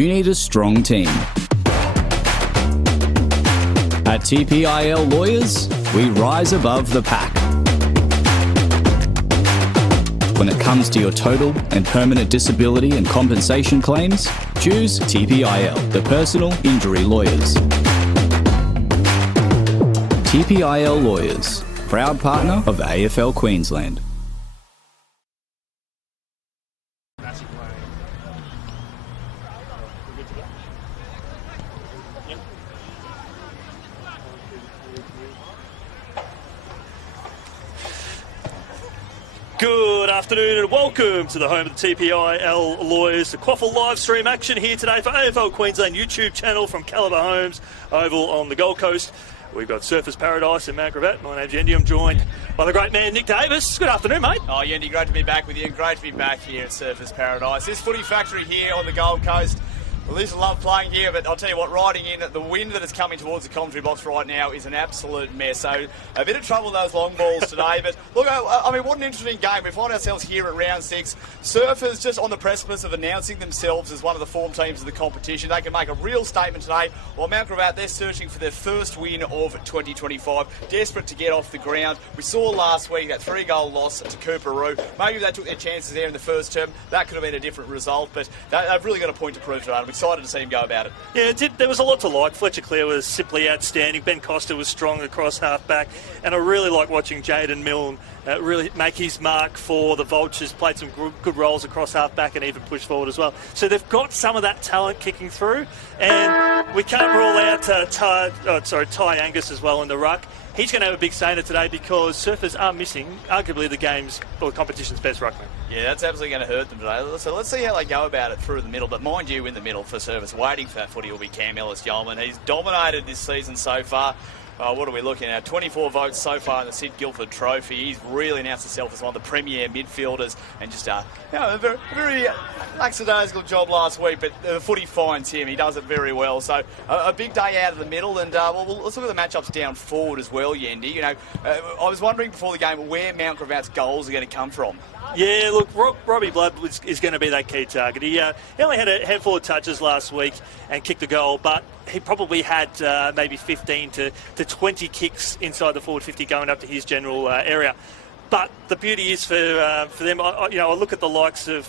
you need a strong team. At TPIL Lawyers, we rise above the pack. When it comes to your total and permanent disability and compensation claims, choose TPIL, the Personal Injury Lawyers. TPIL Lawyers, proud partner of the AFL Queensland. Good afternoon and welcome to the home of the TPIL Lawyers. The QAFL live stream action here today for AFL Queensland YouTube channel from Calibre Homes Oval on the Gold Coast. We've got Surfers Paradise and Mount Gravatt. My name's Yendi. I'm joined by the great man Nick Davis. Good afternoon, mate. Oh, Yendi, great to be back with you. Great to be back here at Surfers Paradise. This footy factory here on the Gold Coast. Well, I love playing here, but I'll tell you what, riding in, the wind that is coming towards the commentary box right now is an absolute mess. So a bit of trouble with those long balls today. But look, I mean, what an interesting game. We find ourselves here at round 6. Surfers just on the precipice of announcing themselves as one of the form teams of the competition. They can make a real statement today. While Mount Gravatt, they're searching for their first win of 2025. Desperate to get off the ground. We saw last week that 3-goal loss to Cooperoo. Maybe if they took their chances there in the first term, that could have been a different result. But they've really got a point to prove today. I'm excited to see him go about it. Yeah, it did. There was a lot to like. Fletcher Clare was simply outstanding. Ben Costa was strong across half-back. And I really like watching Jaden Milne really make his mark for the Vultures, played some good roles across half-back and even pushed forward as well. So they've got some of that talent kicking through. And we can't rule out Ty Angus as well in the ruck. He's going to have a big saner today because Surfers are missing arguably the game's or the competition's best ruckman. Yeah, that's absolutely going to hurt them today. So let's see how they go about it through the middle. But mind you, in the middle for Surfers, waiting for that footy will be Cam Ellis-Yolman. He's dominated this season so far. What are we looking at? 24 votes so far in the Sid Guilford Trophy. He's really announced himself as one of the premier midfielders and just a very lackadaisical job last week, but the footy finds him. He does it very well. So a big day out of the middle, and let's look at the matchups down forward as well, Yendi. You know, I was wondering before the game where Mount Gravatt's goals are going to come from. Yeah, look, Robbie Blood is going to be that key target. He only had a handful of touches last week and kicked a goal, but he probably had maybe 15 to 20 kicks inside the forward 50 going up to his general area. But the beauty is for them, I look at the likes of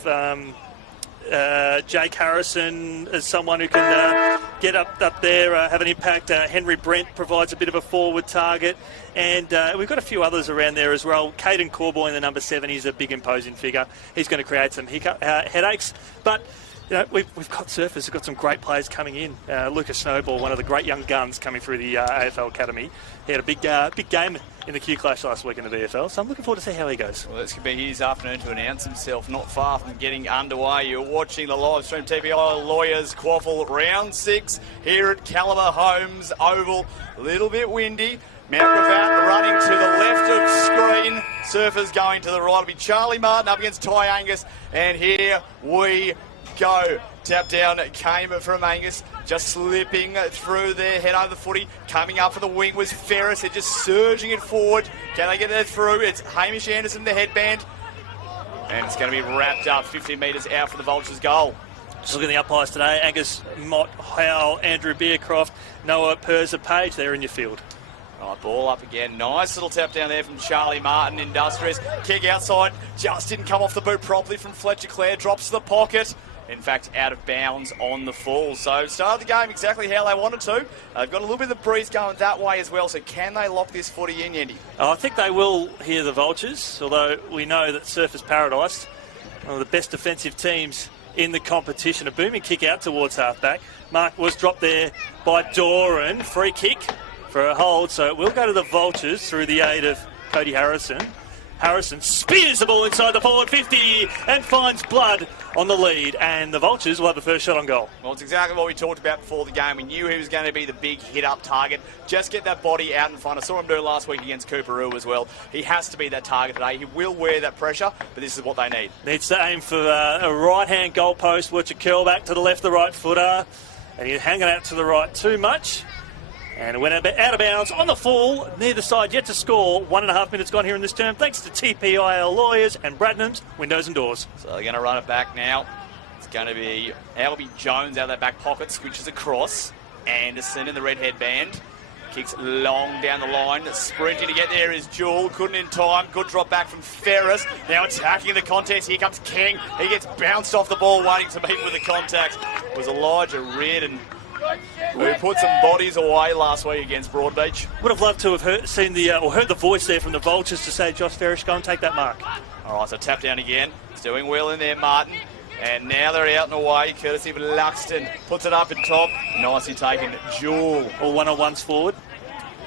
Jake Harrison as someone who can get up there, have an impact. Henry Brent provides a bit of a forward target. And we've got a few others around there as well. Caden Corboy, the number 7, he's a big imposing figure. He's going to create some headaches. But you know, we've got Surfers, we've got some great players coming in. Lucas Snowball, one of the great young guns coming through the AFL Academy. He had a big game in the Q Clash last week in the VFL, so I'm looking forward to see how he goes. Well, this could be his afternoon to announce himself, not far from getting underway. You're watching the live stream TPI Lawyers QAFL round 6 here at Calibre Homes Oval. A little bit windy. Mount Gravatt running to the left of screen. Surfers going to the right. It'll be Charlie Martin up against Ty Angus. And here we go. Tap down came from Angus. Just slipping through there. Head over the footy. Coming up for the wing was Ferris. They're just surging it forward. Can they get that through? It's Hamish Anderson, the headband. And it's going to be wrapped up 50 metres out for the Vultures' goal. Just look at the umpires today. Angus Mott, Howell, Andrew Beercroft, Noah Perza Page. They're in your field. Right, ball up again. Nice little tap down there from Charlie Martin, industrious. Kick outside. Just didn't come off the boot properly from Fletcher Clare. Drops to the pocket. In fact, out of bounds on the fall. So started the game exactly how they wanted to. They've got a little bit of the breeze going that way as well. So can they lock this footy in, Yendi? I think they will here, the Vultures. Although we know that Surfers Paradise, one of the best defensive teams in the competition. A booming kick out towards halfback. Mark was dropped there by Doran. Free kick for a hold, so it will go to the Vultures through the aid of Cody Harrison. Harrison spears the ball inside the forward 50 and finds Blood on the lead, and the Vultures will have the first shot on goal. Well, it's exactly what we talked about before the game. We knew he was going to be the big hit-up target. Just get that body out in front. I saw him do it last week against Cooperoo as well. He has to be that target today. He will wear that pressure, but this is what they need. Needs to aim for a right-hand goal post, watch a curl back to the left, the right footer, and he's hanging out to the right too much. And it went out of bounds on the full, neither side yet to score. 1.5 minutes gone here in this term, thanks to TPIL Lawyers and Bradnam's Windows and Doors. So they're going to run it back now. going to be Albie Jones out of that back pocket, switches across. Anderson in the red headband. Kicks long down the line. Sprinting to get there is Jewel. Couldn't in time. Good drop back from Ferris. Now attacking the contest. Here comes King. He gets bounced off the ball, waiting to meet with the contact. It was Elijah Reardon who put some bodies away last week against Broadbeach. Would have loved to have heard the voice there from the Vultures to say, Josh Ferris, go and take that mark. All right, so tap down again. He's doing well in there, Martin. And now they're out and away, courtesy of Luxton. Puts it up in top. Nicely taken, Jewel. All one-on-ones forward.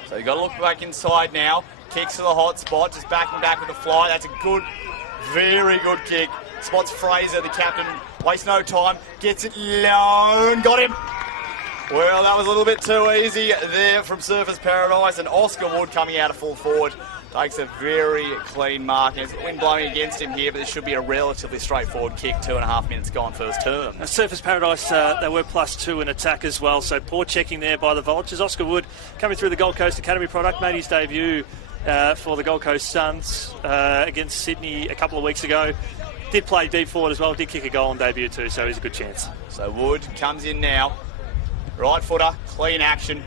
So you've got to look back inside now. Kicks to the hot spot, just backing back with the fly. That's a good, very good kick. Spots Fraser, the captain. Wastes no time. Gets it low and got him. Well, that was a little bit too easy there from Surfers Paradise. And Oscar Wood coming out of full forward. Takes a very clean mark. There's wind blowing against him here, but this should be a relatively straightforward kick. 2.5 minutes gone first term. Surfers Paradise, they were +2 in attack as well, so poor checking there by the Vultures. Oscar Wood coming through the Gold Coast Academy product, made his debut for the Gold Coast Suns against Sydney a couple of weeks ago. Did play deep forward as well, did kick a goal on debut too, so he's a good chance. So Wood comes in now. Right footer, clean action.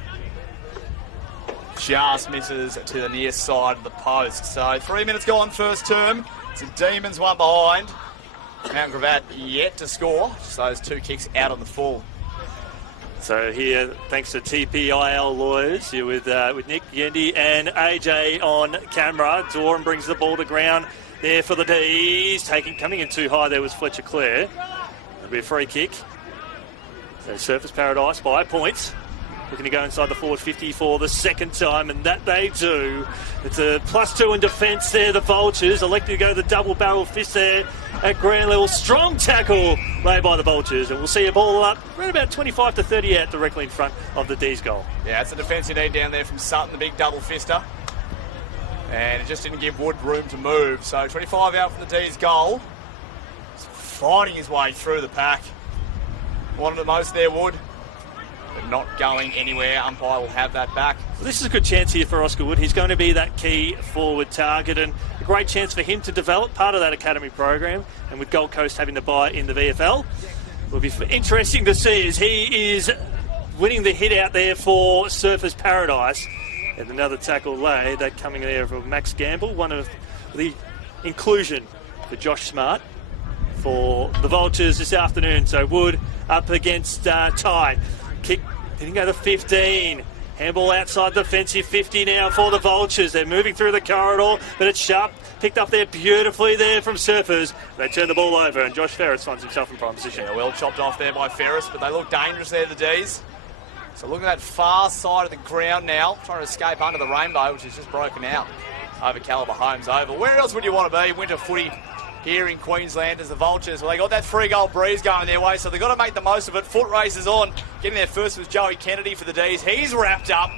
Just misses to the near side of the post. So 3 minutes gone first term. It's the Demons one behind. Mount Gravatt yet to score. Just those 2 kicks out on the full. So here, thanks to TPIL lawyers, here with Nick, Yendi and AJ on camera. Doran brings the ball to ground there for the D's. Coming in too high there was Fletcher Clare. It'll be a free kick. So Surfers Paradise by points. Looking to go inside the forward 50 for the second time, and that they do. It's a +2 in defence there. The Vultures elected to go the double barrel fist there at ground level. Strong tackle laid by the Vultures, and we'll see a ball up around about 25 to 30 out directly in front of the D's goal. Yeah, it's the defence you need down there from Sutton, the big double fister. And it just didn't give Wood room to move. So 25 out from the D's goal. He's fighting his way through the pack. Wanted it most there, Wood. But not going anywhere. Umpire will have that back. Well, this is a good chance here for Oscar Wood. He's going to be that key forward target, and a great chance for him to develop part of that academy program. And with Gold Coast having the bye in the VFL, it will be interesting to see as he is winning the hit out there for Surfers Paradise. And another tackle laid, that coming there from Max Gamble, one of the inclusion for Josh Smart for the Vultures this afternoon. So Wood up against Tide. Kick, didn't go to 15. Handball outside the defensive 50 now for the Vultures. They're moving through the corridor, but it's sharp. Picked up there beautifully there from Surfers. They turn the ball over, and Josh Ferris finds himself in prime position. Yeah, well chopped off there by Ferris, but they look dangerous there, the D's. So looking at that far side of the ground now, trying to escape under the rainbow, which is just broken out over Calibre Homes Oval. Where else would you want to be? Winter footy here in Queensland as the Vultures. Well, they got that 3-goal breeze going their way, so they've got to make the most of it. Foot races on. Getting there first was Joey Kennedy for the D's. He's wrapped up.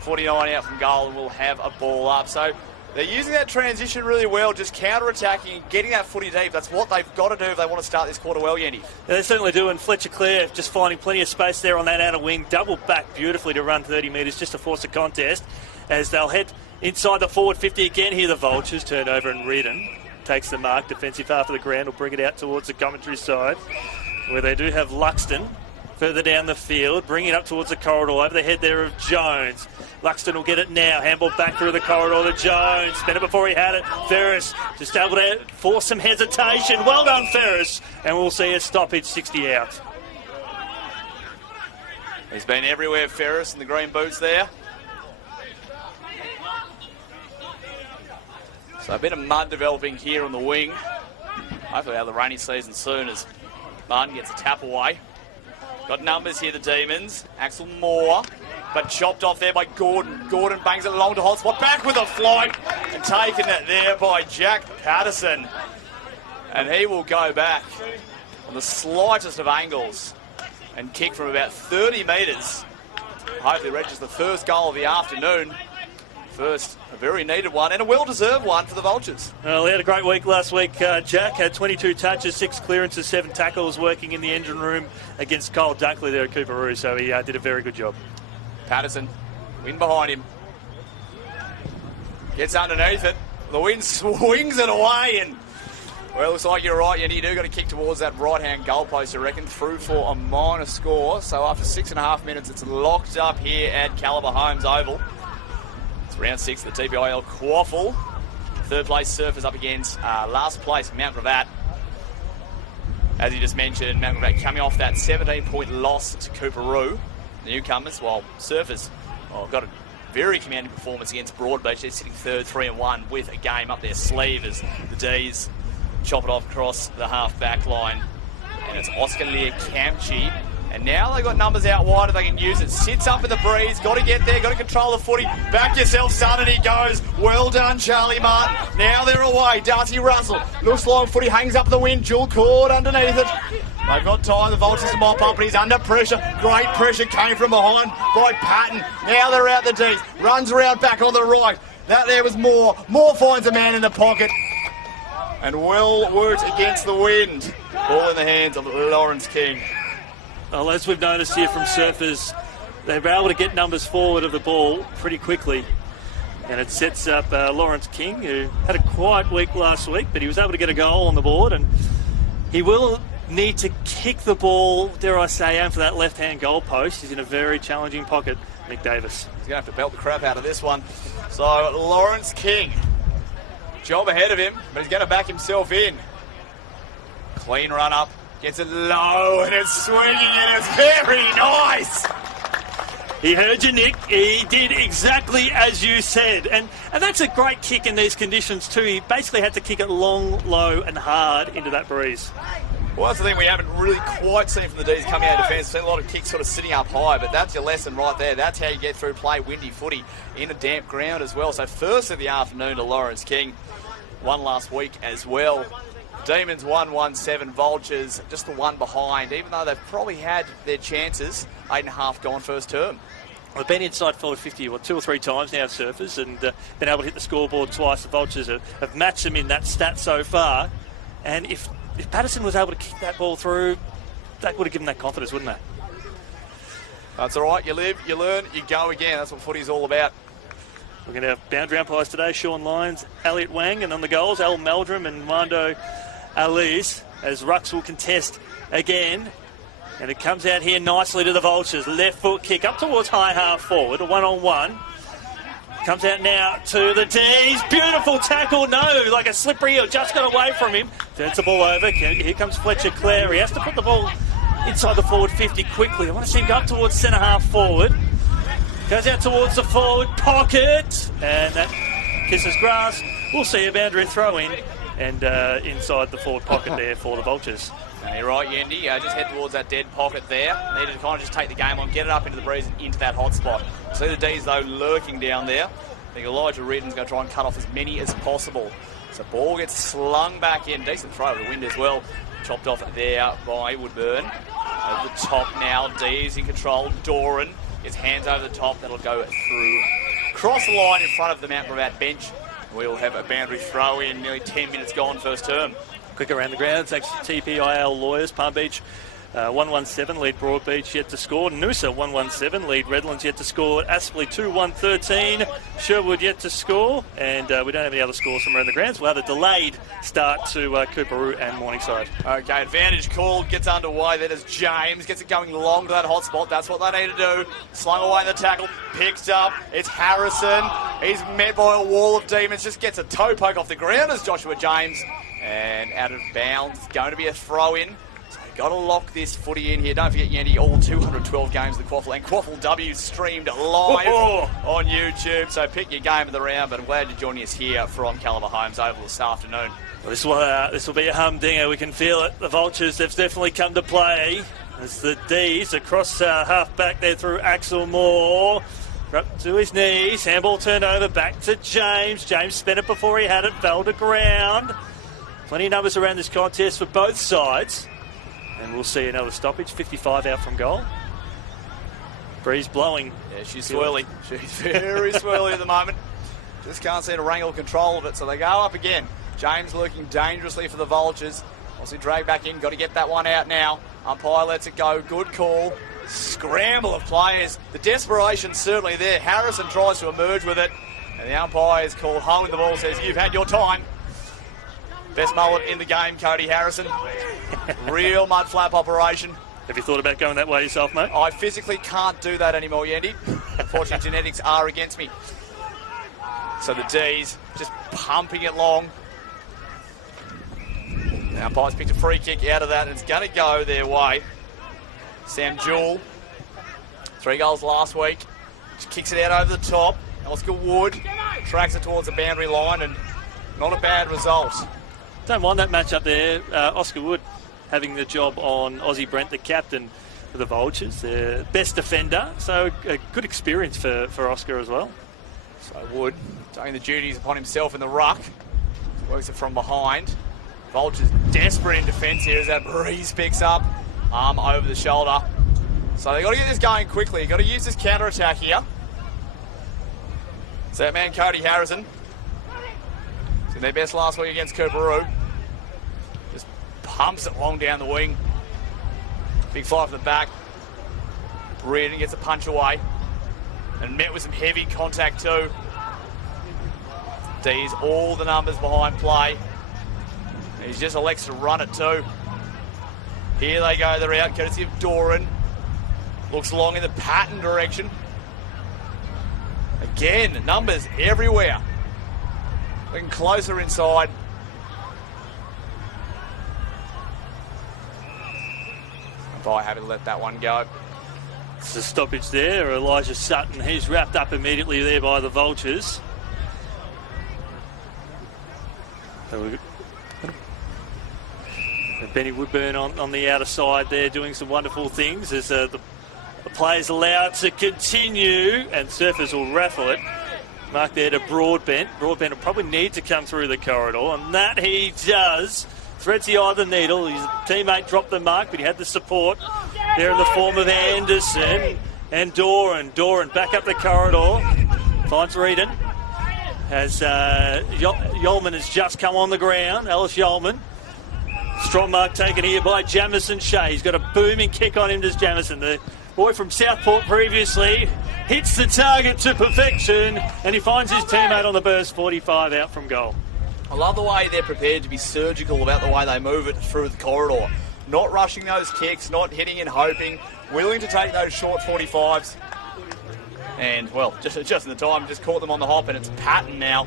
49 out from goal, and we'll have a ball up. So they're using that transition really well, just counter-attacking and getting that footy deep. That's what they've got to do if they want to start this quarter well, Yendi. Yeah, they certainly do, and Fletcher Clare just finding plenty of space there on that outer wing. Double back beautifully to run 30 metres just to force a contest as they'll head inside the forward 50 again. Here the Vultures turn over, and Reardon takes the mark. Defensive half of the ground will bring it out towards the commentary side, where they do have Luxton further down the field, bring it up towards the corridor, over the head there of Jones. Luxton will get it now, handball back through the corridor to Jones, spent it before he had it. Ferris just able to force some hesitation. Well done, Ferris, and we'll see a stoppage, 60 out. He's been everywhere, Ferris, in the green boots there. So a bit of mud developing here on the wing. Hopefully out of the rainy season soon as Martin gets a tap away. Got numbers here, the Demons. Axel Moore, but chopped off there by Gordon. Gordon bangs it along to hot spot, back with a flight, and taken it there by Jack Patterson. And he will go back on the slightest of angles and kick from about 30 metres. Hopefully registers the first goal of the afternoon. First, a very needed one, and a well-deserved one for the Vultures. Well, he had a great week last week. Jack had 22 touches, 6 clearances, 7 tackles, working in the engine room against Kyle Dunkley there at Cooperoo, so he did a very good job. Patterson, wind behind him. Gets underneath it. The wind swings it away, and Well, looks like you're right, Yenny. You do got to kick towards that right-hand goalpost, I reckon, through for a minor score. So after 6.5 minutes, it's locked up here at Calibre Homes Oval. It's round 6 of the TPIL QAFL. Third place Surfers up against last place Mount Gravatt. As you just mentioned, Mount Gravatt coming off that 17-point loss to Cooperoo. Newcomers, while Surfers got a very commanding performance against Broadbeach. They're sitting third, 3-1, with a game up their sleeve as the D's chop it off across the half-back line. And it's Oscar Lear Camchi. And now they've got numbers out wide if they can use it. Sits up in the breeze, got to get there, got to control the footy. Back yourself, son, and he goes. Well done, Charlie Martin. Now they're away. Darcy Russell looks like footy, hangs up in the wind. Dual cord underneath it. They've got time, the Vultures to mop up, and he's under pressure. Great pressure came from behind by Patton. Now they're out the D's. Runs around back on the right. That there was more. More finds a man in the pocket. And well worked against the wind. Ball in the hands of Lawrence King. Well, as we've noticed here from Surfers, they were able to get numbers forward of the ball pretty quickly. And it sets up Lawrence King, who had a quiet week last week, but he was able to get a goal on the board. And he will need to kick the ball, dare I say, aim for that left-hand goal post. He's in a very challenging pocket, Nick Davis. He's going to have to belt the crap out of this one. So Lawrence King, job ahead of him, but he's going to back himself in. Clean run up, gets it low, and it's swinging, and it's very nice. He heard you, Nick. He did exactly as you said. And that's a great kick in these conditions too. He basically had to kick it long, low, and hard into that breeze. Well, that's the thing we haven't really quite seen from the D's coming out of defence. We've seen a lot of kicks sort of sitting up high, but that's your lesson right there. That's how you get through play windy footy in a damp ground as well. So first of the afternoon to Lawrence King. Won last week as well. Demons 1-1-7, Vultures just the one behind, even though they've probably had their chances. 8.5 gone first term. They've been inside forward 50 2 or 3 times now, Surfers, and been able to hit the scoreboard twice. The Vultures have matched them in that stat so far. And if Patterson was able to kick that ball through, that would have given that confidence, wouldn't it? That's all right. You live, you learn, you go again. That's what footy's all about. We're going to have boundary umpires today. Sean Lyons, Elliot Wang, and on the goals, Al Meldrum and Mando Alice, as Rux will contest again. And it comes out here nicely to the Vultures. Left foot kick up towards high half forward, a 1-on-1. Comes out now to the D's. Beautiful tackle. No, like a slippery heel. Just got away from him. Turns the ball over. Here comes Fletcher Clare. He has to put the ball inside the forward 50 quickly. I want to see him go up towards centre half forward. Goes out towards the forward pocket. And that kisses grass. We'll see a boundary throw in. And inside the forward pocket there for the Vultures. You're right, Yendi. Just head towards that dead pocket there. Needed to kind of just take the game on, get it up into the breeze and into that hot spot. See the D's, though, lurking down there. I think Elijah Reardon's going to try and cut off as many as possible. So ball gets slung back in. Decent throw to the wind as well. Chopped off there by Woodburn. Over the top now. D's in control. Doran gets hands over the top. That'll go through. Cross the line in front of the Mount Gravatt bench. We'll have a boundary throw in. Nearly 10 minutes gone first term. Quick around the ground, thanks to TPIL Lawyers. Palm Beach 1-1-7, lead Broadbeach yet to score. Noosa 1-1-7, lead Redlands yet to score. Aspley 2-1-13, Sherwood yet to score. And we don't have any other scores from around the grounds. We'll have a delayed start to Cooperoo and Morningside. Okay, advantage called, gets underway. Then as James gets it going long to that hot spot. That's what they need to do. Slung away in the tackle, picked up. It's Harrison. He's met by a wall of demons. Just gets a toe poke off the ground as Joshua James. And out of bounds, it's going to be a throw-in. So you've got to lock this footy in here. Don't forget, Yandy, all 212 games of the QAFL and QAFL W streamed live on YouTube. So pick your game of the round, but I'm glad you're joining us here from Calibre Homes Oval this afternoon. Well, this will be a humdinger. We can feel it. The Vultures, they've definitely come to play. As the D's across half back there through Axel Moore. Up to his knees. Handball turned over back to James. James spent it before he had it. Fell to ground. Plenty of numbers around this contest for both sides. And we'll see another stoppage. 55 out from goal. Breeze blowing. Yeah, she's swirly. She's very swirly at the moment. Just can't seem to wrangle control of it. So they go up again. James lurking dangerously for the Vultures. Obviously drag back in. Got to get that one out now. Umpire lets it go. Good call. Scramble of players. The desperation's certainly there. Harrison tries to emerge with it. And the umpire's called holding the ball. Says, you've had your time. Best mullet in the game, Cody Harrison. Real mud flap operation. Have you thought about going that way yourself, mate? I physically can't do that anymore, Yandy. Unfortunately, genetics are against me. So the D's just pumping it long. Now Pies picked a free kick out of that, and it's going to go their way. Sam Jewell, 3 goals last week. Just kicks it out over the top. Oscar Wood tracks it towards the boundary line, and not a bad result. Don't mind that match up there. Oscar Wood having the job on Aussie Brent, the captain for the Vultures, their best defender. So a good experience for Oscar as well. So Wood taking the duties upon himself in the ruck. Works it from behind. Vultures desperate in defence here as that breeze picks up. Arm over the shoulder. So they've got to get this going quickly. You've got to use this counter-attack here. So that man Cody Harrison, it's in their best last week against Cooperoo. Just pumps it long down the wing. Big fly from the back. Reardon gets a punch away. And met with some heavy contact too. D's all the numbers behind play. He just elects to run it too. Here they go, they're out, courtesy of Doran. Looks long in the Patton direction. Again, numbers everywhere. Looking closer inside. If I haven't let that one go. It's a stoppage there. Elijah Sutton, he's wrapped up immediately there by the Vultures. So Benny Woodburn on the outer side there doing some wonderful things as the players allowed to continue, and Surfers will raffle it. Mark there to Broadbent. Broadbent will probably need to come through the corridor, and that he does. Threads the eye of the needle. His teammate dropped the mark, but he had the support there in the form of Anderson and Doran. Doran back up the corridor. Finds Reardon. As Yeoman has just come on the ground. Ellis Yeoman. Strong mark taken here by Jamison Shea. He's got a booming kick on him, does Jamison. The boy from Southport previously hits the target to perfection, and he finds his teammate on the burst, 45 out from goal. I love the way they're prepared to be surgical about the way they move it through the corridor. Not rushing those kicks, not hitting and hoping, willing to take those short 45s. And, well, just in the time, just caught them on the hop, and it's Patton now,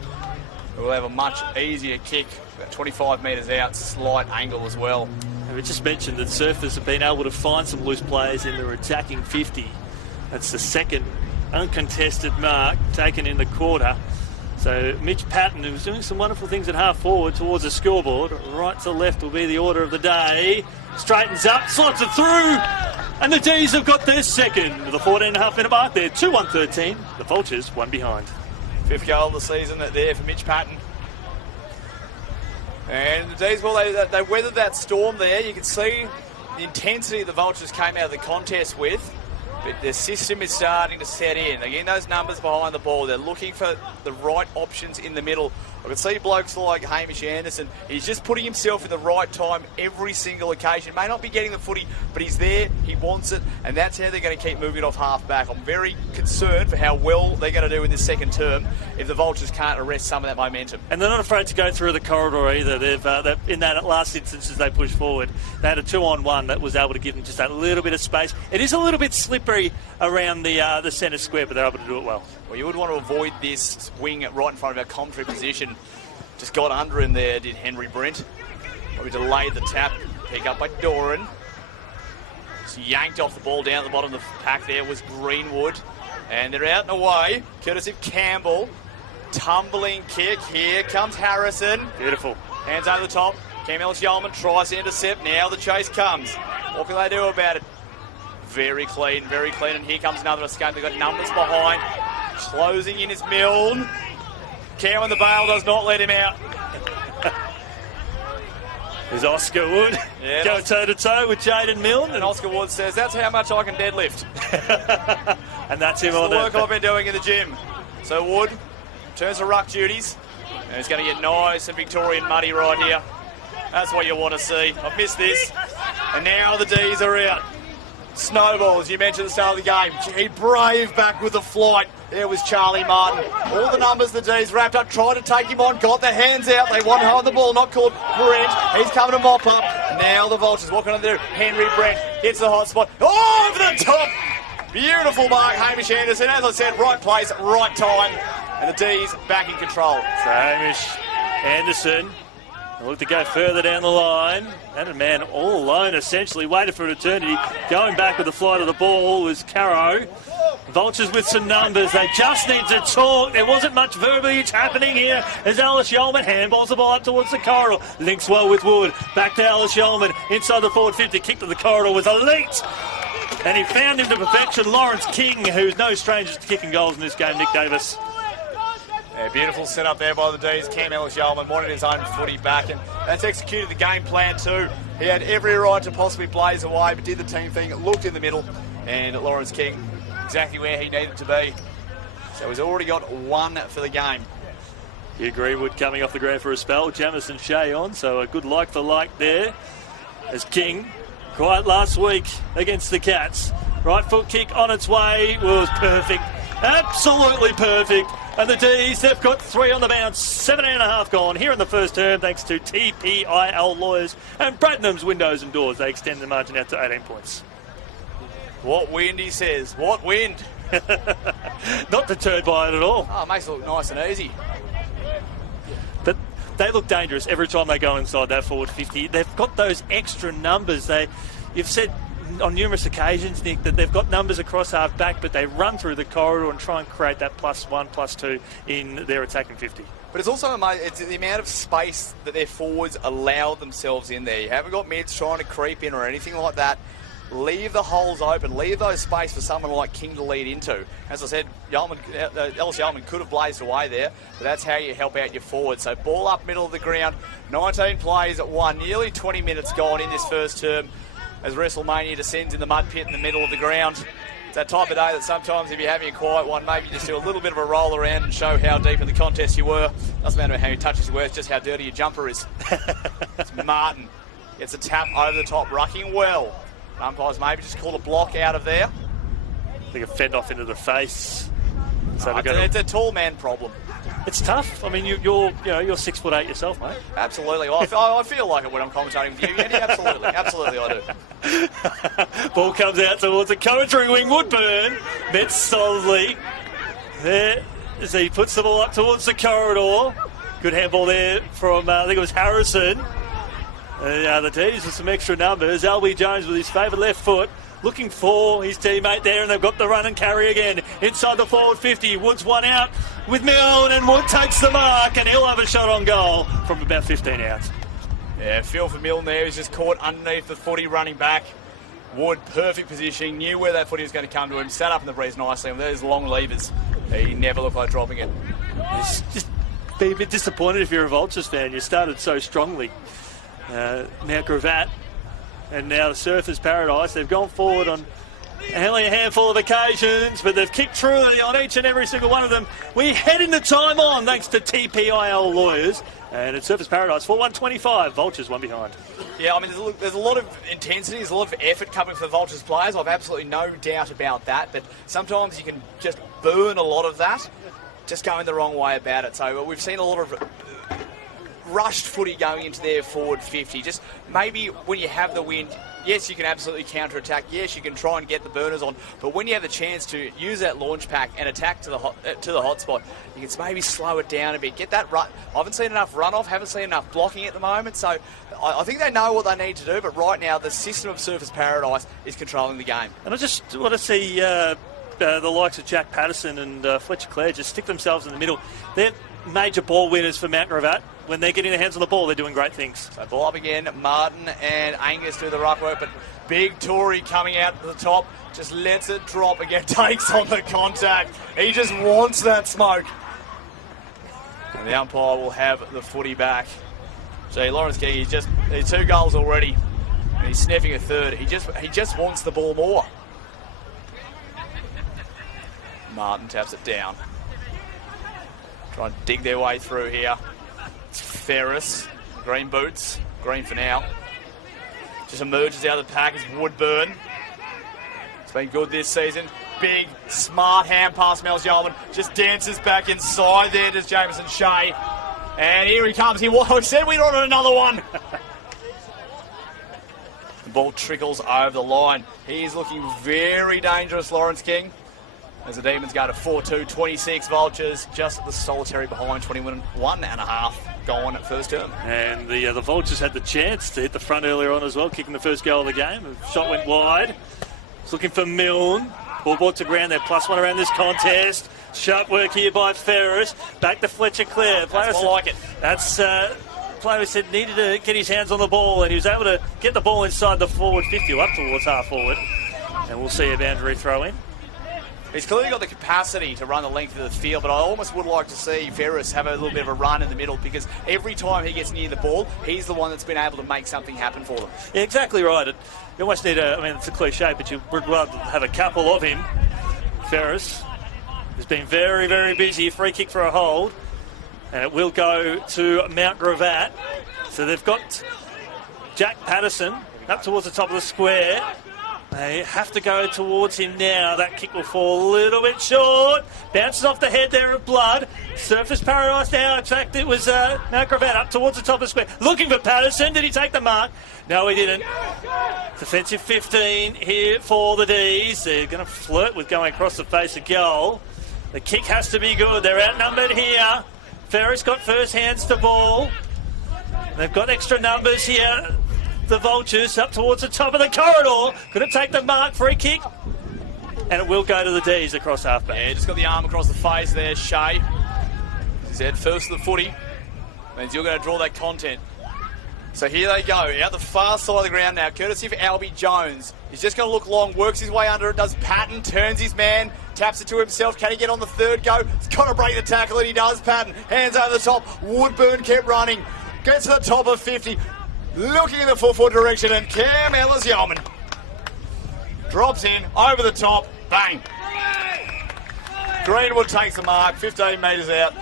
who will have a much easier kick, about 25 metres out, slight angle as well. And we just mentioned that Surfers have been able to find some loose players in their attacking 50. That's the second uncontested mark taken in the quarter. So Mitch Patton, who was doing some wonderful things at half forward towards the scoreboard, right to left will be the order of the day. Straightens up, slots it through, and the D's have got their second with a 14.5 minute mark there. 2-1-13. The Vultures one behind. 5th goal of the season there for Mitch Patton. And the D's, well, they weathered that storm there. You can see the intensity the Vultures came out of the contest with. But their system is starting to set in. Again, those numbers behind the ball, they're looking for the right options in the middle. I can see blokes like Hamish Anderson. He's just putting himself in the right time every single occasion. May not be getting the footy, but he's there, he wants it, and that's how they're going to keep moving off half-back. I'm very concerned for how well they're going to do in this second term if the Vultures can't arrest some of that momentum. And they're not afraid to go through the corridor either. They've in that last instance as they push forward, they had a 2-on-1 that was able to give them just a little bit of space. It is a little bit slippery around the centre square, but they're able to do it well. Well, you would want to avoid this wing right in front of our commentary position. Just got under him there, did Henry Brent. Probably delayed the tap. Pick up by Doran. Just yanked off the ball down at the bottom of the pack there was Greenwood. And they're out and away, courtesy of Campbell. Tumbling kick. Here comes Harrison. Beautiful. Hands over the top. Cam Ellis-Yeoman tries to intercept. Now the chase comes. What can they do about it? Very clean, very clean. And here comes another escape. They've got numbers behind. Closing in is Milne. Cowan the bail does not let him out. There's Oscar Wood. Yeah, go toe-to-toe with Jaden Milne. And Oscar Wood says, that's how much I can deadlift. And that's him on on the work I've been doing in the gym. So Wood turns to ruck duties. And he's going to get nice and Victorian muddy right here. That's what you want to see. I've missed this. And now the D's are out. snowballs. You mentioned at the start of the game. Gee, brave back with the flight. There was Charlie Martin. All the numbers the D's wrapped up, tried to take him on, got the hands out. They want to hold the ball, not called Brent. He's coming to mop up. Now the Vultures, what can they do? Henry Brent hits the hot spot. Oh, over the top. Beautiful mark, Hamish Anderson. As I said, right place, right time. And the D's back in control. So Hamish Anderson look to go further down the line. And a man all alone, essentially, waited for an eternity. Going back with the flight of the ball was Caro. Vultures with some numbers. They just need to talk. There wasn't much verbiage happening here as Alice Yeoman handballs the ball up towards the corridor. Links well with Wood. Back to Alice Yeoman. Inside the forward 50. Kick to the corridor was elite. And he found him to perfection. Lawrence King, who's no stranger to kicking goals in this game, Nick Davis. Yeah, beautiful setup there by the D's. Cam Ellis-Yeoman wanted his own footy back, and that's executed the game plan too. He had every right to possibly blaze away, but did the team thing, looked in the middle, and Lawrence King exactly where he needed to be. So he's already got one for the game. Hugh Greenwood coming off the ground for a spell. Jamison Shea on, so a good like for like there. As King, quiet last week against the Cats. Right foot kick on its way was perfect. Absolutely perfect. And the D's, they've got 3 on the bounce, 7.5 gone here in the first term, thanks to TPIL Lawyers and Bradnam's Windows and Doors. They extend the margin out to 18 points. What wind, he says. What wind. Not deterred by it at all. Oh, it makes it look nice and easy. But they look dangerous every time they go inside that forward 50. They've got those extra numbers. You've said on numerous occasions, Nick, that they've got numbers across half back, but they run through the corridor and try and create that +1, +2 in their attacking 50. But it's also it's the amount of space that their forwards allow themselves in there. You haven't got mids trying to creep in or anything like that. Leave the holes open. Leave those space for someone like King to lead into. As I said, Ellis Yeoman could have blazed away there, but that's how you help out your forwards. So ball up middle of the ground. 19 plays at 1. Nearly 20 minutes gone in this first term as WrestleMania descends in the mud pit in the middle of the ground. It's that type of day that sometimes if you're having a quiet one, maybe just do a little bit of a roll around and show how deep in the contest you were. Doesn't matter how many touches you were, it's just how dirty your jumper is. It's Martin. Gets a tap over the top, rucking well. Umpires maybe just call a block out of there. I think a fend off into the face. So it's a tall man problem. It's tough. I mean, you're 6'8" yourself, mate. Absolutely. I feel like it when I'm commentating with you, Andy. Absolutely. Absolutely, I do. Ball comes out towards the commentary wing. Woodburn met solidly there as he puts the ball up towards the corridor. Good handball there from, I think it was Harrison. The D's with some extra numbers. Albie Jones with his favoured left foot, looking for his teammate there, and they've got the run and carry again. Inside the forward 50, Wood's one out with Milne, and Wood takes the mark, and he'll have a shot on goal from about 15 out. Yeah, feel for Milne there. He's just caught underneath the footy running back. Wood, perfect positioning, knew where that footy was going to come to him, sat up in the breeze nicely, and there's long levers. He never looked like dropping it. Just be a bit disappointed if you're a Vultures fan. You started so strongly. Now Gravatt and now the Surfers Paradise. They've gone forward on only a handful of occasions, but they've kicked truly on each and every single one of them. We head into time on thanks to TPIL Lawyers. And it's Surfers Paradise 4-1-25. Vultures one behind. Yeah, I mean, there's a lot of intensity, there's a lot of effort coming for the Vultures players. I've absolutely no doubt about that. But sometimes you can just burn a lot of that, just going the wrong way about it. So we've seen a lot of rushed footy going into their forward 50. Just maybe when you have the wind, yes, you can absolutely counter-attack. Yes, you can try and get the burners on. But when you have the chance to use that launch pack and attack to the hot spot, you can maybe slow it down a bit. Get that run. I haven't seen enough runoff, haven't seen enough blocking at the moment. So I think they know what they need to do. But right now, the system of Surfers Paradise is controlling the game. And I just want to see the likes of Jack Patterson and Fletcher Clare just stick themselves in the middle. They're major ball winners for Mount Gravatt. When they're getting their hands on the ball, they're doing great things. So ball up again. Martin and Angus do the rough work, but big Tory coming out to the top, just lets it drop again, takes on the contact. He just wants that smoke. And the umpire will have the footy back. See, Lawrence Key, he's 2 goals already, and he's sniffing a third. He just wants the ball more. Martin taps it down. Trying to dig their way through here. Ferris, green boots, green for now. Just emerges out of the pack as Woodburn. been good this season. Big, smart hand pass, Mel Yeoman. Just dances back inside there, does Jamison Shea. And here he comes. We said we'd order another one. The ball trickles over the line. He's looking very dangerous, Lawrence King. As the Demons go to 4-2, 26 Vultures, just the solitary behind, 21.5 gone at first term. And the Vultures had the chance to hit the front earlier on as well, kicking the first goal of the game. The shot went wide. It's looking for Milne. Ball brought to ground there, +1 around this contest. Sharp work here by Ferris. Back to Fletcher Clare. That's more like it. That's player who said needed to get his hands on the ball, and he was able to get the ball inside the forward 50, up towards half forward. And we'll see a boundary throw in. He's clearly got the capacity to run the length of the field, but I almost would like to see Ferris have a little bit of a run in the middle, because every time he gets near the ball, he's the one that's been able to make something happen for them. Yeah, exactly right. You almost need it's a cliche, but you would rather have a couple of him. Ferris has been very, very busy. Free kick for a hold, and it will go to Mount Gravatt. So they've got Jack Patterson up towards the top of the square. They have to go towards him now. That kick will fall a little bit short. Bounces off the head there of Blood. Surface Paradise now. In fact, it was Mount Gravatt up towards the top of the square. Looking for Patterson. Did he take the mark? No, he didn't. Defensive 15 here for the D's. They're going to flirt with going across the face of goal. The kick has to be good. They're outnumbered here. Ferris got first hands to ball. They've got extra numbers here. The Vultures up towards the top of the corridor. Couldn't take the mark. Free kick. And it will go to the D's across halfback. Yeah, just got the arm across the face there, Shea. He's head first to the footy. Means you're going to draw that content. So here they go, out the far side of the ground now, courtesy of Albie Jones. He's just going to look long, works his way under it, does Patton, turns his man, taps it to himself. Can he get on the third go? He's got to break the tackle, and he does. Patton, hands over the top. Woodburn kept running. Gets to the top of 50. Looking in the full-foot direction, and Cam Ellis-Yeoman drops in, over the top, bang. Greenwood takes the mark, 15 metres out.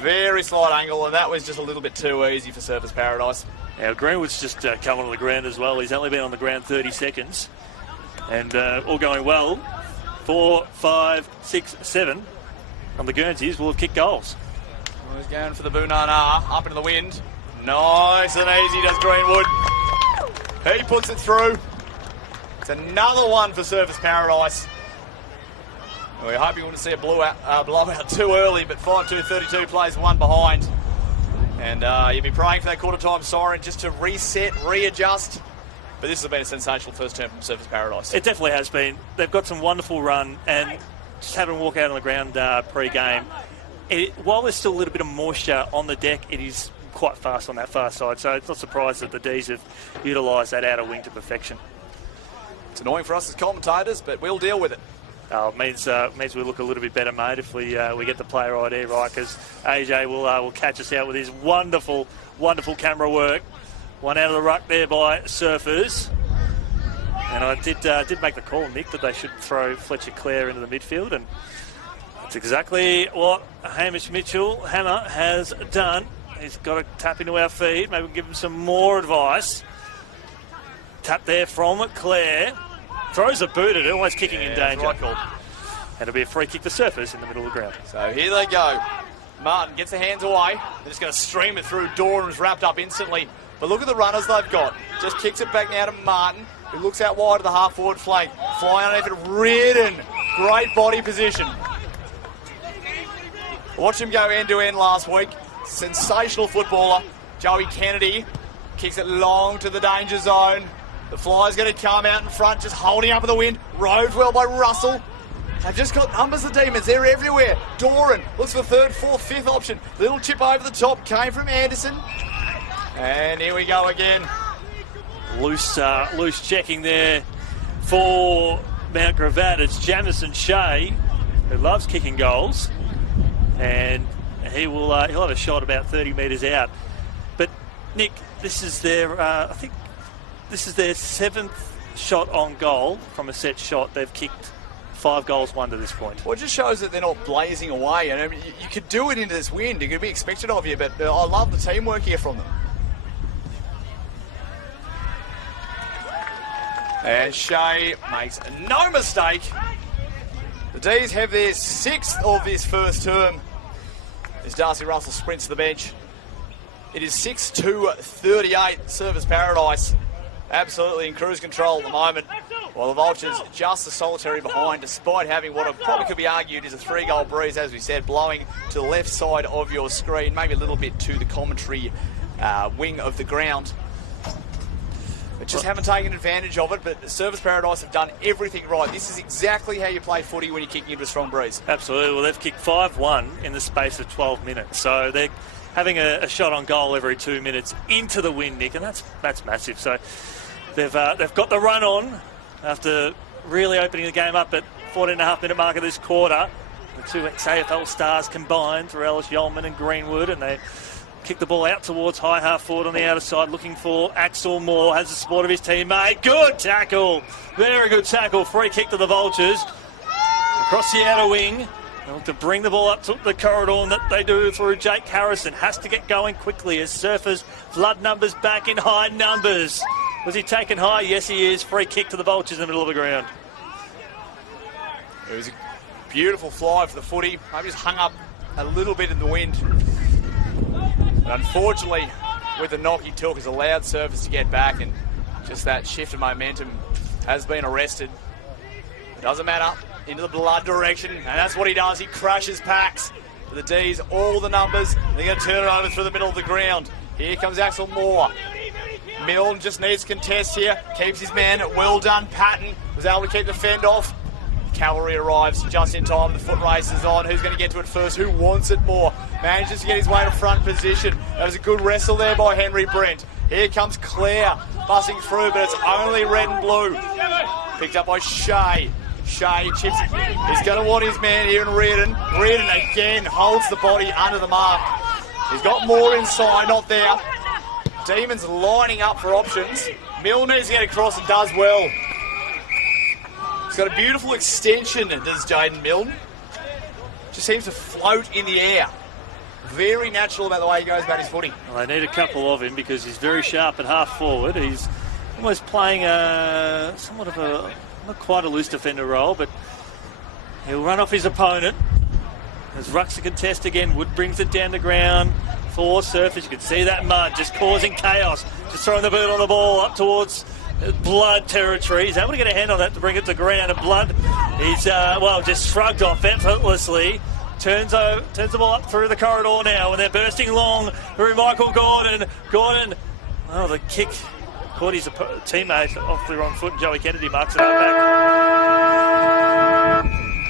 Very slight angle, and that was just a little bit too easy for Surfers Paradise. Now, Greenwood's just come on the ground as well. He's only been on the ground 30 seconds. And all going well. 4, 5, 6, 7 on the Guernseys will have kicked goals. Well, he's going for the Boonana, up into the wind. Nice and easy does Greenwood. He puts it through. It's another one for Surfers Paradise. We're hoping we wouldn't see a blowout too early, but 5-2-32 plays one behind. And you'll be praying for that quarter-time siren just to reset, readjust. But this has been a sensational first term from Surfers Paradise. It definitely has been. They've got some wonderful run, and just having walk out on the ground pre-game. While there's still a little bit of moisture on the deck, it is quite fast on that far side, so it's not surprised that the D's have utilised that outer wing to perfection. It's annoying for us as commentators, but we'll deal with it. It means we look a little bit better, mate, if we get the player ID right, because AJ will catch us out with his wonderful, wonderful camera work. One out of the ruck there by Surfers. And I did make the call, Nick, that they should throw Fletcher Clare into the midfield, and that's exactly what Hamish Mitchell, Hammer, has done. He's got to tap into our feed. Maybe we'll give him some more advice. Tap there from Clare. Throws a boot at it, almost kicking in danger. Right call. And it'll be a free kick for Surfers in the middle of the ground. So here they go. Martin gets the hands away. They're just going to stream it through. Doran's wrapped up instantly. But look at the runners they've got. Just kicks it back now to Martin, who looks out wide of the half-forward flank. Flying underneath it. Reardon. Great body position. Watched him go end-to-end last week. Sensational footballer. Joey Kennedy kicks it long to the danger zone. The Fly's going to come out in front, just holding up in the wind. Rode well by Russell. They've just got numbers, the Demons. They're everywhere. Doran looks for third, fourth, fifth option. Little chip over the top came from Anderson. And here we go again. Loose checking there for Mount Gravatt. It's Jamison Shea, who loves kicking goals. And he'll have a shot about 30 metres out. But, Nick, this is their, I think this is their 7th shot on goal from a set shot. They've kicked 5 goals, 1 to this point. Well, it just shows that they're not blazing away. And I mean, you could do it into this wind. It could be expected of you, but I love the teamwork here from them. And Shea makes no mistake. The D's have their 6th of this first term as Darcy Russell sprints to the bench. It is 6-38, Service Paradise. Absolutely in cruise control at the moment, while the Vultures just a solitary behind, despite having what probably could be argued is a 3-goal breeze, as we said, blowing to the left side of your screen, maybe a little bit to the commentary wing of the ground. But just haven't taken advantage of it, but Service Paradise have done everything right. This is exactly how you play footy when you're kicking into a strong breeze. Absolutely. Well, they've kicked 5-1 in the space of 12 minutes, so they're having a shot on goal every 2 minutes into the wind, Nick, and that's massive. So they've got the run on after really opening the game up at 14.5-minute mark of this quarter. The two ex-AFL stars combined, Ellis Yeoman and Greenwood, and they kick the ball out towards high half forward on the outer side, looking for Axel Moore, has the support of his teammate. Good tackle, very good tackle. Free kick to the Vultures across the outer wing. They want to bring the ball up to the corridor, and that they do through Jake Harrison. Has to get going quickly as Surfers flood numbers back in high numbers. Was he taken high? Yes, he is. Free kick to the Vultures in the middle of the ground. It was a beautiful fly for the footy. Maybe just hung up a little bit in the wind. But unfortunately, with the knock he took, has allowed Surfers to get back, and just that shift of momentum has been arrested. It doesn't matter. Into the blood direction, and that's what he does. He crushes packs. For the D's, all the numbers. They're going to turn it over through the middle of the ground. Here comes Axel Moore. Milne just needs contest here. Keeps his man. Well done. Patton was able to keep the fend off. Cavalry arrives just in time. The foot race is on. Who's going to get to it first? Who wants it more? Manages to get his way to front position. That was a good wrestle there by Henry Brent. Here comes Clare bussing through, but it's only red and blue. Picked up by Shea. Shea chips it. He's going to want his man here in Reardon. Reardon again holds the body under the mark. He's got more inside, not there. Demons lining up for options. Milne needs to get across and does well. He's got a beautiful extension, does Jaden Milne. Just seems to float in the air. Very natural about the way he goes about his footy. Well, they need a couple of him because he's very sharp at half forward. He's almost playing somewhat of a, not quite a loose defender role, but he'll run off his opponent. As Ruck's a contest again, Wood brings it down the ground for Surfers. You can see that mud just causing chaos. Just throwing the boot on the ball up towards Blood territory. He's able to get a hand on that to bring it to ground, and Blood is, just shrugged off effortlessly. Turns the ball up through the corridor now, and they're bursting long through Michael Gordon. Gordon, the kick caught his teammate off the wrong foot, and Joey Kennedy marks it up back.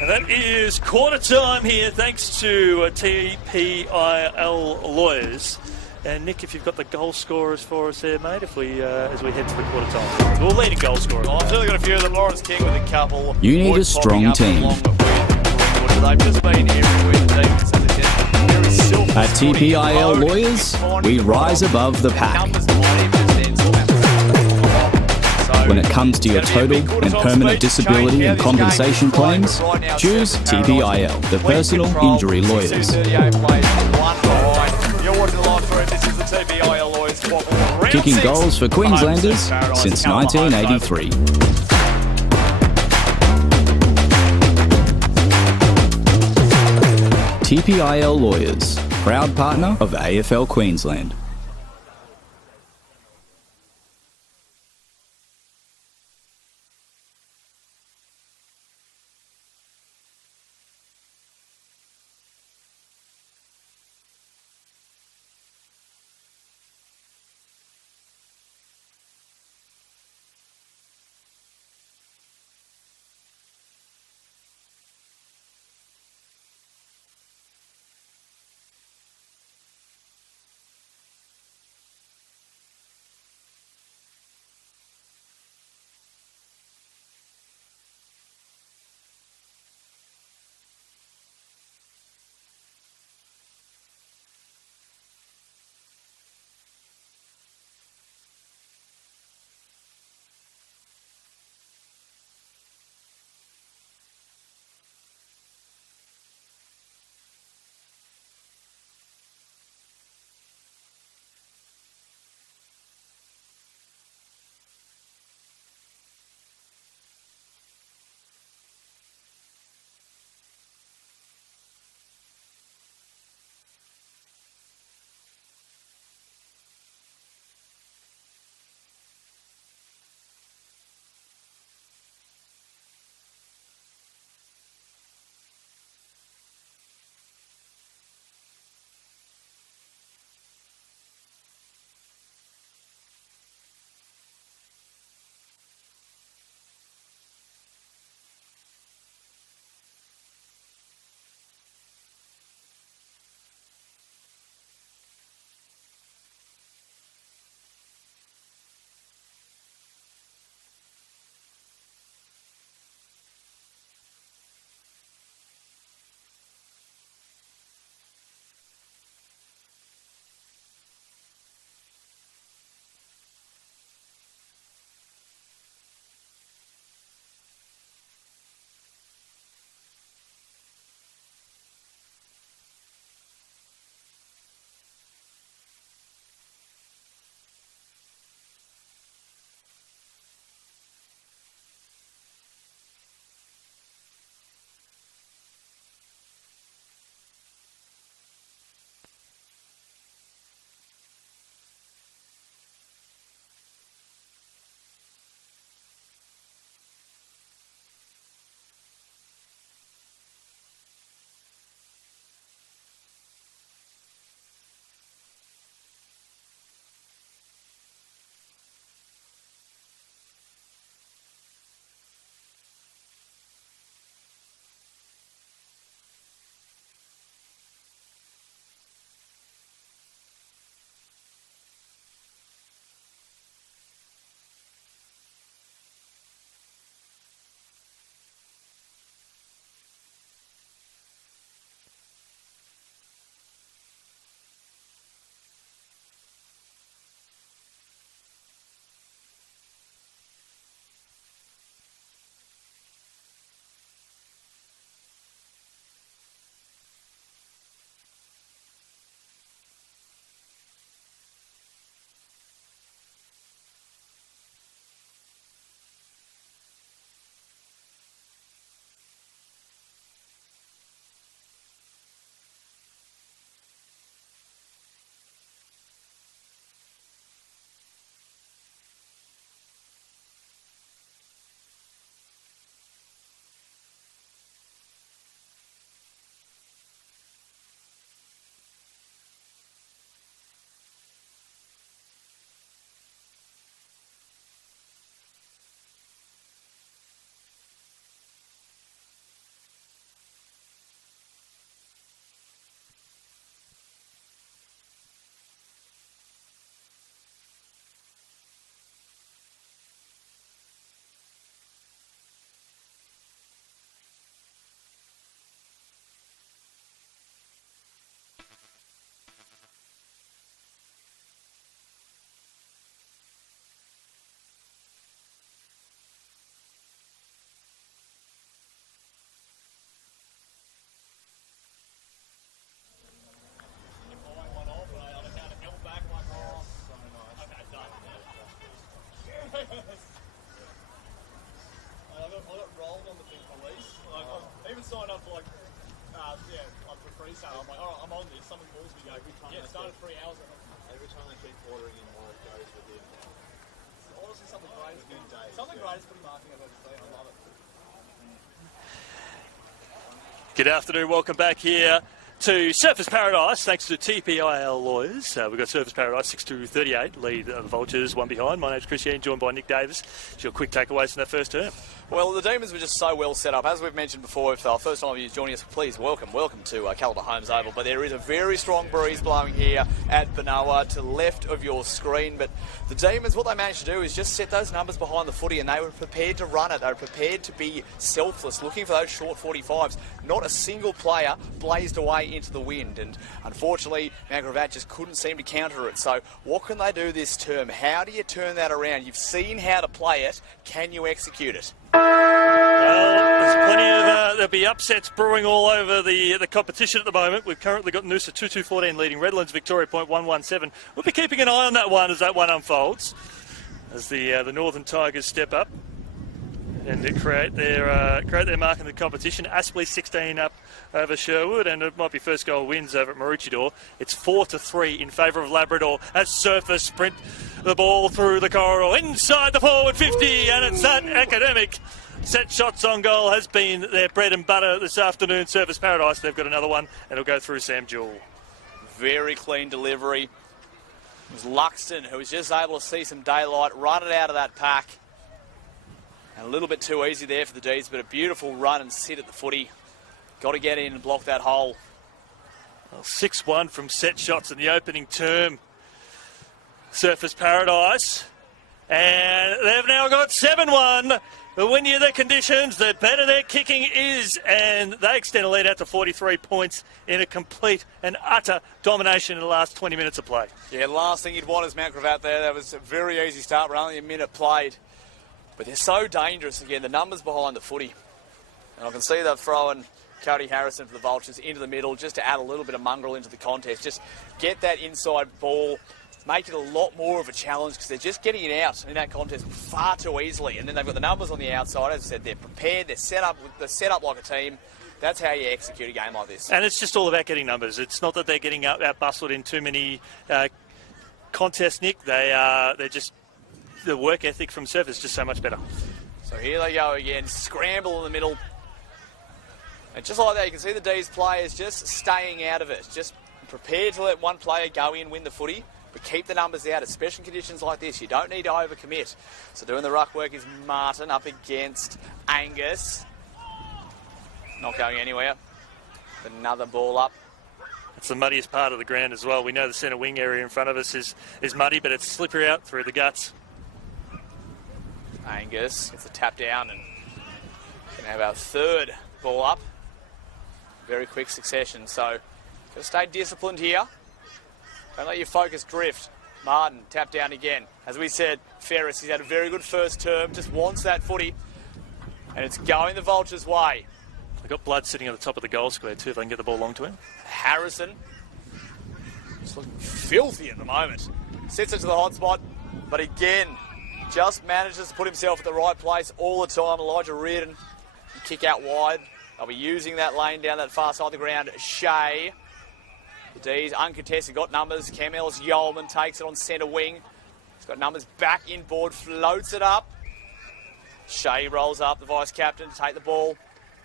And that is quarter time here, thanks to TPIL Lawyers. And Nick, if you've got the goal scorers for us there, mate, if we as we head to the quarter time. We'll lead a goal scorer. I've certainly got a few of them. Lawrence King with a couple. You need a strong team. They've just been everywhere. At TPIL Lawyers, we rise above the pack. When it comes to your total and permanent disability and compensation claims, choose TPIL, the personal injury lawyers. Kicking goals for Queenslanders since 1983. TPIL Lawyers, proud partner of AFL Queensland. signed up for for free sale. I'm like, all right, I'm on this. Someone calls me, go, it started 3 hours ago. Every time they keep ordering in more, it goes within. Honestly, something great. Days, something great is pretty marketing, I've got to say. I love it. Good afternoon, welcome back here to Surfers Paradise, thanks to TPIL Lawyers. We've got Surfers Paradise 6-38, lead the Vultures, one behind. My name's Chris Ian, joined by Nick Davis. Your quick takeaways from that first term? Well, the Demons were just so well set up. As we've mentioned before, if our first time you're joining us, please welcome to Calibre Homes Oval. But there is a very strong breeze blowing here at Benoa to the left of your screen. But the Demons, what they managed to do is just set those numbers behind the footy, and they were prepared to run it. They were prepared to be selfless, looking for those short 45s. Not a single player blazed away into the wind. And unfortunately, Gravatt just couldn't seem to counter it. So what can they do this term? How do you turn that around? You've seen how to play it. Can you execute it? Well, there's plenty of there'll be upsets brewing all over the competition at the moment. We've currently got Noosa 2-2-14 leading Redlands Victoria point 117. We'll be keeping an eye on that one as that one unfolds, as the Northern Tigers step up and create their mark in the competition. Aspley 16 up over Sherwood, and it might be first goal wins over at Maroochydore. It's 4-3 in favour of Labrador as Surfers sprint the ball through the corridor inside the forward 50, and it's that academic. Set shots on goal has been their bread and butter this afternoon. Surfers Paradise, they've got another one, and it'll go through Sam Jewell. Very clean delivery. It was Luxton who was just able to see some daylight, run it out of that pack. And a little bit too easy there for the D's, but a beautiful run and sit at the footy. Got to get in and block that hole. Well, 6-1 from set shots in the opening term. Surfers Paradise. And they've now got 7-1. The windier the conditions, the better their kicking is. And they extend a lead out to 43 points in a complete and utter domination in the last 20 minutes of play. Yeah, the last thing you'd want is Mount Gravatt there. That was a very easy start. We're only a minute played. But they're so dangerous. Again, the numbers behind the footy. And I can see they're throwing Cody Harrison for the Vultures into the middle just to add a little bit of mongrel into the contest. Just get that inside ball, make it a lot more of a challenge, because they're just getting it out in that contest far too easily. And then they've got the numbers on the outside. As I said, they're prepared, they're set up like a team. That's how you execute a game like this. And it's just all about getting numbers. It's not that they're getting out-bustled in too many contests, Nick. They're just... The work ethic from Surf is just so much better. So here they go again, scramble in the middle. And just like that, you can see the D's players just staying out of it. Just prepared to let one player go in, win the footy, but keep the numbers out, especially in conditions like this. You don't need to overcommit. So doing the ruck work is Martin up against Angus. Not going anywhere. Another ball up. It's the muddiest part of the ground as well. We know the centre wing area in front of us is muddy, but it's slippery out through the guts. Angus gets a tap down and can have our third ball up. Very quick succession, so got to stay disciplined here. Don't let your focus drift. Martin, tap down again. As we said, Ferris, he's had a very good first term, just wants that footy, and it's going the Vultures' way. They've got Blood sitting at the top of the goal square too, if they can get the ball long to him. Harrison, just looking filthy at the moment. Sits into the hot spot, but again, just manages to put himself at the right place all the time. Elijah Reardon, kick out wide. They'll be using that lane down that far side of the ground. Shea, the D's uncontested, got numbers. Cam Ellis Yeoman takes it on centre wing. He's got numbers back inboard, floats it up. Shea rolls up, the vice captain, to take the ball.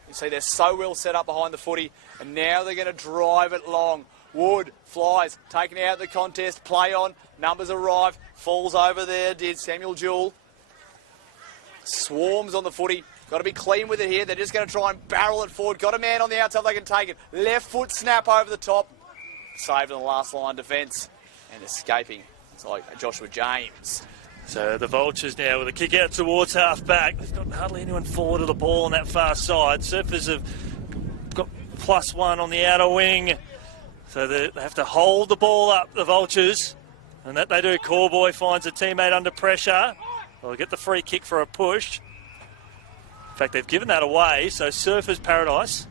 You see they're so well set up behind the footy, and now they're going to drive it long. Wood flies, taken out of the contest, play on, numbers arrive, falls over there, did Samuel Jewell. Swarms on the footy, got to be clean with it here. They're just going to try and barrel it forward. Got a man on the outside, they can take it. Left foot snap over the top. Saved in the last line defence and escaping. It's like Joshua James. So the Vultures now with a kick out towards half back. They've got hardly anyone forward of the ball on that far side. Surfers have got +1 on the outer wing. So they have to hold the ball up, the Vultures. And that they do. Corboy finds a teammate under pressure. They'll get the free kick for a push. In fact, they've given that away. So Surfers Paradise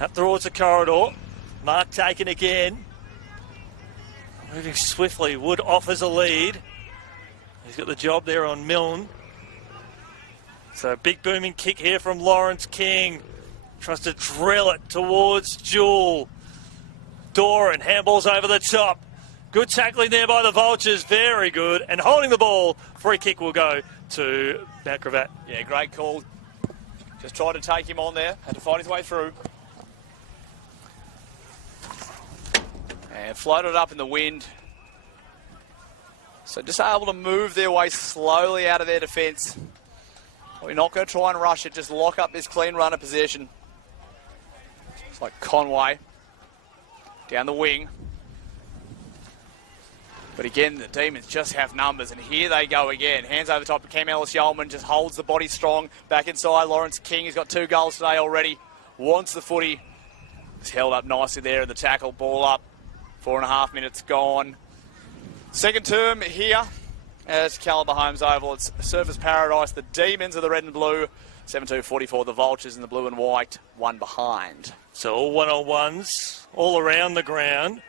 up towards the corridor. Mark taken again. Moving swiftly. Wood offers a lead. He's got the job there on Milne. So big booming kick here from Lawrence King. Tries to drill it towards Jewel. Doran, handballs over the top. Good tackling there by the Vultures, very good. And holding the ball, free kick will go to Mount Gravatt. Yeah, great call. Just tried to take him on there, had to fight his way through. And floated up in the wind. So just able to move their way slowly out of their defence. We're not going to try and rush it, just lock up this clean run of possession. It's like Conway down the wing. But again, the Demons just have numbers, and here they go again. Hands over the top of Cam Ellis-Yeoman, just holds the body strong. Back inside, Lawrence King has got 2 goals today already. Wants the footy. He's held up nicely there in the tackle. Ball up. 4.5 minutes gone. Second term here as Calibre Homes Oval. It's Surfers Paradise. The Demons are the red and blue. 7-2-44, the Vultures in the blue and white. 1 behind. So all one-on-ones, all around the ground.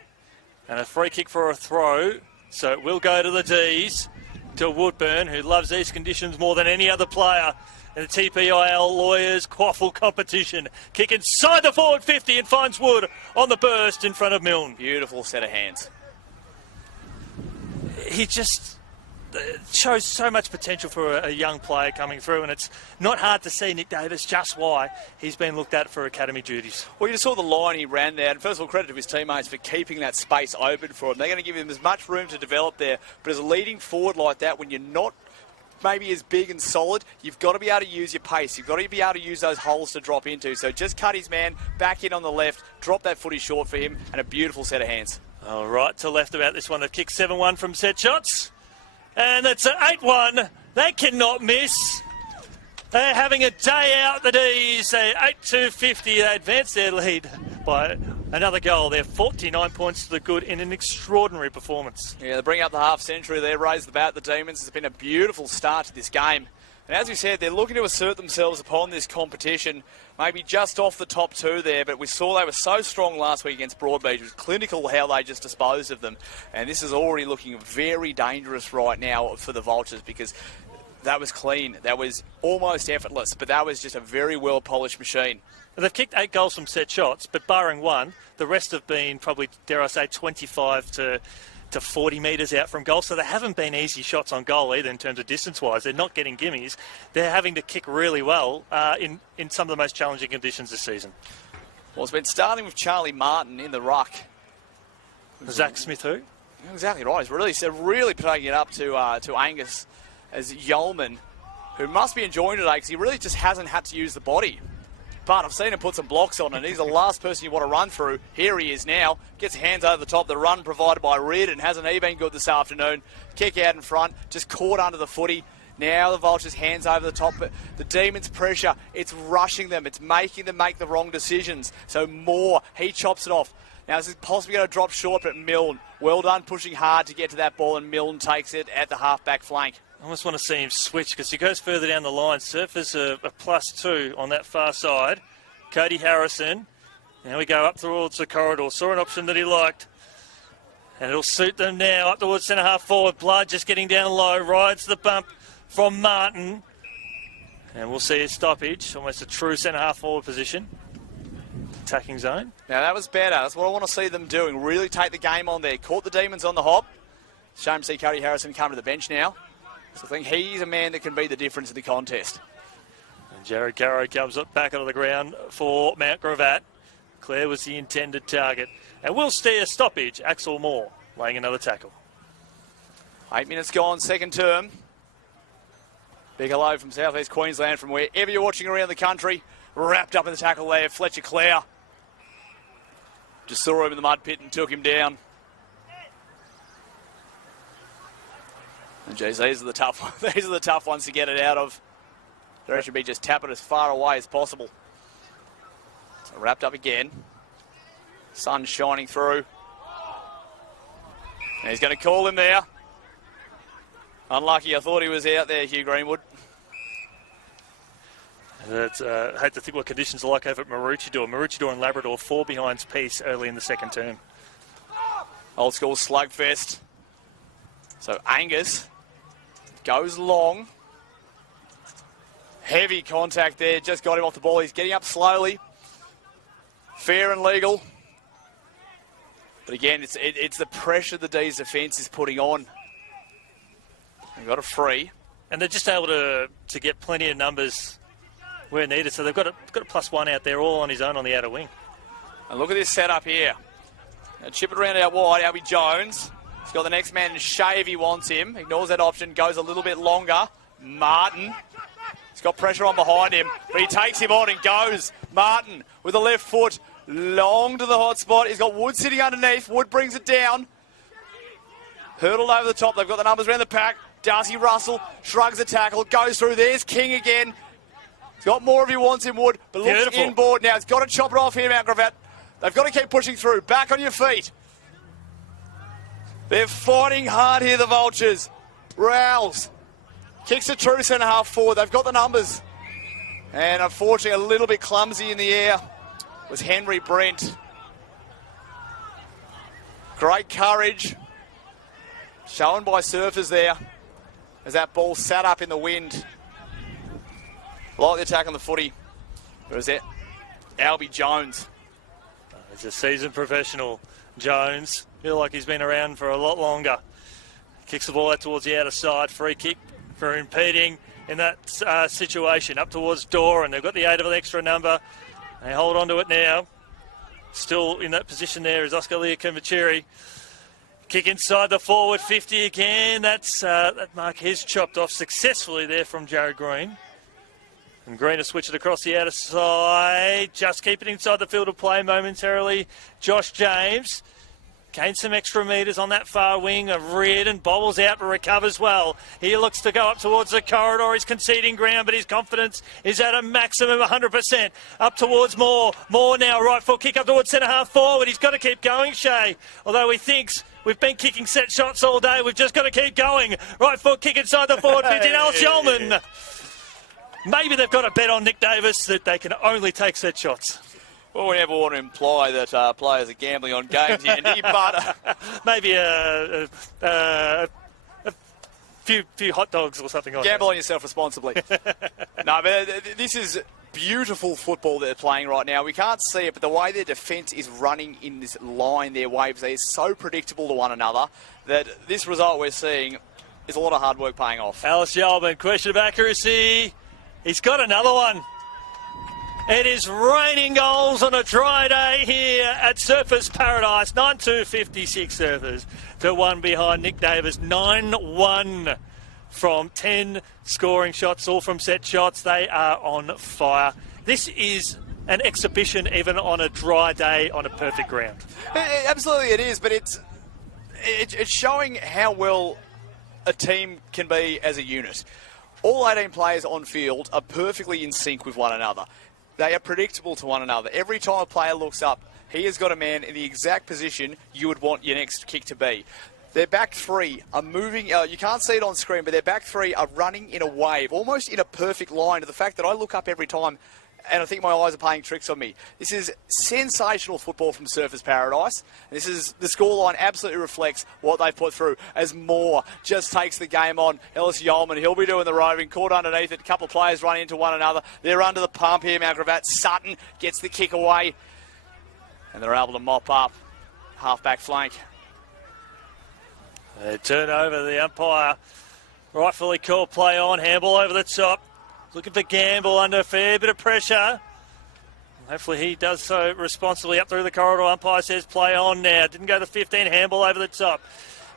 And a free kick for a throw. So it will go to the D's, to Woodburn, who loves these conditions more than any other player in the TPIL Lawyers QAFL competition. Kick inside the forward 50 and finds Wood on the burst in front of Milne. Beautiful set of hands. He just shows so much potential for a young player coming through, and it's not hard to see, Nick Davis, just why he's been looked at for academy duties. Well, you just saw the line he ran there, and first of all, credit to his teammates for keeping that space open for him. They're going to give him as much room to develop there, but as a leading forward like that, when you're not maybe as big and solid, you've got to be able to use your pace. You've got to be able to use those holes to drop into. So just cut his man back in on the left, drop that footy short for him, and a beautiful set of hands. All right to left about this one. They've kicked 7-1 from set shots. And it's an 8-1. They cannot miss. They're having a day out, the D's. They're 8-2-50. They advance their lead by another goal. They're 49 points to the good in an extraordinary performance. Yeah, they bring up the half century there, raise the bat. The Demons. It's been a beautiful start to this game. And as we said, they're looking to assert themselves upon this competition, maybe just off the top 2 there, but we saw they were so strong last week against Broadbeach. It was clinical how they just disposed of them. And this is already looking very dangerous right now for the Vultures, because that was clean. That was almost effortless, but that was just a very well-polished machine. They've kicked 8 goals from set shots, but barring one, the rest have been probably, dare I say, 25 to 40 metres out from goal, so they haven't been easy shots on goal either in terms of distance-wise. They're not getting gimmies. They're having to kick really well in some of the most challenging conditions this season. Well, it's been starting with Charlie Martin in the ruck. Zach Smith, who? Exactly right. He's really putting it up to Angus as Yeoman, who must be enjoying today because he really just hasn't had to use the body. But I've seen him put some blocks on, and he's the last person you want to run through. Here he is now. Gets hands over the top. The run provided by Reardon. Hasn't he been good this afternoon? Kick out in front. Just caught under the footy. Now the Vultures hands over the top. But the Demons' pressure, it's rushing them. It's making them make the wrong decisions. So Moore, he chops it off. Now this is possibly going to drop short, but Milne, well done pushing hard to get to that ball, and Milne takes it at the half-back flank. I almost want to see him switch because he goes further down the line. Surfers a +2 on that far side. Cody Harrison. Now we go up towards the corridor. Saw an option that he liked. And it'll suit them now. Up towards centre-half forward. Blood just getting down low. Rides the bump from Martin. And we'll see a stoppage. Almost a true centre-half forward position. Attacking zone. Now that was better. That's what I want to see them doing. Really take the game on there. Caught the Demons on the hop. Shame to see Cody Harrison come to the bench now. So I think he's a man that can be the difference in the contest. And Jared Garrow comes up back onto the ground for Mount Gravatt. Clare was the intended target. And we'll steer stoppage. Axel Moore laying another tackle. 8 minutes gone, second term. Big hello from South East Queensland, from wherever you're watching around the country. Wrapped up in the tackle there, Fletcher Clare. Just saw him in the mud pit and took him down. And geez, these are the tough ones. These are the tough ones to get it out of. There should be just tap it as far away as possible. So wrapped up again. Sun shining through. And he's going to call him there. Unlucky, I thought he was out there, Hugh Greenwood. I hate to think what conditions are like over at Maroochydore. Maroochydore and Labrador 4 behinds piece early in the second term. Old school slugfest. So Angus goes long. Heavy contact there, just got him off the ball. He's getting up slowly. fair and legal. But again, it's the pressure the D's defence is putting on. They've got a free. And they're just able to get plenty of numbers where needed. So they've got a +1 out there, all on his own on the outer wing. And look at this setup here. Now chip it around out wide, Albie Jones. He's got the next man in Shea if he wants him. Ignores that option, goes a little bit longer. Martin. He's got pressure on behind him, but he takes him on and goes. Martin with the left foot, long to the hot spot. He's got Wood sitting underneath. Wood brings it down. Hurdled over the top. They've got the numbers around the pack. Darcy Russell shrugs a tackle, goes through. There's King again. He's got more if he wants him, Wood, but looks Beautiful. inboard now. He's got to chop it off here, Mount Gravatt. They've got to keep pushing through. Back on your feet. They're fighting hard here, the Vultures. Rowles kicks a true centre half forward. They've got the numbers. And unfortunately, a little bit clumsy in the air was Henry Brent. Great courage shown by Surfers there as that ball sat up in the wind. Like the attack on the footy. Where's that? Albie Jones. He's a seasoned professional, Jones. Feel like he's been around for a lot longer. Kicks the ball out towards the outer side. Free kick for impeding in that situation. Up towards Dore, and they've got the 8 of an extra number. They hold on to it now. Still in that position there is Oscar Leakumachiri. Kick inside the forward 50 again. That's that Marquez chopped off successfully there from Jared Green. And Green will switch it across the outer side. Just keep it inside the field of play momentarily. Josh James gains some extra metres on that far wing of Reardon. Bobbles out but recovers well. He looks to go up towards the corridor. He's conceding ground, but his confidence is at a maximum 100%. Up towards Moore. Moore now, right foot kick up towards centre half forward. He's got to keep going, Shea. Although he thinks we've been kicking set shots all day. We've just got to keep going. Right foot kick inside the forward 50. Alice Yeoman. Maybe they've got a bet on Nick Davis that they can only take set shots. Well, we never want to imply that players are gambling on games, Andy, but maybe a few hot dogs or something like that. Gamble on yourself responsibly. No, but this is beautiful football they're playing right now. We can't see it, but the way their defence is running in this line, their waves, they're so predictable to one another that this result we're seeing is a lot of hard work paying off. Alice Yeoman, question of accuracy. He's got another one. It is raining goals on a dry day here at Surfers Paradise. 9-2, 56 Surfers to 1 behind Nick Davis. 9-1 from 10 scoring shots, all from set shots. They are on fire. This is an exhibition even on a dry day on a perfect ground. Absolutely it is, but it's showing how well a team can be as a unit. All 18 players on field are perfectly in sync with one another. They are predictable to one another. Every time a player looks up, he has got a man in the exact position you would want your next kick to be. Their back three are moving, you can't see it on screen, but their back three are running in a wave, almost in a perfect line, to the fact that I look up every time and I think my eyes are playing tricks on me. This is sensational football from Surfers Paradise. This is the scoreline absolutely reflects what they've put through as Moore just takes the game on. Ellis Yeoman, he'll be doing the roving, caught underneath it. A couple of players run into one another. They're under the pump here, Mount Gravatt. Sutton gets the kick away and they're able to mop up half-back flank. They turn over the umpire. Rightfully called play on. Handball over the top. Looking for Gamble under a fair bit of pressure. Hopefully he does so responsibly up through the corridor. Umpire says play on now. Didn't go to 15. Handball over the top.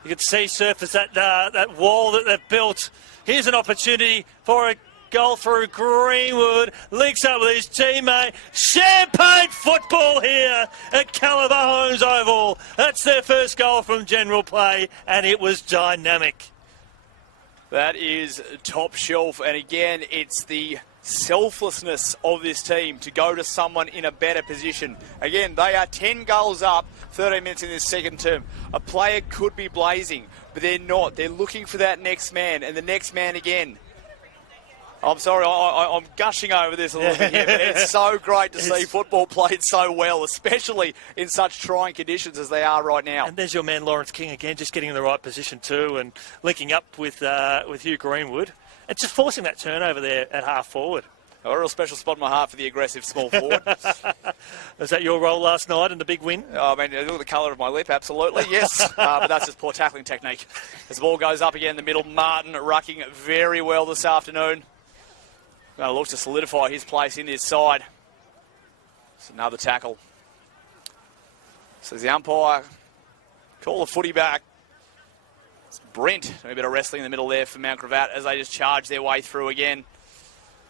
You can see Surfers that wall that they've built. Here's an opportunity for a goal through Greenwood. Links up with his teammate. Champagne football here at Caliber Homes Oval. That's their first goal from general play, and it was dynamic. That is top shelf, and again, it's the selflessness of this team to go to someone in a better position. Again, they are 10 goals up, 13 minutes in this second term. A player could be blazing, but they're not. They're looking for that next man, and the next man again. I'm sorry, I'm gushing over this a little bit here, but it's so great to see football played so well, especially in such trying conditions as they are right now. And there's your man Lawrence King again, just getting in the right position too, and linking up with Hugh Greenwood, and just forcing that turnover there at half forward. A real special spot in my heart for the aggressive small forward. Was that your role last night in the big win? I mean, look at the colour of my lip, absolutely, yes. But that's just poor tackling technique. As the ball goes up again in the middle, Martin rucking very well this afternoon. Going to look to solidify his place in this side. It's another tackle. So the umpire call the footy back. It's Brent, a bit of wrestling in the middle there for Mount Gravatt as they just charge their way through again.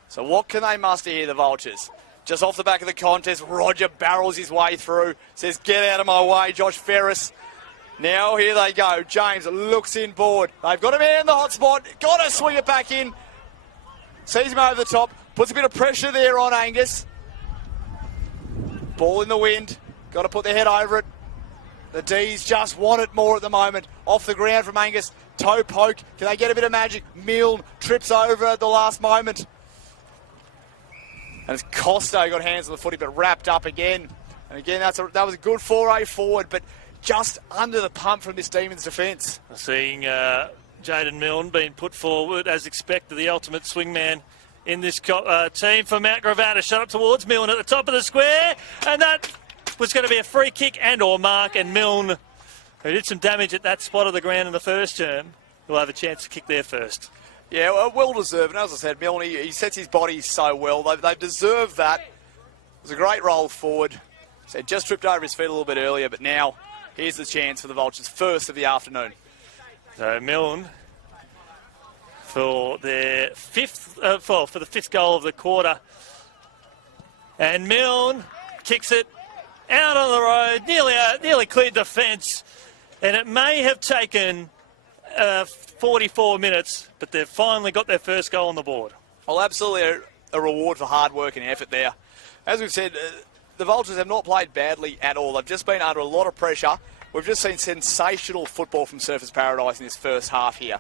So what can they muster here, the Vultures? Just off the back of the contest, Roger barrels his way through, says, get out of my way, Josh Ferris. Now here they go. James looks inboard. They've got a man in the hot spot. Got to swing it back in. Sees him over the top. Puts a bit of pressure there on Angus. Ball in the wind. Got to put their head over it. The D's just want it more at the moment. Off the ground from Angus. Toe poke. Can they get a bit of magic? Milne trips over at the last moment. And as Costo got hands on the footy, but wrapped up again. And again, that was a good foray forward, but just under the pump from this Demons defence. Seeing Jaden Milne being put forward, as expected, the ultimate swingman in this team for Mount Gravatt. A shot up towards Milne at the top of the square. And that was going to be a free kick and or mark. And Milne, who did some damage at that spot of the ground in the first term, will have a chance to kick there first. Yeah, well deserved. And as I said, Milne, he sets his body so well. They've deserved that. It was a great roll forward. So just tripped over his feet a little bit earlier, but now here's the chance for the Vultures, first of the afternoon. So Milne for their for the fifth goal of the quarter. And Milne kicks it out on the road, nearly cleared the fence. And it may have taken 44 minutes, but they've finally got their first goal on the board. Well, absolutely a reward for hard work and effort there. As we've said, the Vultures have not played badly at all. They've just been under a lot of pressure. We've just seen sensational football from Surfers Paradise in this first half here.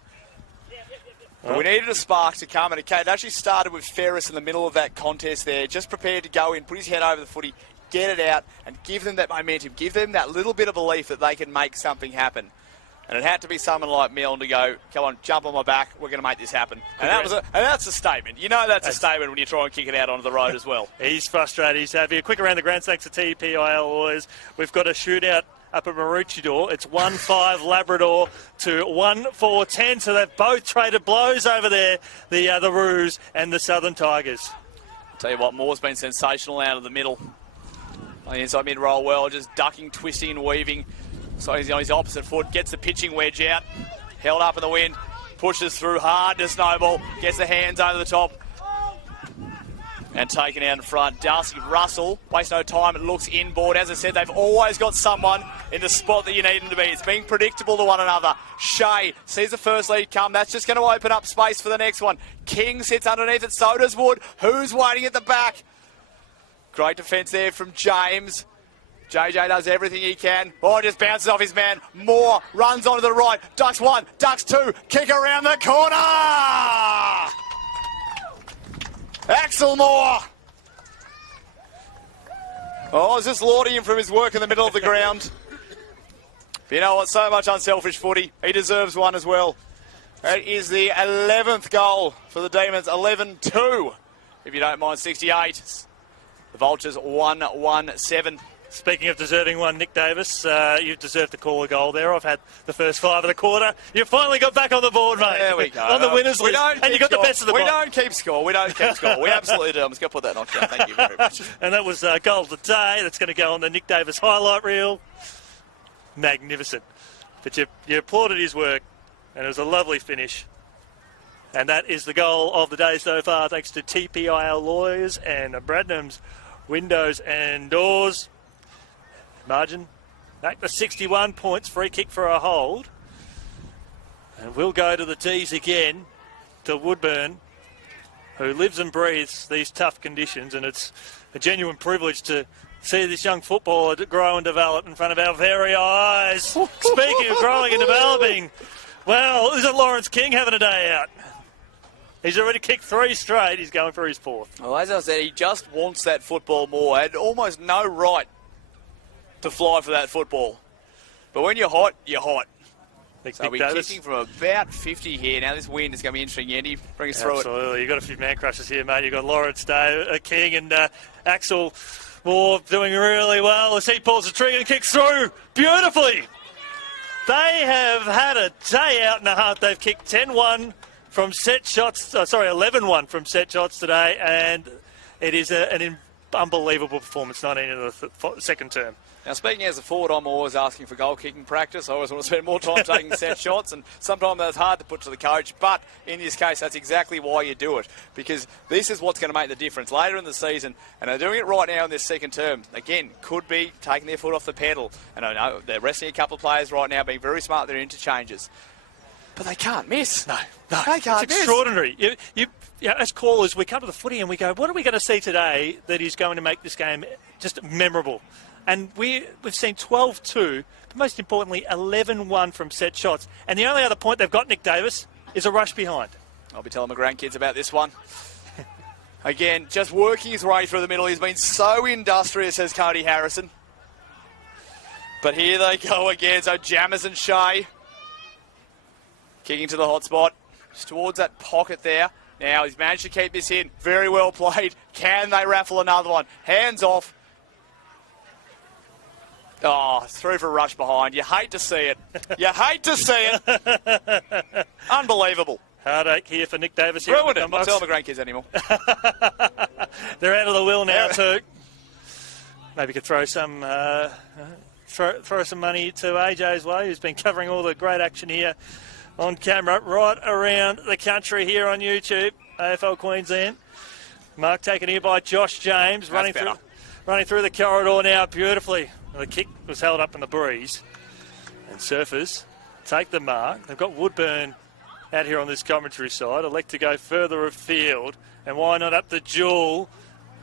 But we needed a spark to come, and it actually started with Ferris in the middle of that contest there, just prepared to go in, put his head over the footy, get it out, and give them that momentum, give them that little bit of belief that they can make something happen. And it had to be someone like Milne to go, come on, jump on my back, we're going to make this happen. And that's a statement. You know that's a statement when you try and kick it out onto the road as well. He's frustrated, he's happy. A quick around the ground, thanks to TPIL Lawyers. We've got a shootout up at Maroochydore. It's 1-5 Labrador to 1-4-10, so they've both traded blows over there, the Roos and the Southern Tigers. I'll tell you what, Moore's been sensational out of the middle. On the inside mid-roll well, just ducking, twisting and weaving. So he's on his opposite foot, gets the pitching wedge out, held up in the wind, pushes through hard to Snowball, gets the hands over the top, and taken out in front. Darcy Russell, waste no time, it looks inboard. As I said, they've always got someone in the spot that you need them to be. It's being predictable to one another. Shea sees the first lead come. That's just going to open up space for the next one. King sits underneath it, so does Wood. Who's waiting at the back? Great defence there from James. JJ does everything he can. Oh, just bounces off his man. Moore runs onto the right. Ducks one, ducks two. Kick around the corner. Axel Moore. Oh, is this lauding him from his work in the middle of the ground? But you know what? So much unselfish footy. He deserves one as well. That is the 11th goal for the Demons. 11-2, if you don't mind, 68. The Vultures 1-1-7. Speaking of deserving one, Nick Davis, you've deserved to call a goal there. I've had the first 5 of the quarter. You finally got back on the board, mate. There we go. On the winners list. And you got the best of the bunch. We don't keep score. We absolutely do. I'm just going to put that on count. Thank you very much. And that was goal of the day. That's going to go on the Nick Davis highlight reel. Magnificent. But you applauded his work, and it was a lovely finish. And that is the goal of the day so far, thanks to TPIL Lawyers and Bradnam's Windows and Doors. Margin back to 61 points, free kick for a hold. And we'll go to the D's again, to Woodburn, who lives and breathes these tough conditions, and it's a genuine privilege to see this young footballer grow and develop in front of our very eyes. Speaking of growing and developing, well, isn't Lawrence King having a day out? He's already kicked 3 straight. He's going for his 4th. Well, as I said, he just wants that football more. Had almost no right to fly for that football. But when you're hot, you're hot. So we're kicking from about 50 here. Now this wind is going to be interesting, Andy. Bring us through it. Absolutely. You've got a few man crushes here, mate. You've got Lawrence Day, King and Axel Moore doing really well as he pulls the trigger and kicks through beautifully. They have had a day out and a half. They've kicked 10-1 from set shots. 11-1 from set shots today, and it is an unbelievable performance, 19 in the second term. Now, speaking as a forward, I'm always asking for goal-kicking practice. I always want to spend more time taking set shots, and sometimes that's hard to put to the coach. But in this case, that's exactly why you do it, because this is what's going to make the difference later in the season. And they're doing it right now in this second term. Again, could be taking their foot off the pedal. And I know they're resting a couple of players right now, being very smart with their interchanges. But they can't miss. No, they can't it's miss. Extraordinary. As callers, we come to the footy and we go, what are we going to see today that is going to make this game just memorable? And we've seen 12-2, but most importantly, 11-1 from set shots. And the only other point they've got, Nick Davis, is a rush behind. I'll be telling my grandkids about this one. Again, just working his way through the middle. He's been so industrious, says Cody Harrison. But here they go again. So Jammers and Shea kicking to the hot spot, just towards that pocket there. Now he's managed to keep this in. Very well played. Can they raffle another one? Hands off. Oh, through for a rush behind. You hate to see it. You hate to see it. Unbelievable. Heartache here for Nick Davis. Here Ruined it. I'm not telling my grandkids anymore. They're out of the will now too. Maybe could throw some throw some money to AJ's way, who's been covering all the great action here on camera right around the country here on YouTube. AFL Queensland. Mark taken here by Josh James, running through the corridor now beautifully. The kick was held up in the breeze. And Surfers take the mark. They've got Woodburn out here on this commentary side. Elect to go further afield. And why not up the Jewel?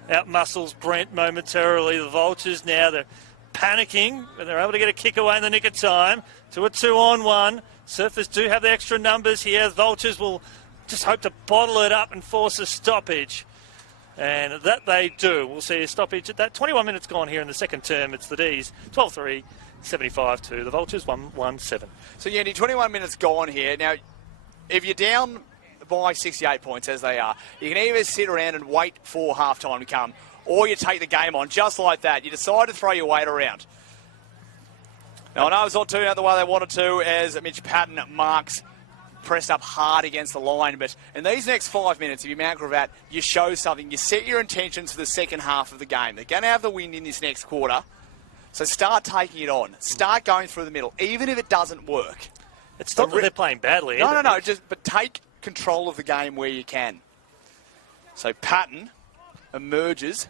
Out muscles Brent momentarily. The Vultures now, they're panicking, but they're able to get a kick away in the nick of time to a 2-on-1. Surfers do have the extra numbers here. Vultures will just hope to bottle it up and force a stoppage. And that they do. We'll see a stoppage at that. 21 minutes gone here in the second term. It's the D's. 12-3, 75-2. The Vultures 1-1-7. So, Yandy, 21 minutes gone here. Now, if you're down by 68 points, as they are, you can either sit around and wait for half-time to come, or you take the game on just like that. You decide to throw your weight around. Now, I know it's not turning out the way they wanted to, as Mitch Patton marks pressed up hard against the line, but in these next 5 minutes, if you're Mount Gravatt, you show something. You set your intentions for the second half of the game. They're going to have the wind in this next quarter, so start taking it on. Start going through the middle, even if it doesn't work. It's not that they're playing badly. No, but take control of the game where you can. So Patton emerges,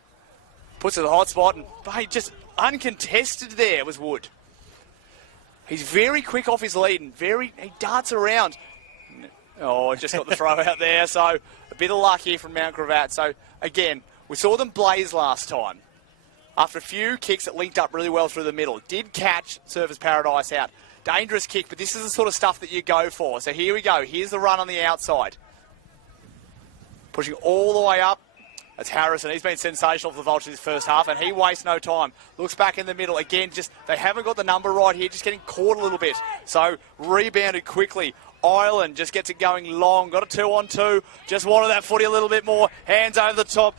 puts it in the hot spot, and just uncontested there was Wood. He's very quick off his lead and he darts around. Oh, just got the throw out there. So a bit of luck here from Mount Gravatt. So again, we saw them blaze last time. After a few kicks, it linked up really well through the middle. Did catch Surfers Paradise out. Dangerous kick, but this is the sort of stuff that you go for. So here we go. Here's the run on the outside. Pushing all the way up. That's Harrison. He's been sensational for the Vultures this first half, and he wastes no time. Looks back in the middle. Again, they haven't got the number right here, just getting caught a little bit. So rebounded quickly. Ireland just gets it going long. Got a 2-on-2. Just wanted that footy a little bit more. Hands over the top.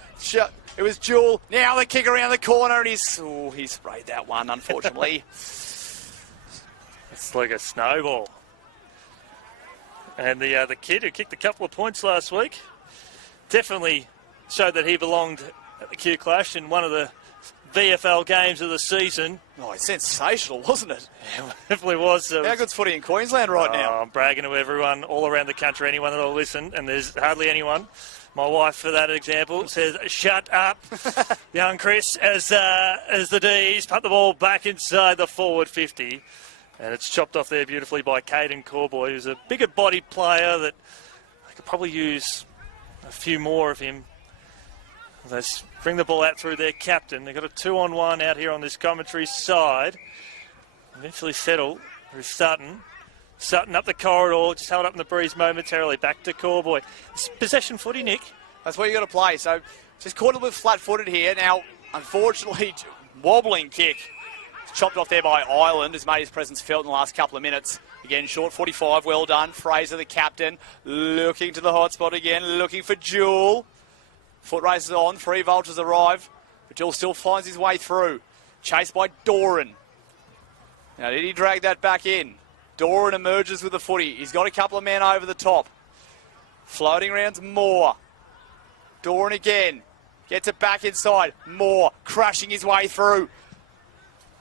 It was Jewel. Now the kick around the corner, and he sprayed that one, unfortunately. It's like a snowball. And the kid who kicked a couple of points last week definitely showed that he belonged at the Q Clash in one of the VFL games of the season. Oh, it's sensational, wasn't it? Yeah, it definitely was. How good's footy in Queensland right now? I'm bragging to everyone all around the country, anyone that'll listen, and there's hardly anyone. My wife, for that example, says, "Shut up, young Chris," as the D's put the ball back inside the forward 50. And it's chopped off there beautifully by Caden Corboy, who's a bigger body player that I could probably use a few more of him. They bring the ball out through their captain. They've got a 2-on-1 out here on this commentary side. Eventually settle through Sutton. Sutton up the corridor, just held up in the breeze momentarily. Back to Corboy. It's possession footy, Nick. That's what you got to play. So just caught a little bit flat-footed here. Now, unfortunately, wobbling kick. Chopped off there by Ireland, who's made his presence felt in the last couple of minutes. Again, short 45, well done. Fraser, the captain, looking to the hot spot again, looking for Jewel. Foot races on, 3 Vultures arrive, but Jewel still finds his way through. Chased by Doran. Now, did he drag that back in? Doran emerges with the footy. He's got a couple of men over the top. Floating rounds Moore. Doran again. Gets it back inside. Moore crashing his way through.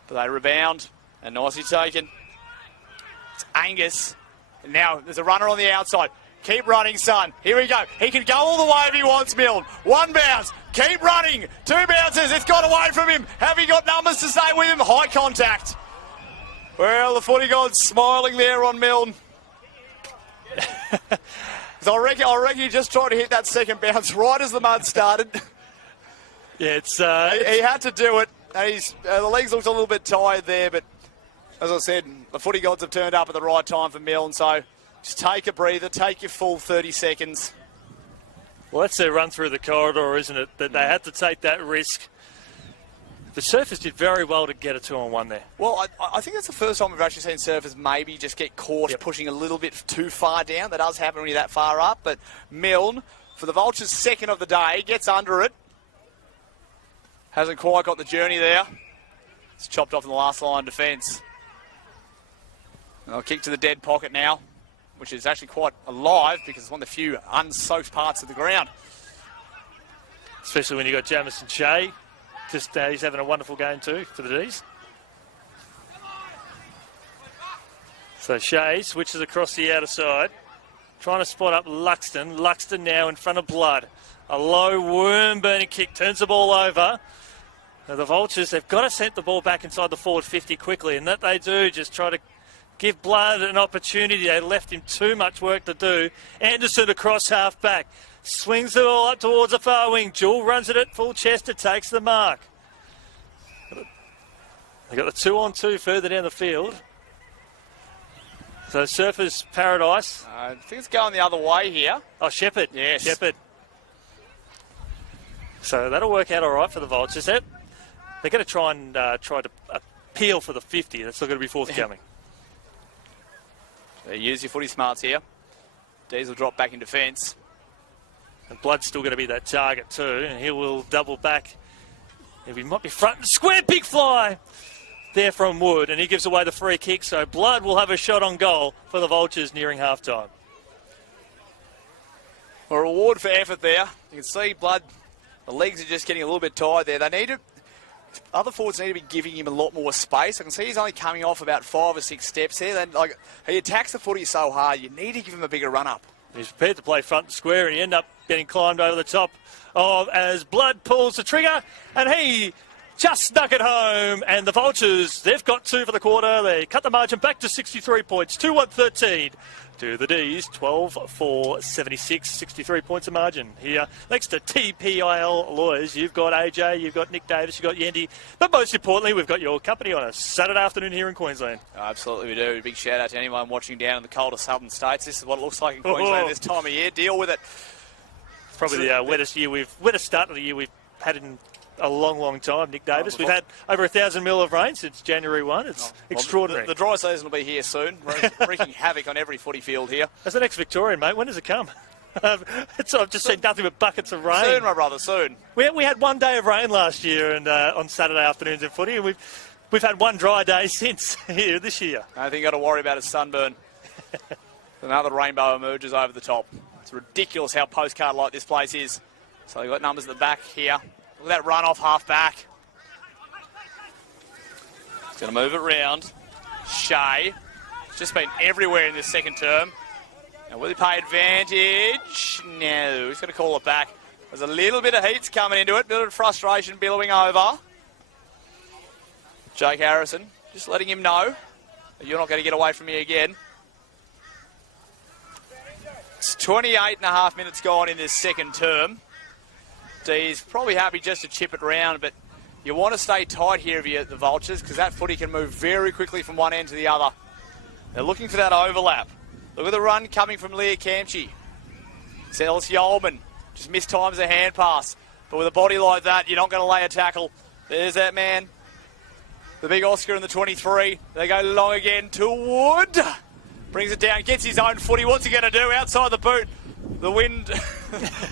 But they rebound. And nicely taken. It's Angus. And now there's a runner on the outside. Keep running, son. Here we go. He can go all the way if he wants, Milne. 1 bounce. Keep running. 2 bounces. It's got away from him. Have he got numbers to stay with him? High contact. Well, the footy god's smiling there on Milne. I reckon he just tried to hit that second bounce right as the mud started. Yeah, it's he had to do it. And the legs looked a little bit tired there, but as I said, the footy gods have turned up at the right time for Milne. So just take a breather, take your full 30 seconds. Well, that's their run through the corridor, isn't it? That they had to take that risk. The Surfers did very well to get a 2-on-1 there. Well, I think that's the first time we've actually seen Surfers maybe just get caught pushing a little bit too far down. That does happen when you're that far up. But Milne, for the Vultures' second of the day, gets under it. Hasn't quite got the journey there. It's chopped off in the last line defence. I'll kick to the dead pocket now, which is actually quite alive because it's one of the few unsoaked parts of the ground. Especially when you've got Jamison Shea. Just he's having a wonderful game too for the D's. So Shea switches across the outer side, trying to spot up Luxton. Luxton now in front of Blood. A low worm-burning kick turns the ball over. Now the Vultures, they've got to send the ball back inside the forward 50 quickly, and that they do. Just try to give Blood an opportunity. They left him too much work to do. Anderson across half back. Swings the ball up towards the far wing. Jewel runs it at full chest. It takes the mark. They've got the 2-on-2 further down the field. So Surfers Paradise. I think it's going the other way here. Oh, Shepherd. Yes. Shepherd. So that'll work out all right for the Vultures. They're going to try to appeal for the 50. That's not going to be forthcoming. So use your footy smarts here. Diesel drop back in defence. And Blood's still going to be that target too, and he will double back. And he might be front and square, big fly there from Wood, and he gives away the free kick, so Blood will have a shot on goal for the Vultures nearing half-time. A reward for effort there. You can see Blood, the legs are just getting a little bit tired there. They need to, other forwards need to be giving him a lot more space. I can see he's only coming off about 5 or 6 steps here. Then, he attacks the footy so hard, you need to give him a bigger run-up. He's prepared to play front and square, and he ended up getting climbed over the top of as Blood pulls the trigger, and he just snuck it home. And the Vultures, they've got 2 for the quarter. They cut the margin back to 63 points, 2-1-13 to the D's, 12-4-76, 63 points of margin here. Thanks to TPIL Lawyers, you've got AJ, you've got Nick Davis, you've got Yendi, but most importantly, we've got your company on a Saturday afternoon here in Queensland. Absolutely we do. Big shout out to anyone watching down in the colder southern states. This is what it looks like in Queensland this time of year. Deal with it. It's probably the wettest start of the year we've had in a long time, Nick Davis. We've had over 1,000 mil of rain since January 1. It's extraordinary. The dry season will be here soon, wreaking havoc on every footy field here. As an ex-Victorian, mate, when does it come? I've just seen nothing but buckets of rain. Soon, my brother, soon. We had 1 day of rain last year, and on Saturday afternoons in footy, and we've had 1 dry day since here this year. I don't think you've got to worry about a sunburn. Another rainbow emerges over the top. It's ridiculous how postcard-like this place is. So you've got numbers at the back here. Look at that run off half back. He's going to move it round. Shea. He's just been everywhere in this second term. And will he pay advantage? No. He's going to call it back. There's a little bit of heat's coming into it. A bit of frustration billowing over. Jake Harrison just letting him know that you're not going to get away from me again. It's 28.5 minutes gone in this second term. D's probably happy just to chip it round, but you want to stay tight here if you're the Vultures because that footy can move very quickly from one end to the other. They're looking for that overlap. Look at the run coming from Leah Kamchi. It's Ellis Yeoman. Just mistimes a hand pass. But with a body like that, you're not going to lay a tackle. There's that man. The big Oscar in the 23. They go long again to Wood. Brings it down, gets his own footy. What's he going to do outside the boot? The wind,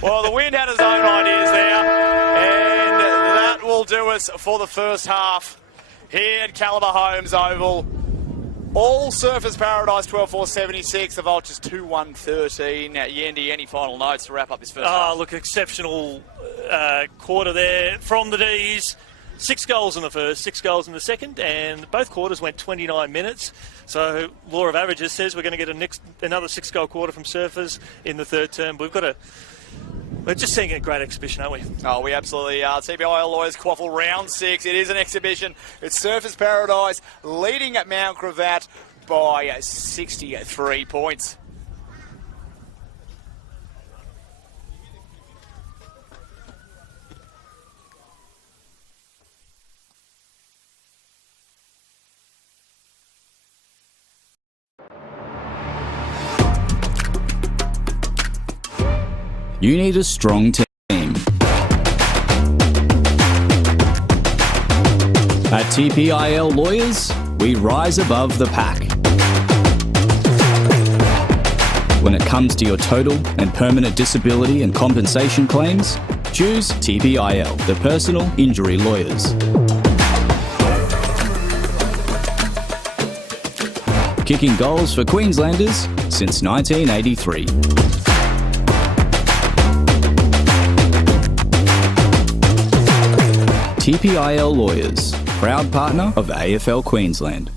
well, the wind had his own ideas there. And that will do us for the first half here at Caliber Homes Oval. All Surfers Paradise 12-4-76, the Vultures 2-1-13. Yendi, any final notes to wrap up this first half? Look, exceptional quarter there from the D's. 6 goals in the first, 6 goals in the second, and both quarters went 29 minutes. So law of averages says we're going to get another 6-goal quarter from Surfers in the third term. We're just seeing a great exhibition, aren't we? Oh, we absolutely are. TPIL Lawyers QAFL round 6. It is an exhibition. It's Surfers Paradise leading at Mount Gravatt by 63 points. You need a strong team. At TPIL Lawyers, we rise above the pack. When it comes to your total and permanent disability and compensation claims, choose TPIL, the Personal Injury Lawyers. Kicking goals for Queenslanders since 1983. TPIL Lawyers, proud partner of AFL Queensland.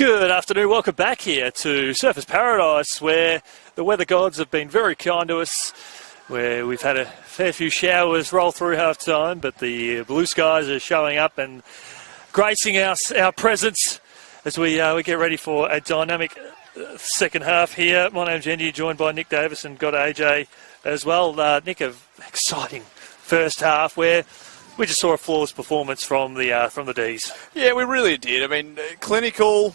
Good afternoon. Welcome back here to Surfers Paradise, where the weather gods have been very kind to us, where we've had a fair few showers roll through half-time, but the blue skies are showing up and gracing our presence as we get ready for a dynamic second half here. My name's Andy, joined by Nick Davis and got AJ as well. Nick, an exciting first half where we just saw a flawless performance from the Ds. Yeah, we really did. I mean, clinical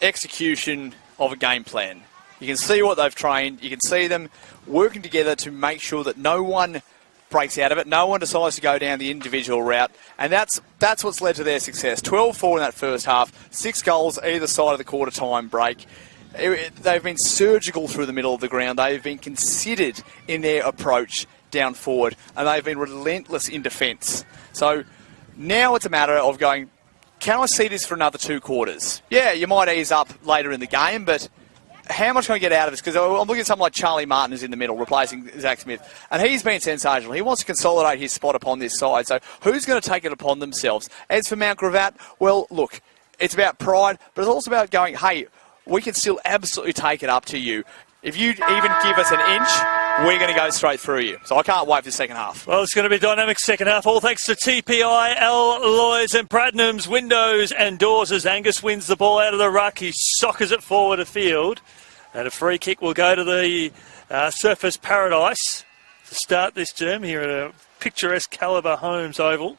execution of a game plan. You can see what they've trained. You can see them working together to make sure that no one breaks out of it. No one decides to go down the individual route. And that's what's led to their success. 12-4 in that first half. 6 goals either side of the quarter-time break. They've been surgical through the middle of the ground. They've been considered in their approach down forward. And they've been relentless in defence. So now it's a matter of going, can I see this for another 2 quarters? Yeah, you might ease up later in the game, but how much can I get out of this? Because I'm looking at someone like Charlie Martin who's in the middle, replacing Zach Smith, and he's been sensational. He wants to consolidate his spot upon this side, so who's going to take it upon themselves? As for Mount Gravatt, well, look, it's about pride, but it's also about going, hey, we can still absolutely take it up to you. If you even give us an inch, we're going to go straight through you. So I can't wait for the second half. Well, it's going to be a dynamic second half, all thanks to TPIL, Lawyers and Platinum's Windows and Doors as Angus wins the ball out of the ruck. He soccers it forward of field. And a free kick will go to the Surfers Paradise to start this term here at a picturesque Calibre Homes Oval,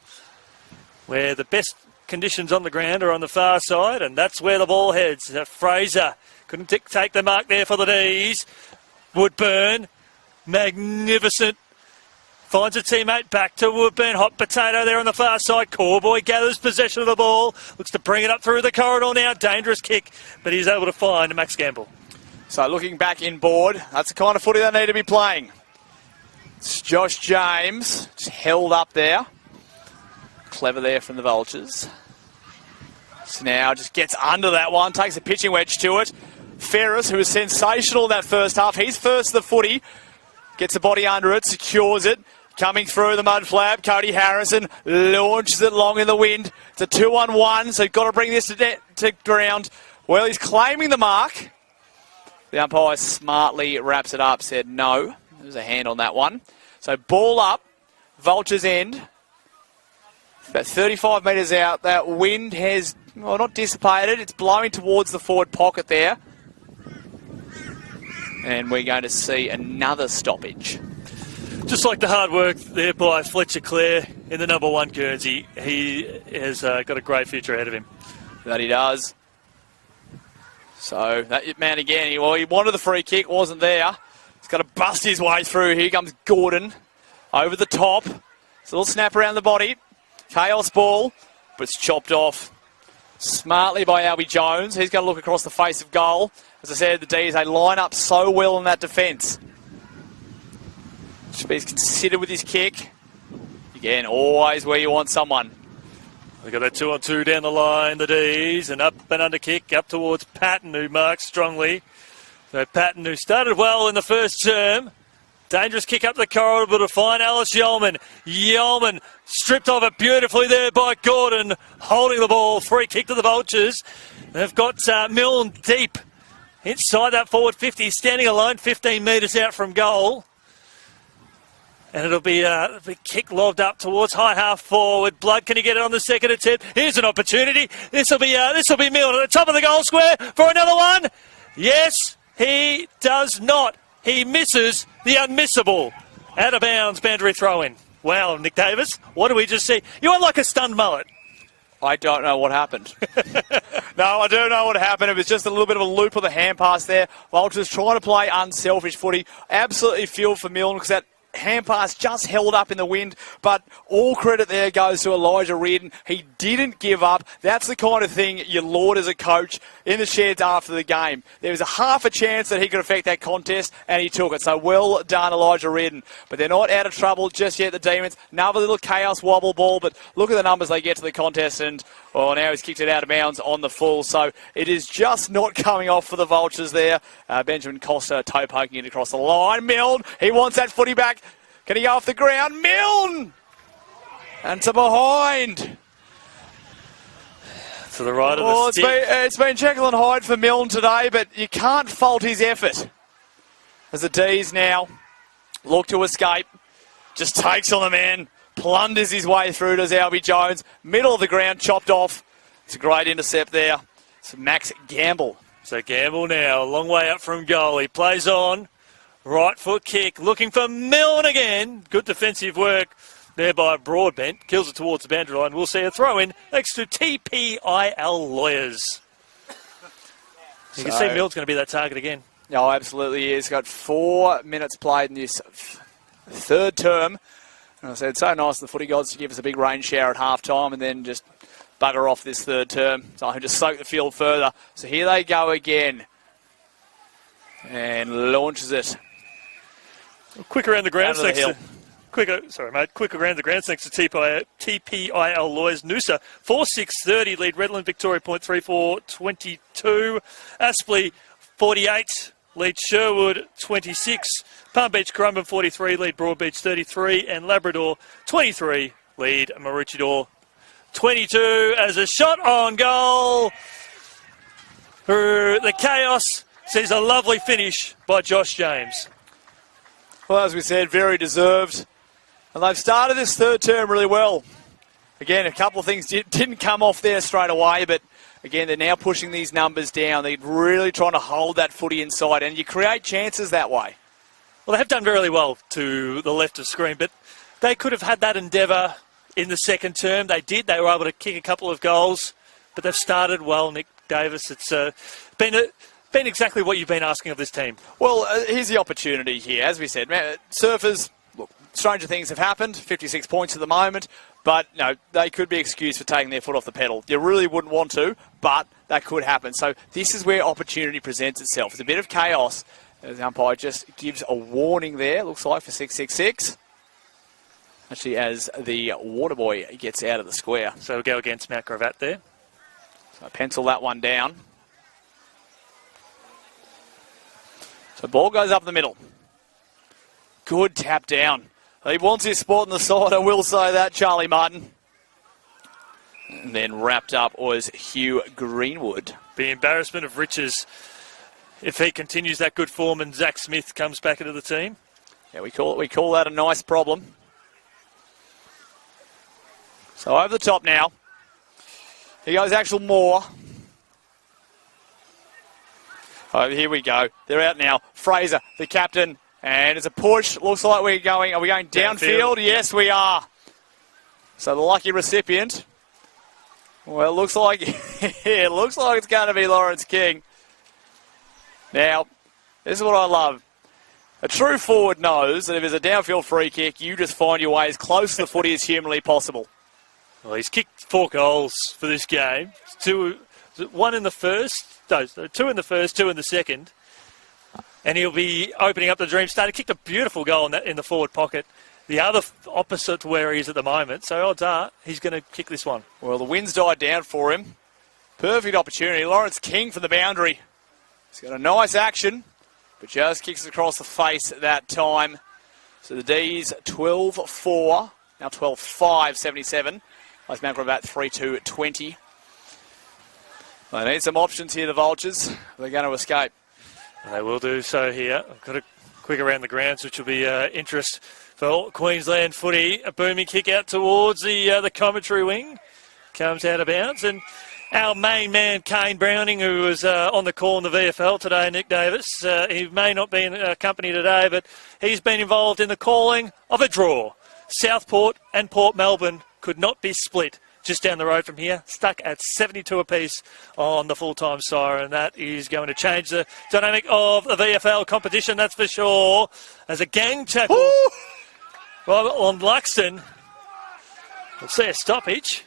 where the best conditions on the ground are on the far side, and that's where the ball heads. Fraser couldn't take the mark there for the D's. Woodburn, magnificent. Finds a teammate back to Woodburn. Hot potato there on the far side. Corboy gathers possession of the ball. Looks to bring it up through the corridor now. Dangerous kick, but he's able to find Max Gamble. So looking back inboard, that's the kind of footy they need to be playing. It's Josh James, just held up there. Clever there from the Vultures. So now just gets under that one, takes a pitching wedge to it. Ferris, who was sensational in that first half, he's first to the footy. Gets the body under it, secures it. Coming through the mud flap, Cody Harrison launches it long in the wind. It's a 2-on-1, so you've got to bring this to ground. Well, he's claiming the mark. The umpire smartly wraps it up, said no. There's a hand on that one. So ball up, Vultures end. About 35 metres out. That wind has, well, not dissipated. It's blowing towards the forward pocket there. And we're going to see another stoppage. Just like the hard work there by Fletcher Clare in the number 1 Guernsey, he has got a great future ahead of him. That he does. So that man again, he wanted the free kick, wasn't there. He's got to bust his way through. Here comes Gordon over the top. It's a little snap around the body. Chaos ball, but it's chopped off smartly by Albie Jones. He's going to look across the face of goal. As I said, the D's, they line up so well in that defence. Should be considered with his kick. Again, always where you want someone. We've got a 2-on-2 down the line, the D's, and up and under kick up towards Patton, who marks strongly. So Patton, who started well in the first term. Dangerous kick up the corridor, but a fine Alice Yeoman. Yeoman stripped off it beautifully there by Gordon, holding the ball. Free kick to the Vultures. They've got Milne deep inside that forward 50, standing alone 15 metres out from goal. And it'll be a kick lobbed up towards high half forward. Blood, can he get it on the second attempt? Here's an opportunity. This will be Milne at the top of the goal square for another one. Yes, he does not. He misses the unmissable. Out of bounds, boundary throw-in. Wow, Nick Davis, what do we just see? You are like a stunned mullet. I don't know what happened. No, I don't know what happened. It was just a little bit of a loop of the hand pass there. Vultures trying to play unselfish footy. Absolutely feel for Milne because that hand pass just held up in the wind, but all credit there goes to Elijah Reardon. He didn't give up. That's the kind of thing you laud as a coach in the sheds after the game. There was a half a chance that he could affect that contest, and he took it. So well done, Elijah Reardon. But they're not out of trouble just yet, the Demons. Another little chaos wobble ball, but look at the numbers they get to the contest, and well, now he's kicked it out of bounds on the full. So it is just not coming off for the Vultures there. Benjamin Costa toe poking it across the line. Milne, he wants that footy back. Can he go off the ground? Milne! And to behind. To the right of Well, the stick. it's been Jekyll and Hyde for Milne today, but you can't fault his effort. As the D's now look to escape. Just takes on the man, plunders his way through to Albie Jones. Middle of the ground, chopped off. It's a great intercept there. It's Max Gamble. So Gamble now, a long way up from goal. He plays on. Right foot kick, looking for Milne again. Good defensive work there by Broadbent. Kills it towards the boundary line. We'll see a throw in next to TPIL Lawyers. You can see Milne's going to be that target again. Oh, absolutely he is. Got 4 minutes played in this third term. And I said, it's so nice of the footy gods to give us a big rain shower at half-time and then just bugger off this third term. So I can just soak the field further. So here they go again. And launches it. Quick around the grounds next hill. to... Quick around the grounds next to TPIL Lawyers. Noosa, 4-6-30 lead. Redland Victoria, 0.34-22. Aspley, 48. Lead Sherwood 26, Palm Beach Currumbin 43, lead Broadbeach 33, and Labrador 23, lead Maroochydore 22 as a shot on goal. The chaos sees a lovely finish by Josh James. Well, as we said, very deserved. And they've started this third term really well. Again, a couple of things didn't come off there straight away, but again, they're now pushing these numbers down. They're really trying to hold that footy inside, and you create chances that way. Well, they have done really well to the left of screen, but they could have had that endeavour in the second term. They did. They were able to kick a couple of goals, but they've started well, Nick Davis. It's been exactly what you've been asking of this team. Well, here's the opportunity here. As we said, Surfers, look, stranger things have happened. 56 points at the moment. But, no, they could be excused for taking their foot off the pedal. You really wouldn't want to, but that could happen. So this is where opportunity presents itself. It's a bit of chaos. The umpire just gives a warning there, looks like, for 666. Actually, as the water boy gets out of the square. So we'll go against Mount Gravatt there. So pencil that one down. So ball goes up the middle. Good tap down. He wants his spot on the side, I will say that, Charlie Martin. And then wrapped up was Hugh Greenwood. The embarrassment of riches if he continues that good form and Zach Smith comes back into the team. Yeah, we call that a nice problem. So over the top now. Here goes Axel Moore. Oh, here we go. They're out now. Fraser, the captain. And it's a push. Looks like are we going downfield? Yes, we are. So the lucky recipient. Well, it looks like it's going to be Lawrence King. Now, this is what I love. A true forward knows that if there's a downfield free kick, you just find your way as close to the footy as humanly possible. Well, he's kicked 4 goals for this game. 2 in the first, 2 in the first, 2 in the second. And he'll be opening up the dream state. He kicked a beautiful goal in the forward pocket. The other opposite to where he is at the moment. So odds are he's going to kick this one. Well, the wind's died down for him. Perfect opportunity. Lawrence King for the boundary. He's got a nice action, but just kicks it across the face at that time. So the D's 12-4, now 12-5, 77. Like Mount Gravatt 3-2-20. They need some options here, the Vultures. They're going to escape. They will do so here. I've got a quick around the grounds, which will be interest for Queensland footy. A booming kick out towards the commentary wing. Comes out of bounds. And our main man, Kane Browning, who was on the call in the VFL today, Nick Davis. He may not be in company today, but he's been involved in the calling of a draw. Southport and Port Melbourne could not be split. Just down the road from here, stuck at 72 apiece on the full-time siren. That is going to change the dynamic of the VFL competition, that's for sure. As a gang tackle on Luxton. We'll see a stoppage.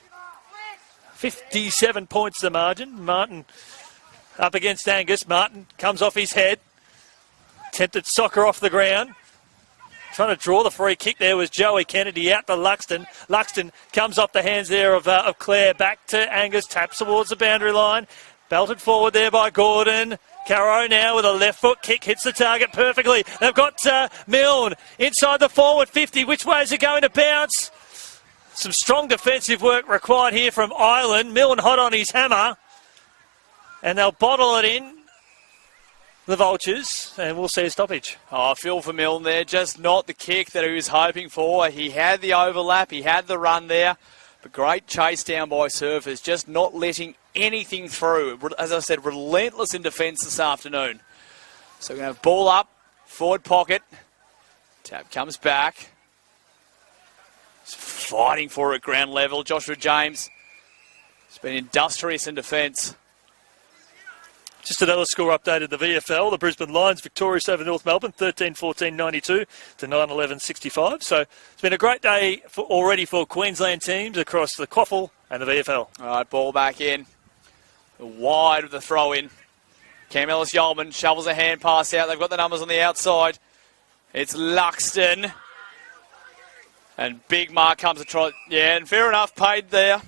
57 points the margin. Martin up against Angus. Martin comes off his head. Attempted soccer off the ground. Trying to draw the free kick there was Joey Kennedy out to Luxton. Luxton comes off the hands there of Clare. Back to Angus. Taps towards the boundary line. Belted forward there by Gordon. Caro now with a left foot kick. Hits the target perfectly. They've got Milne inside the forward 50. Which way is it going to bounce? Some strong defensive work required here from Ireland. Milne hot on his hammer. And they'll bottle it in, the Vultures, and we'll see a stoppage. Oh, I feel for Milne there, just not the kick that he was hoping for. He had the overlap, he had the run there, but great chase down by Surfers, just not letting anything through. As I said, relentless in defence this afternoon. So we're going to have ball up, forward pocket. Tap comes back. He's fighting for it at ground level. Joshua James has been industrious in defence. Just another score update in the VFL. The Brisbane Lions victorious over North Melbourne, 13-14-92 to 9-11-65. So it's been a great day already for Queensland teams across the QAFL and the VFL. All right, ball back in. Wide of the throw in. Cam Ellis-Yeoman shovels a hand pass out. They've got the numbers on the outside. It's Luxton. And Big Mark comes to try. Yeah, and fair enough, paid there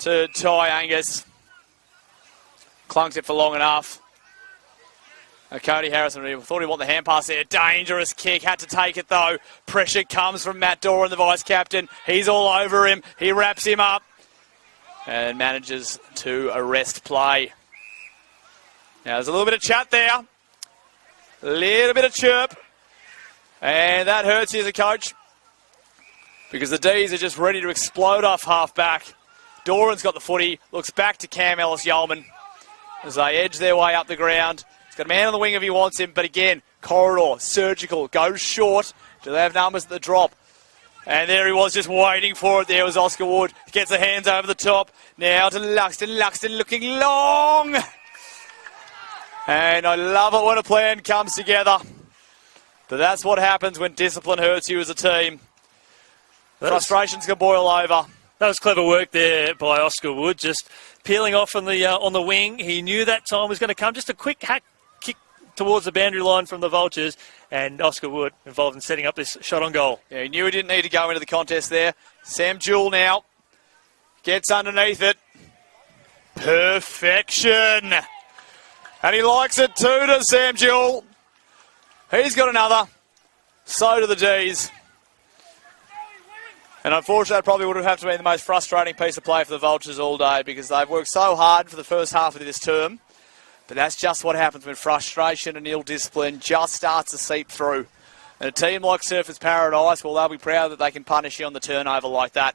to Ty Angus. Clunked it for long enough. Cody Harrison thought he wanted the hand pass there. Dangerous kick. Had to take it though. Pressure comes from Matt Doran, the vice captain. He's all over him. He wraps him up. And manages to arrest play. Now there's a little bit of chat there. A little bit of chirp. And that hurts you as a coach. Because the D's are just ready to explode off half-back. Doran's got the footy. Looks back to Cam Ellis-Yeoman as they edge their way up the ground. He's got a man on the wing if he wants him. But again, corridor, surgical, goes short. Do they have numbers at the drop? And there he was just waiting for it. There was Oscar Wood. Gets the hands over the top. Now to Luxton. Luxton looking long. And I love it when a plan comes together. But that's what happens when discipline hurts you as a team. Frustrations can boil over. That was clever work there by Oscar Wood, just peeling off on the wing. He knew that time was going to come. Just a quick hack kick towards the boundary line from the Vultures, and Oscar Wood involved in setting up this shot on goal. Yeah, he knew he didn't need to go into the contest there. Sam Jewell now gets underneath it. Perfection. And he likes it too, does Sam Jewell. He's got another. So do the D's. And unfortunately, that probably would have to be the most frustrating piece of play for the Vultures all day because they've worked so hard for the first half of this term. But that's just what happens when frustration and ill discipline just starts to seep through. And a team like Surfers Paradise, well, they'll be proud that they can punish you on the turnover like that.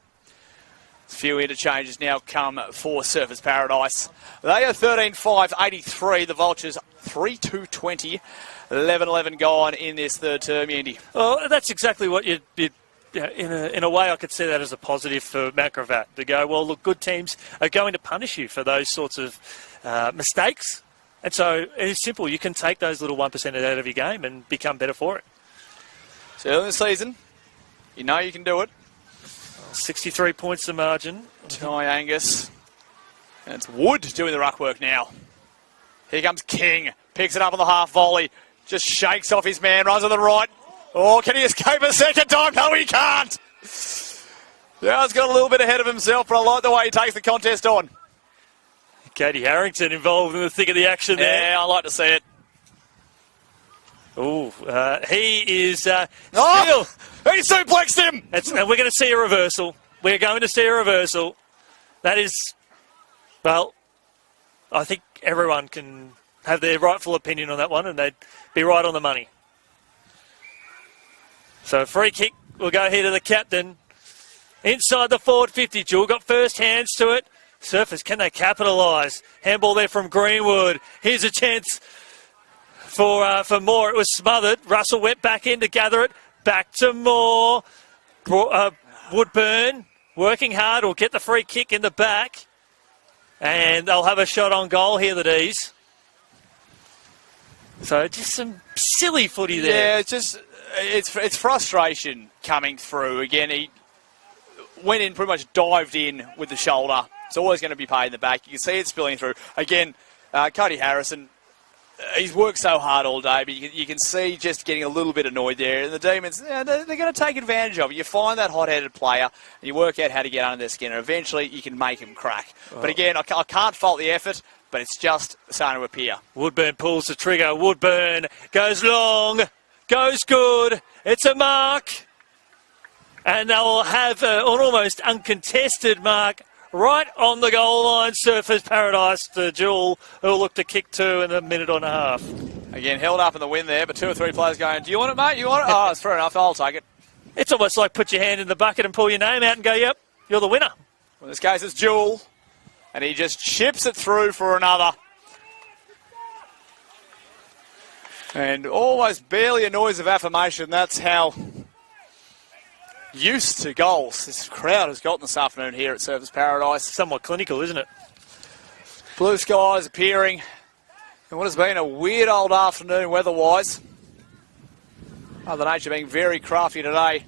A few interchanges now come for Surfers Paradise. They are 13-5-83. The Vultures 3-2-20. 11-11 gone in this third term, Andy. Well, that's exactly what you'd in a way, I could see that as a positive for Mount Gravatt to go, well, look, good teams are going to punish you for those sorts of mistakes. And so it's simple. You can take those little 1% out of your game and become better for it. So early in the season, you know you can do it. 63 points the margin. Ty Angus. And it's Wood doing the ruck work now. Here comes King. Picks it up on the half volley. Just shakes off his man. Runs to the right. Oh, can he escape a second time? No, he can't. Yeah, he's got a little bit ahead of himself, but I like the way he takes the contest on. Katie Harrington involved in the thick of the action there. Yeah, I like to see it. Oh, he is still. He suplexed him. And we're going to see a reversal. We're going to see a reversal. That is, well, I think everyone can have their rightful opinion on that one, and they'd be right on the money. So free kick will go here to the captain. Inside the forward 50. Jewell got first hands to it. Surfers, can they capitalise? Handball there from Greenwood. Here's a chance for Moore. It was smothered. Russell went back in to gather it. Back to Moore. Woodburn working hard. Will get the free kick in the back. And they'll have a shot on goal here, the D's. So just some silly footy there. Yeah, it's just... It's frustration coming through. Again, he went in, pretty much dived in with the shoulder. It's always going to be paid in the back. You can see it spilling through. Again, Cody Harrison, he's worked so hard all day, but you can see just getting a little bit annoyed there. And the Demons, they're going to take advantage of it. You find that hot-headed player, and you work out how to get under their skin, and eventually you can make him crack. Oh. But again, I can't fault the effort, but it's just starting to appear. Woodburn pulls the trigger. Woodburn goes long. Goes good. It's a mark. And they'll have an almost uncontested mark right on the goal line. Surfers Paradise to Jewel, who'll look to kick 2 in a minute and a half. Again, held up in the wind there, but 2 or 3 players going, do you want it, mate? You want it? Oh, it's fair enough. I'll take it. It's almost like put your hand in the bucket and pull your name out and go, yep, you're the winner. In this case, it's Jewel, and he just chips it through for another. And almost barely a noise of affirmation. That's how used to goals this crowd has gotten this afternoon here at Surfers Paradise. Somewhat clinical, isn't it? Blue skies appearing in what has been a weird old afternoon weather-wise. Mother Nature being very crafty today.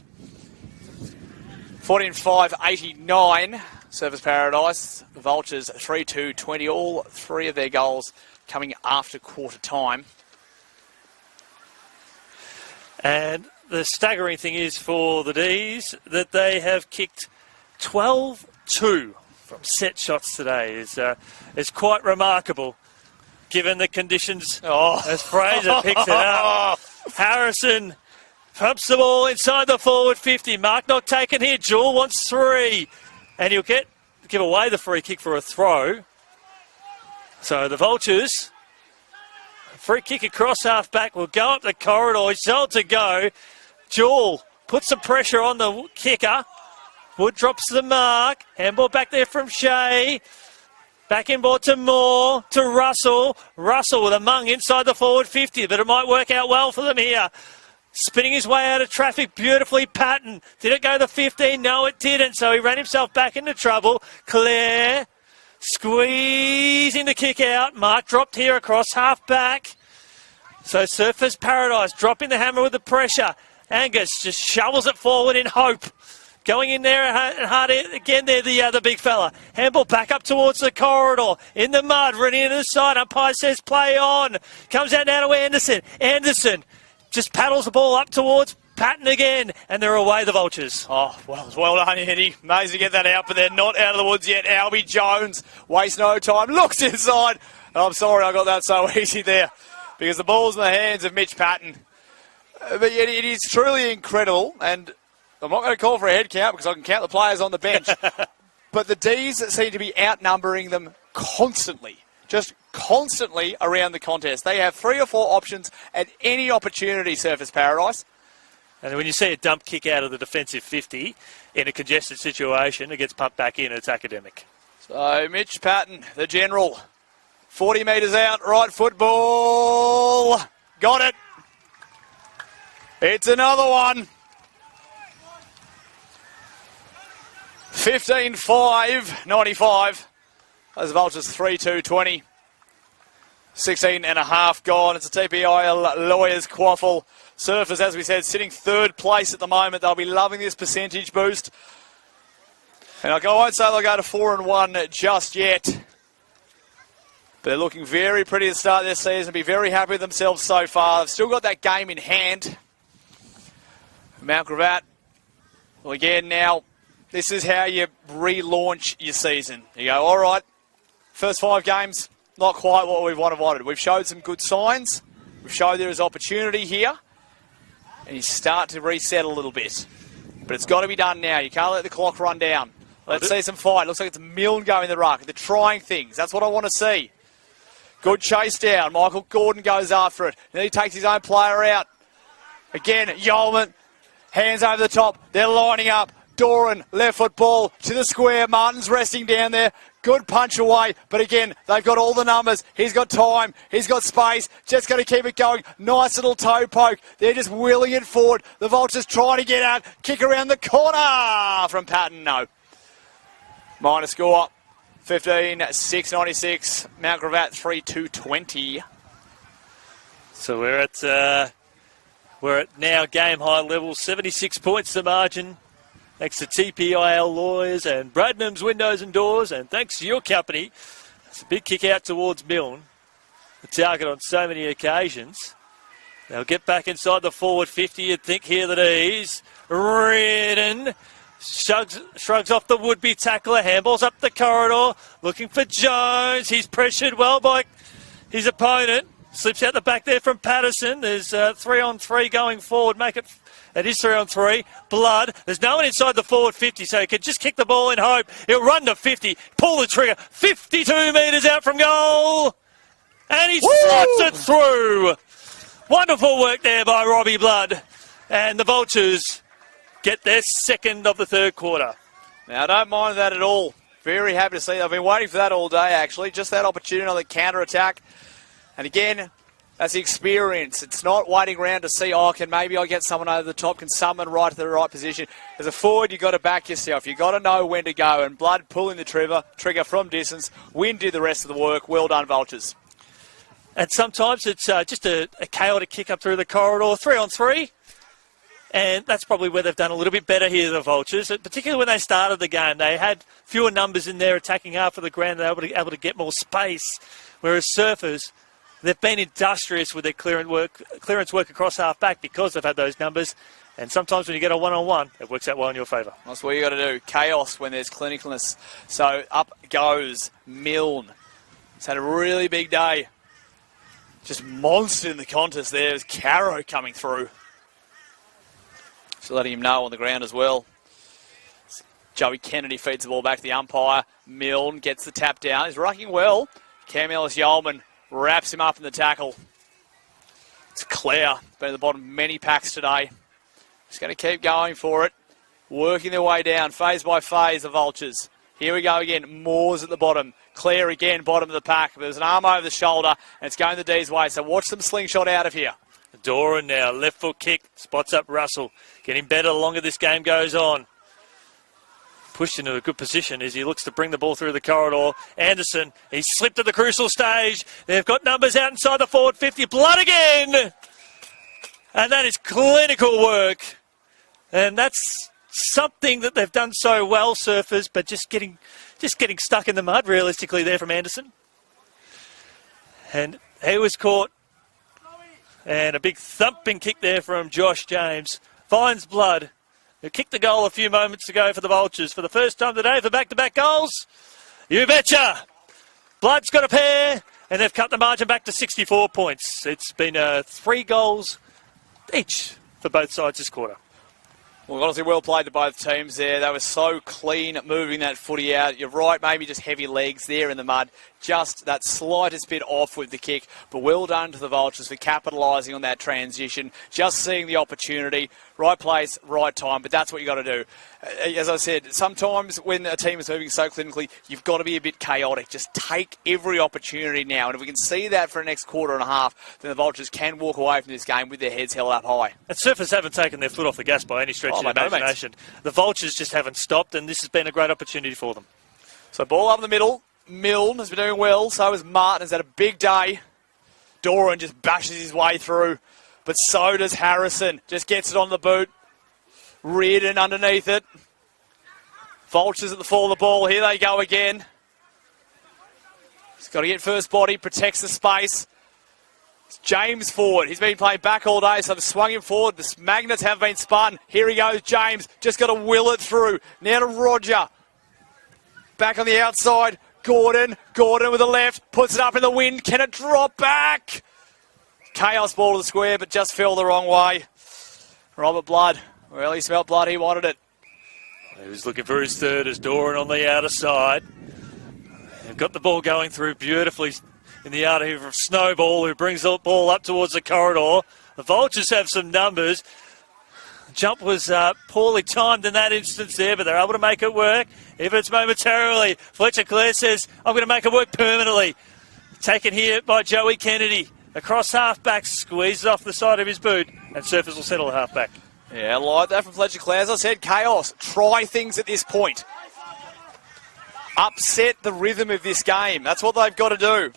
14-5-89, Surfers Paradise. The Vultures 3-2-20. All 3 of their goals coming after quarter time. And the staggering thing is for the D's that they have kicked 12-2 from set shots today. Is quite remarkable, given the conditions. As Fraser picks it up. Harrison pumps the ball inside the forward 50. Mark not taken here. Jewel wants 3. And he'll give away the free kick for a throw. So the Vultures, free kick across half back, will go up the corridor. He's told to go. Jewel puts some pressure on the kicker. Wood drops the mark. Handball back there from Shea. Back in ball to Moore, to Russell. Russell with a mung inside the forward 50, but it might work out well for them here. Spinning his way out of traffic beautifully, Patton. Did it go the 15? No, it didn't. So he ran himself back into trouble. Clare squeezing the kick out. Mark dropped here across half back. So Surfers Paradise dropping the hammer with the pressure. Angus just shovels it forward in hope. Going in there and hard again there, the big fella. Handball back up towards the corridor. In the mud, running into the side. Umpire says play on. Comes out now to Anderson. Anderson just paddles the ball up towards Patton again. And they're away, the Vultures. Oh, well done, Eddie. Amazing to get that out, but they're not out of the woods yet. Albie Jones wastes no time. Looks inside. And I'm sorry I got that so easy there, because the ball's in the hands of Mitch Patton. But yet it is truly incredible, and I'm not going to call for a head count because I can count the players on the bench. But the D's seem to be outnumbering them constantly, just constantly around the contest. They have 3 or 4 options at any opportunity, Surfers Paradise. And when you see a dump kick out of the defensive 50 in a congested situation, it gets pumped back in. It's academic. So Mitch Patton, the general, 40 metres out, right football. Got it. It's another one. 15-5-95. Those Vultures 3-2-20. 16 and a half gone. It's a TPIL Lawyers QAFL. Surfers, as we said, sitting 3rd place at the moment. They'll be loving this percentage boost. And I won't say they'll go to 4-1 just yet. But they're looking very pretty to start this season. Be very happy with themselves so far. They've still got that game in hand. Mount Gravatt. Well, again, now, this is how you relaunch your season. You go, all right, first 5 games, not quite what we've wanted. We've showed some good signs. We've showed there is opportunity here. And you start to reset a little bit. But it's got to be done now. You can't let the clock run down. Let's see some fight. Looks like it's Milne going the ruck. They're trying things. That's what I want to see. Good chase down. Michael Gordon goes after it. Then he takes his own player out. Again, Yeoman. Hands over the top. They're lining up. Doran, left foot ball to the square. Martin's resting down there. Good punch away. But again, they've got all the numbers. He's got time. He's got space. Just going to keep it going. Nice little toe poke. They're just wheeling it forward. The Vultures trying to get out. Kick around the corner from Patton. No. Minor score. 15-6-96. Mount Gravatt 3-2-20. So we're at now game high level, 76 points the margin. Thanks to TPIL Lawyers and Bradnam's Windows and Doors, and thanks to your company. It's a big kick out towards Milne. The target on so many occasions. They'll get back inside the forward 50. You'd think here that he's Reardon. Shrugs off the would-be tackler. Handballs up the corridor. Looking for Jones. He's pressured well by his opponent. Slips out the back there from Patterson. There's 3-on-3 going forward. It is 3-on-3. Blood. There's no one inside the forward 50, so he could just kick the ball in hope. He'll run to 50. Pull the trigger. 52 metres out from goal. And he slots it through. Wonderful work there by Robbie Blood. And the Vultures get their second of the third quarter. Now, I don't mind that at all. Very happy to see. I've been waiting for that all day, actually. Just that opportunity on the counter-attack. And again, that's the experience. It's not waiting around to see, maybe I get someone over the top, can someone right to the right position. As a forward, you've got to back yourself. You've got to know when to go. And Blood pulling the trigger from distance. Wynn did the rest of the work. Well done, Vultures. And sometimes it's just a chaotic kick up through the corridor. 3-on-3. And that's probably where they've done a little bit better here, the Vultures. Particularly when they started the game. They had fewer numbers in there attacking half of the ground. They were able to get more space. Whereas Surfers, they've been industrious with their clearance work across half-back because they've had those numbers. And sometimes when you get a one-on-one, it works out well in your favour. That's what you got to do. Chaos when there's clinicalness. So up goes Milne. He's had a really big day. Just monster in the contest there. There's Caro coming through. So letting him know on the ground as well. Joey Kennedy feeds the ball back to the umpire. Milne gets the tap down. He's rucking well. Cam Ellis-Yeoman wraps him up in the tackle. It's Claire. Been at the bottom of many packs today. Just going to keep going for it. Working their way down, phase by phase, the Vultures. Here we go again. Moore's at the bottom. Claire again, bottom of the pack. There's an arm over the shoulder, and it's going the D's way. So watch them slingshot out of here. Doran now, left foot kick, spots up Russell. Getting better the longer this game goes on. Pushed into a good position as he looks to bring the ball through the corridor. Anderson, he's slipped at the crucial stage. They've got numbers out inside the forward 50. Blood again! And that is clinical work. And that's something that they've done so well, Surfers, but just getting stuck in the mud, realistically, there from Anderson. And he was caught. And a big thumping kick there from Josh James. Finds Blood, who kicked the goal a few moments ago for the Vultures for the first time today for back-to-back goals. You betcha! Blood's got a pair, and they've cut the margin back to 64 points. It's been 3 goals each for both sides this quarter. Well, honestly, well played to both teams there. They were so clean moving that footy out. You're right, maybe just heavy legs there in the mud. Just that slightest bit off with the kick. But well done to the Vultures for capitalising on that transition. Just seeing the opportunity. Right place, right time. But that's what you got to do. As I said, sometimes when a team is moving so clinically, you've got to be a bit chaotic. Just take every opportunity now. And if we can see that for the next quarter and a half, then the Vultures can walk away from this game with their heads held up high. And Surfers haven't taken their foot off the gas by any stretch of the imagination. The Vultures just haven't stopped, and this has been a great opportunity for them. So ball up in the middle. Milne has been doing well. So has Martin. Has had a big day. Doran just bashes his way through. But so does Harrison. Just gets it on the boot. Reardon underneath it. Vultures at the fall of the ball. Here they go again. He's got to get first body. Protects the space. It's James forward. He's been playing back all day, so they've swung him forward. The magnets have been spun. Here he goes, James. Just got to will it through. Now to Roger. Back on the outside. Gordon with the left. Puts it up in the wind. Can it drop back? Chaos ball to the square, but just fell the wrong way. Robert Blood. Well, he smelled blood. He wanted it. He was looking for his third as Doran on the outer side. They've got the ball going through beautifully in the outer of Snowball, who brings the ball up towards the corridor. The Vultures have some numbers. Jump was poorly timed in that instance there, but they're able to make it work, even if it's momentarily. Fletcher Clare says, I'm going to make it work permanently. Taken here by Joey Kennedy. Across half-back, squeezes off the side of his boot, and Surfers will settle half-back. Yeah, I like that from Fletcher Clare. As I said, chaos. Try things at this point. Upset the rhythm of this game. That's what they've got to do.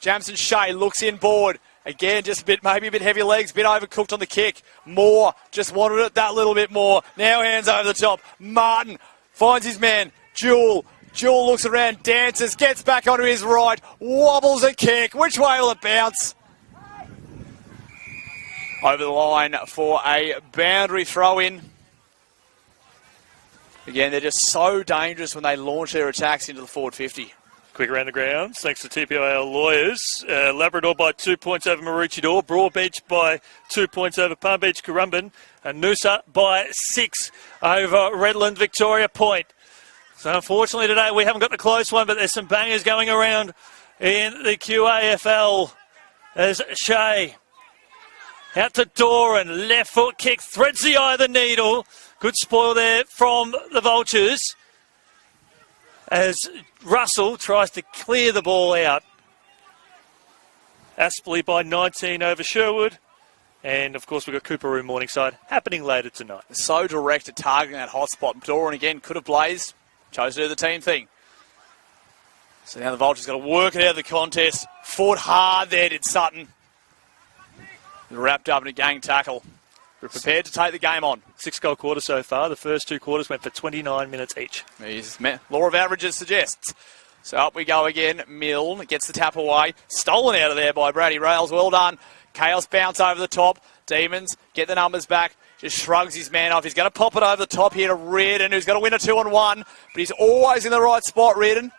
Jamison Shea looks inboard. Again, just maybe a bit heavy legs, a bit overcooked on the kick. Moore just wanted it that little bit more. Now hands over the top. Martin finds his man. Jewel looks around, dances, gets back onto his right, wobbles a kick. Which way will it bounce? Over the line for a boundary throw-in. Again, they're just so dangerous when they launch their attacks into the forward 50. Quick around the grounds, thanks to TPIL lawyers. Labrador by 2 points over Maroochydore. Broadbeach by 2 points over Palm Beach Currumbin. And Noosa by 6 over Redland Victoria Point. So unfortunately today we haven't got the close one, but there's some bangers going around in the QAFL. There's Shea. Out to Doran. Left foot kick. Threads the eye of the needle. Good spoil there from the Vultures. As Russell tries to clear the ball out. Aspley by 19 over Sherwood. And, of course, we've got Cooperoo Morningside happening later tonight. So direct at targeting that hot spot. Doran again could have blazed. Chose to do the team thing. So now the Vultures got to work it out of the contest. Fought hard there, did Sutton. Wrapped up in a gang tackle. We're prepared to take the game on. 6-goal quarter so far. The first 2 quarters went for 29 minutes each. Law of averages suggests. So up we go again. Milne gets the tap away. Stolen out of there by Brady Rails. Well done. Chaos bounce over the top. Demons get the numbers back. Just shrugs his man off. He's going to pop it over the top here to Reardon, who's going to win a 2-on-1. But he's always in the right spot, Reardon.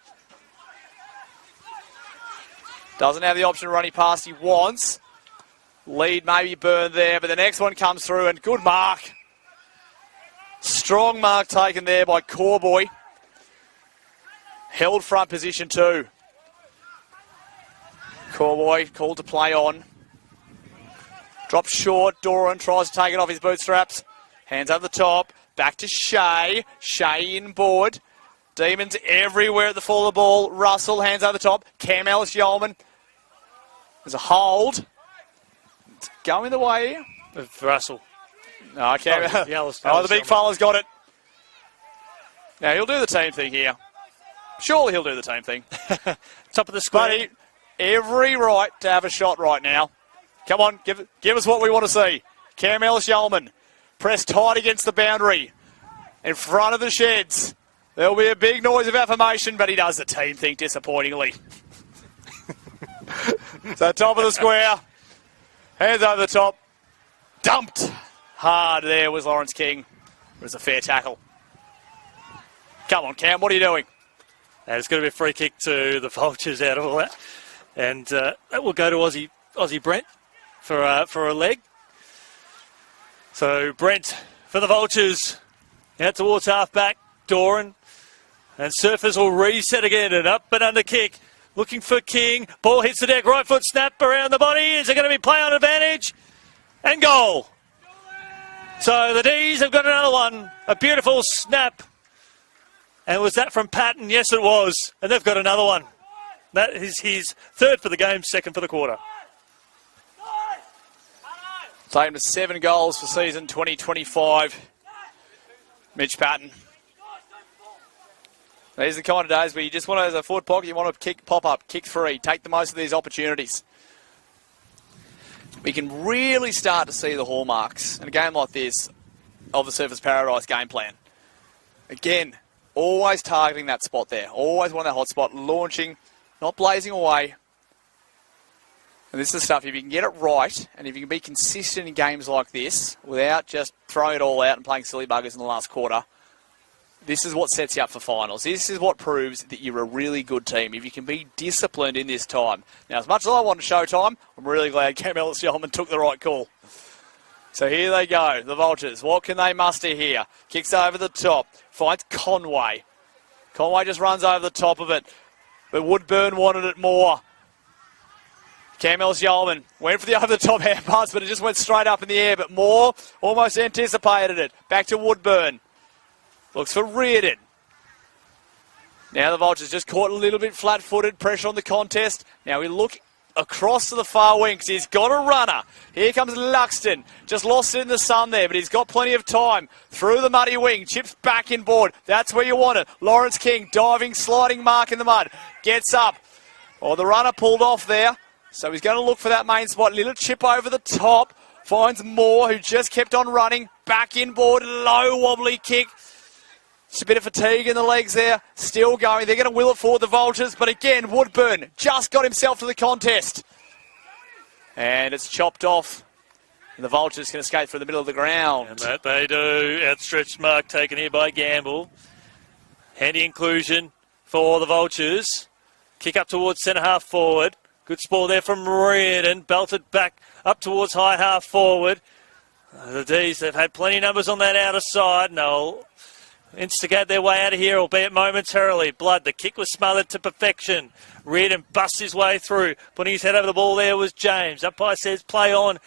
Doesn't have the option to run past he wants. Lead maybe burned there, but the next one comes through, and good mark. Strong mark taken there by Corboy. Held front position too. Corboy called to play on. Drops short. Doran tries to take it off his bootstraps. Hands over the top. Back to Shea. Shea inboard. Demons everywhere at the fall of the ball. Russell, hands over the top. Cam Ellis-Yeoman. There's a hold. It's going the way of Russell. No, okay. The big fella's got it. Now, he'll do the team thing here. Surely he'll do the team thing. Top of the square. But every right to have a shot right now. Come on, give us what we want to see. Cam Ellis-Yeoman, press tight against the boundary. In front of the sheds. There'll be a big noise of affirmation, but he does the team thing disappointingly. So top of the square. Hands over the top. Dumped hard there was Lawrence King. It was a fair tackle. Come on, Cam, what are you doing? And it's going to be a free kick to the Vultures out of all that. And that will go to Aussie Brent for a leg. So Brent for the Vultures. Out towards half-back. Doran. And Surfers will reset again. And up and under kick. Looking for King. Ball hits the deck. Right foot snap around the body. Is it going to be play on advantage? And goal. So the D's have got another one. A beautiful snap. And was that from Patton? Yes, it was. And they've got another one. That is his third for the game, second for the quarter. Taken to 7 goals for season 2025. Mitch Patton. These are the kind of days where you just want to, as a forward pocket, you want to kick, pop up, kick free, take the most of these opportunities. We can really start to see the hallmarks in a game like this of the Surfers Paradise game plan. Again, always targeting that spot there. Always want that hot spot, launching, not blazing away. And this is the stuff, if you can get it right, and if you can be consistent in games like this, without just throwing it all out and playing silly buggers in the last quarter, this is what sets you up for finals. This is what proves that you're a really good team, if you can be disciplined in this time. Now, as much as I want showtime, I'm really glad Cam Ellis-Yeoman took the right call. So here they go, the Vultures. What can they muster here? Kicks over the top, finds Conway. Conway just runs over the top of it, but Woodburn wanted it more. Cam Ellis-Yeoman went for the over-the-top hand pass, but it just went straight up in the air. But Moore almost anticipated it. Back to Woodburn. Looks for Reardon. Now the Vultures just caught a little bit flat-footed. Pressure on the contest. Now we look across to the far wing because he's got a runner. Here comes Luxton. Just lost it in the sun there, but he's got plenty of time. Through the muddy wing. Chips back inboard. That's where you want it. Lawrence King, diving, sliding mark in the mud. Gets up. Oh, the runner pulled off there. So he's going to look for that main spot. Little chip over the top. Finds Moore, who just kept on running. Back inboard. Low wobbly kick. Just a bit of fatigue in the legs there. Still going. They're going to will it forward, the Vultures. But again, Woodburn just got himself to the contest. And it's chopped off. And the Vultures can escape through the middle of the ground. And that they do. Outstretched mark taken here by Gamble. Handy inclusion for the Vultures. Kick up towards centre half forward. Good spoil there from Reardon. Belted back up towards high half forward. The D's, they've had plenty of numbers on that outer side. They'll instigate their way out of here, albeit momentarily. Blood, the kick was smothered to perfection. Reardon busts his way through. Putting his head over the ball there was James. Umpire says play on.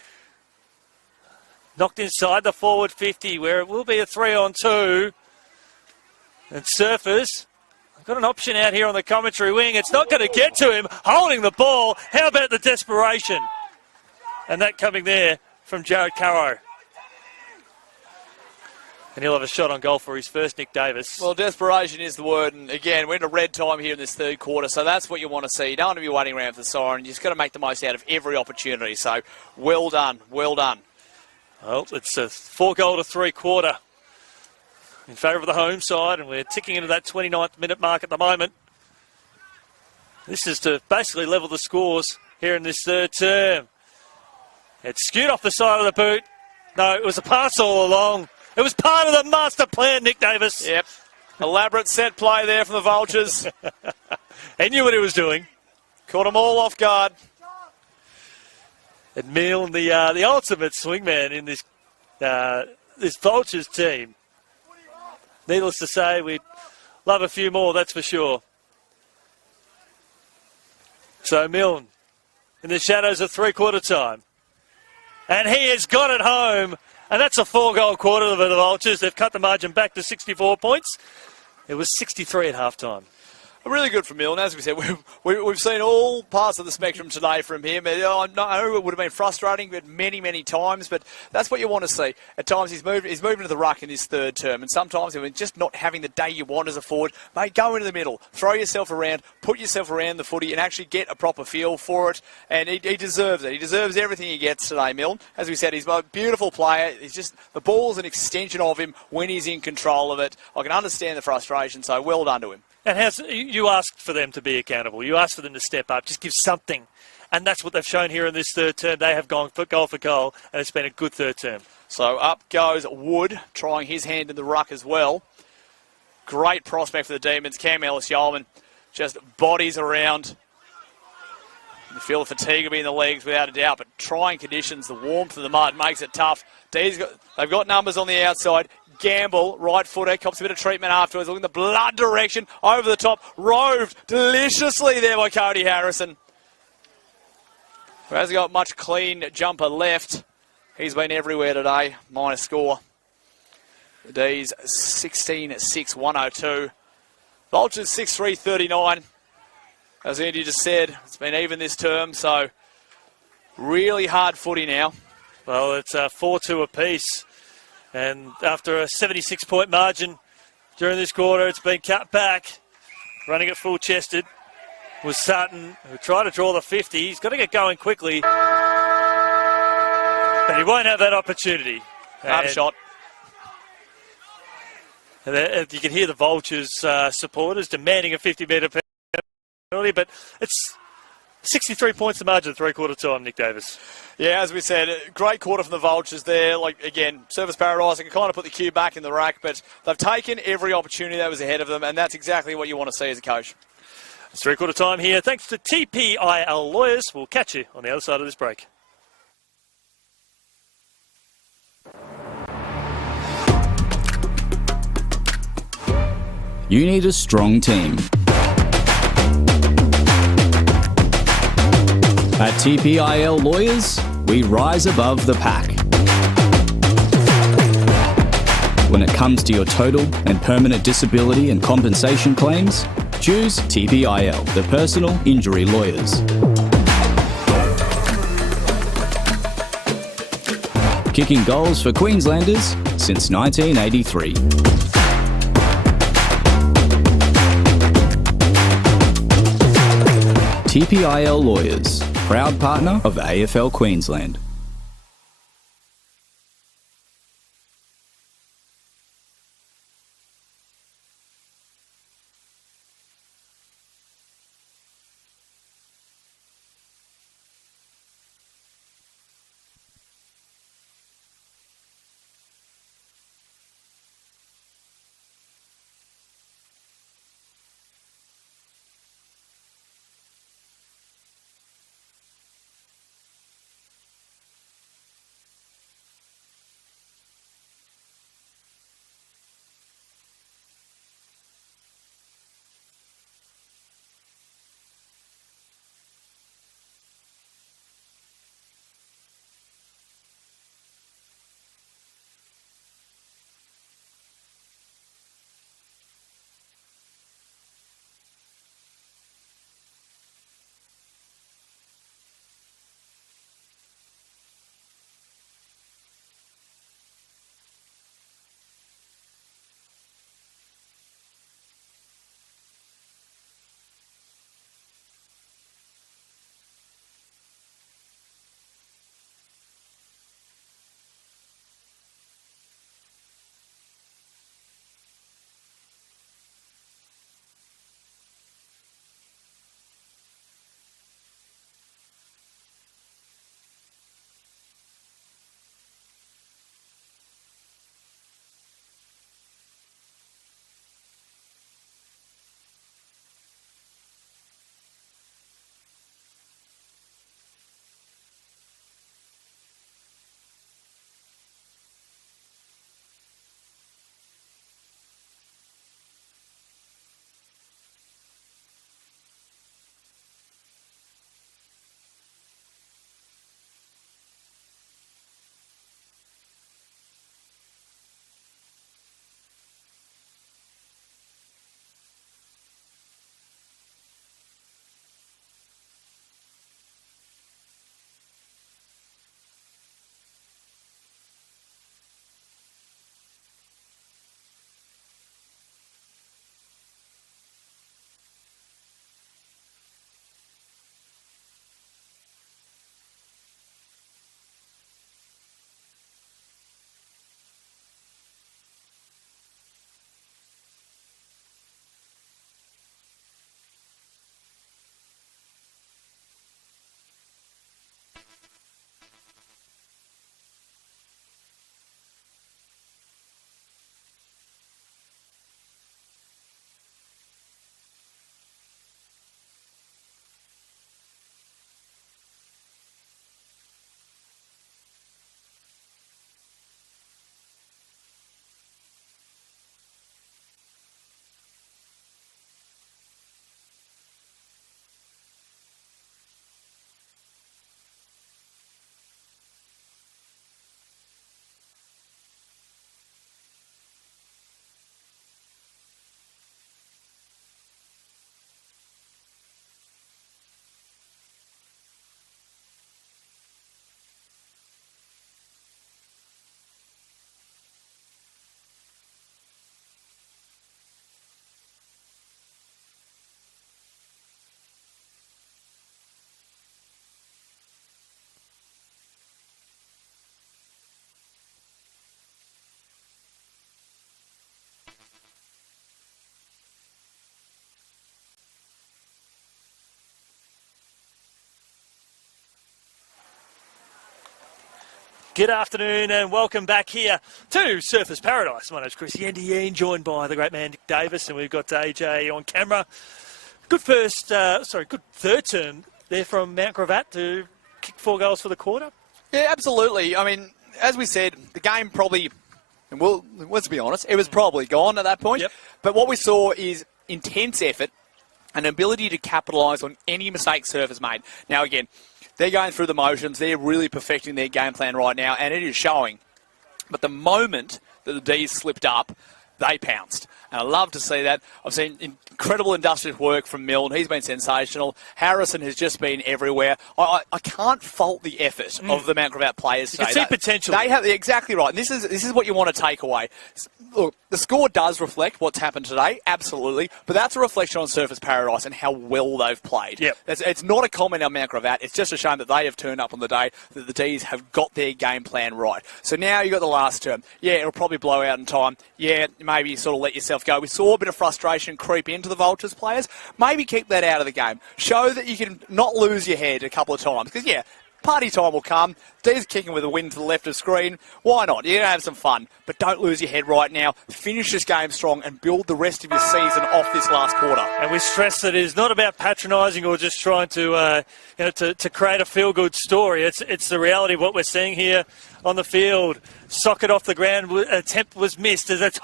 Knocked inside the forward 50, where it will be a 3-on-2. And Surfers, I've got an option out here on the commentary wing. It's not going to get to him. Holding the ball. How about the desperation? And that coming there from Jared Carrow. And he'll have a shot on goal for his first, Nick Davis. Well, desperation is the word. And again, we're in a red time here in this third quarter, so that's what you want to see. You don't want to be waiting around for the siren. You just got to make the most out of every opportunity. So, well done, well done. Well, it's a 4-goal-to-3 quarter in favour of the home side, and we're ticking into that 29th minute mark at the moment. This is to basically level the scores here in this third term. It's skewed off the side of the boot. No, it was a pass all along. It was part of the master plan, Nick Davis. Yep. Elaborate set play there from the Vultures. He knew what he was doing. Caught them all off guard. And Milne, the ultimate swingman in this this Vultures team. Needless to say, we'd love a few more, that's for sure. So Milne in the shadows of three-quarter time. And he has got it home. And that's a 4-goal quarter for the Vultures. They've cut the margin back to 64 points. It was 63 at halftime. Really good from Milne. As we said, we've seen all parts of the spectrum today from him. I know it would have been frustrating many times, but that's what you want to see. At times he's moved into the ruck in his third term, and sometimes when just not having the day you want as a forward, mate, go into the middle, throw yourself around, put yourself around the footy, and actually get a proper feel for it. And he deserves it. He deserves everything he gets today, Milne. As we said, he's a beautiful player. He's just the ball's an extension of him when he's in control of it. I can understand the frustration, so well done to him. And you asked for them to be accountable. You asked for them to step up, just give something. And that's what they've shown here in this third term. They have gone for goal, and it's been a good third term. So up goes Wood, trying his hand in the ruck as well. Great prospect for the Demons. Cam Ellis-Yeoman just bodies around. You feel the fatigue will be in the legs without a doubt, but trying conditions, the warmth of the mud makes it tough. They've got numbers on the outside. Gamble, right footer, cops a bit of treatment afterwards, looking the blood direction, over the top, roved deliciously there by Cody Harrison. Who hasn't got much clean jumper left. He's been everywhere today, minus score. The D's 16-6, 102. Vultures 6-3-39. As Andy just said, it's been even this term, so really hard footy now. Well, it's 4-2 apiece. And after a 76-point margin during this quarter, it's been cut back. Running it full-chested was Sutton, who tried to draw the 50. He's got to get going quickly. But he won't have that opportunity. Hard shot. And you can hear the Vultures supporters demanding a 50-metre penalty, but it's 63 points the margin at three-quarter time, Nick Davis. Yeah, as we said, great quarter from the Vultures there. Like, again, Service Paradise, they can kind of put the cue back in the rack, but they've taken every opportunity that was ahead of them, and that's exactly what you want to see as a coach. It's three-quarter time here. Thanks to TPIL Lawyers. We'll catch you on the other side of this break. You need a strong team. At TPIL Lawyers, we rise above the pack. When it comes to your total and permanent disability and compensation claims, choose TPIL, the personal injury lawyers. Kicking goals for Queenslanders since 1983. TPIL Lawyers, proud partner of AFL Queensland. Good afternoon and welcome back here to Surfers Paradise. My name's Chris Yendiene, joined by the great man Nick Davis, and we've got AJ on camera. Good third term there from Mount Gravatt to kick 4 goals for the quarter. Yeah, absolutely. I mean, as we said, the game probably, and let's be honest, it was probably gone at that point. Yep. But what we saw is intense effort and ability to capitalise on any mistake Surfers made. Now, again, they're going through the motions. They're really perfecting their game plan right now, and it is showing. But the moment that the D's slipped up, they pounced. And I love to see that. I've seen incredible industrious work from Milne. He's been sensational. Harrison has just been everywhere. I can't fault the effort of the Mount Gravatt players today. You can see potential. They have exactly right. And this is what you want to take away. Look, the score does reflect what's happened today, absolutely. But that's a reflection on Surfers Paradise and how well they've played. Yep. It's not a comment on Mount Gravatt. It's just a shame that they have turned up on the day that the D's have got their game plan right. So now you've got the last term. Yeah, it'll probably blow out in time. Yeah, maybe you sort of let yourself go. We saw a bit of frustration creep into the Vultures players. Maybe keep that out of the game. Show that you can not lose your head a couple of times. Because, yeah, party time will come. D's kicking with a wind to the left of screen. Why not? You're going to have some fun. But don't lose your head right now. Finish this game strong and build the rest of your season off this last quarter. And we stress that it is not about patronising or just trying to create a feel-good story. It's the reality of what we're seeing here on the field. Socket off the ground. Attempt was missed as it's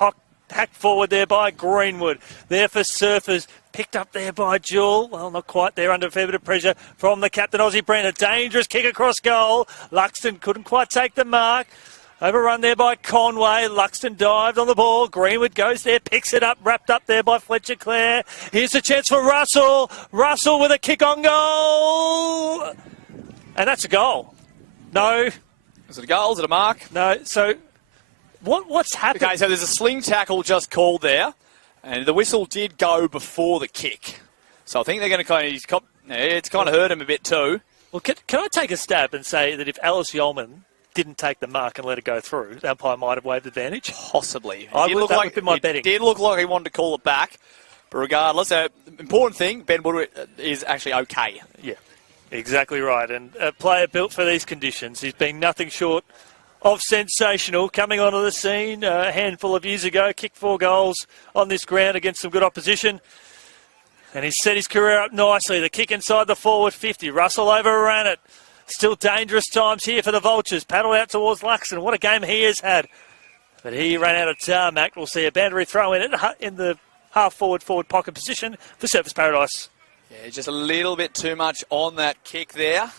hacked forward there by Greenwood. There for Surfers. Picked up there by Jewell. Well, not quite there, under a fair bit of pressure from the captain, Aussie Brent. A dangerous kick across goal. Luxton couldn't quite take the mark. Overrun there by Conway. Luxton dived on the ball. Greenwood goes there, picks it up, wrapped up there by Fletcher Clare. Here's a chance for Russell. Russell with a kick on goal. And that's a goal. No. Is it a goal? Is it a mark? No. So what's happened? Okay, so there's a sling tackle just called there. And the whistle did go before the kick. So I think they're going to it's kind of hurt him a bit too. Well, can I take a stab and say that if Alice Yeoman didn't take the mark and let it go through, the umpire might have waved advantage? Possibly. That would be my betting. It did look like he wanted to call it back. But regardless, the important thing, Ben Woodward is actually okay. Yeah, exactly right. And a player built for these conditions. He's been nothing short of sensational, coming onto the scene a handful of years ago, kicked 4 goals on this ground against some good opposition. And he's set his career up nicely. The kick inside the forward 50. Russell overran it. Still dangerous times here for the Vultures. Paddled out towards Luxton. What a game he has had. But he ran out of tarmac. We'll see a boundary throw in the half-forward pocket position for Surfers Paradise. Yeah, just a little bit too much on that kick there.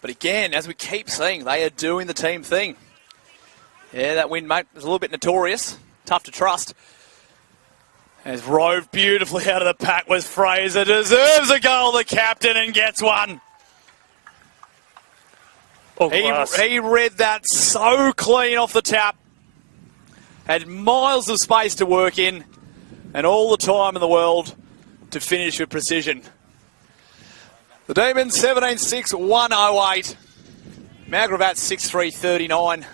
But again, as we keep seeing, they are doing the team thing. Yeah, that win, mate, was a little bit notorious. Tough to trust. As rove beautifully out of the pack was Fraser. Deserves a goal, the captain, and gets one. He read that so clean off the tap. Had miles of space to work in. And all the time in the world to finish with precision. The Demons 17-6, 108. Mount Gravatt 6-3, 39.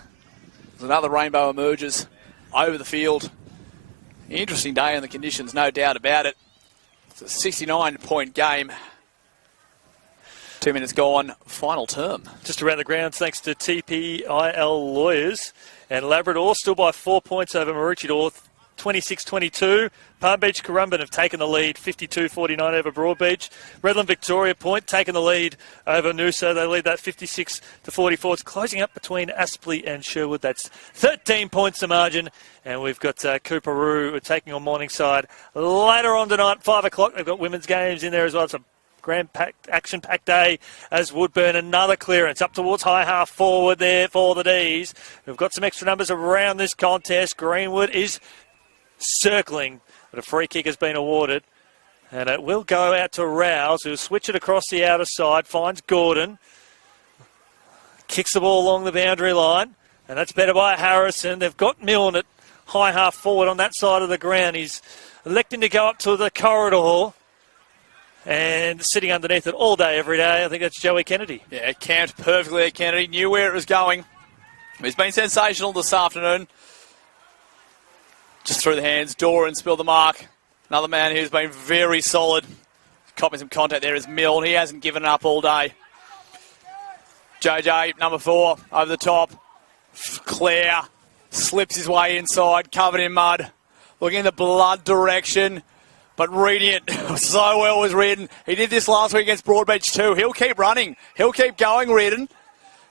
Another rainbow emerges over the field. Interesting day on the conditions, no doubt about it. It's a 69-point game. 2 minutes gone, final term. Just around the grounds, thanks to TPIL Lawyers. And Labrador still by 4 points over Maroochydore, 26-22. Palm Beach Currumbin have taken the lead, 52-49 over Broadbeach. Redland Victoria Point taken the lead over Noosa. They lead that 56-44. It's closing up between Aspley and Sherwood. That's 13 points the margin. And we've got Cooperoo taking on Morningside later on tonight, 5 o'clock. They've got women's games in there as well. It's a grand action-packed day as Woodburn. Another clearance up towards high half forward there for the D's. We've got some extra numbers around this contest. Greenwood is circling, but a free kick has been awarded. And it will go out to Rouse, who'll switch it across the outer side, finds Gordon. Kicks the ball along the boundary line, and that's better by Harrison. They've got Milne at high half forward on that side of the ground. He's electing to go up to the corridor and sitting underneath it all day, every day. I think that's Joey Kennedy. Yeah, it camped perfectly at Kennedy. Knew where it was going. He's been sensational this afternoon. Just through the hands. Doran spilled the mark. Another man who's been very solid. Copping some contact there is Milne. He hasn't given up all day. JJ, number 4, over the top. Claire slips his way inside, covered in mud, looking in the blood direction, but reading it so well was Reardon. He did this last week against Broadbeach too. He'll keep running. He'll keep going, Reardon.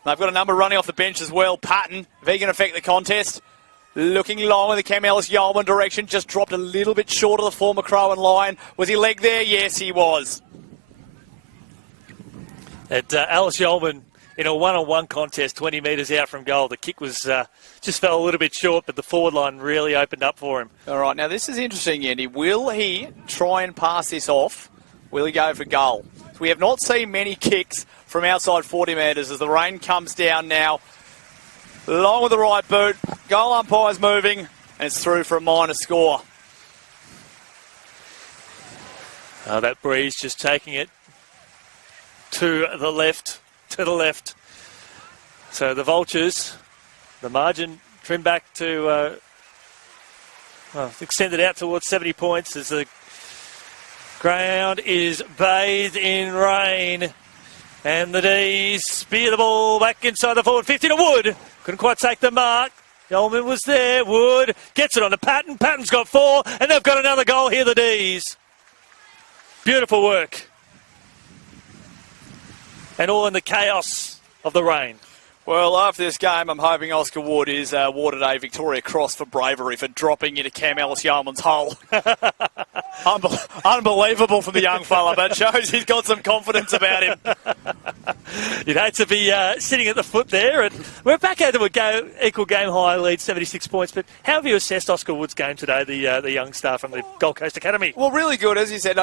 They've got a number running off the bench as well. Patton, if he can affect the contest. Looking long in the Cam Ellis-Yeoman direction, just dropped a little bit short of the former Crow and Lion. Was he leg there? Yes, he was. At Ellis-Yeoman, in a one-on-one contest, 20 metres out from goal, the kick was just fell a little bit short, but the forward line really opened up for him. All right, now this is interesting, Andy. Will he try and pass this off? Will he go for goal? So we have not seen many kicks from outside 40 metres as the rain comes down now. Long with the right boot, goal umpire's moving, and it's through for a minor score. That breeze just taking it to the left. So the Vultures, the margin trimmed back to, extended out towards 70 points as the ground is bathed in rain. And the D's spear the ball back inside the forward 50 to Wood. Couldn't quite take the mark. Yeoman was there. Wood gets it on to Patton. Patton's got 4, and they've got another goal here, the D's. Beautiful work. And all in the chaos of the rain. Well, after this game, I'm hoping Oscar Wood is awarded a Victoria Cross for bravery for dropping into Cam Ellis-Yeoman's hole. Unbelievable from the young fella, but shows he's got some confidence about him. You'd hate to be sitting at the foot there. And we're back out to a equal game high lead, 76 points. But how have you assessed Oscar Wood's game today, the young star from the Gold Coast Academy? Well, really good, as you said.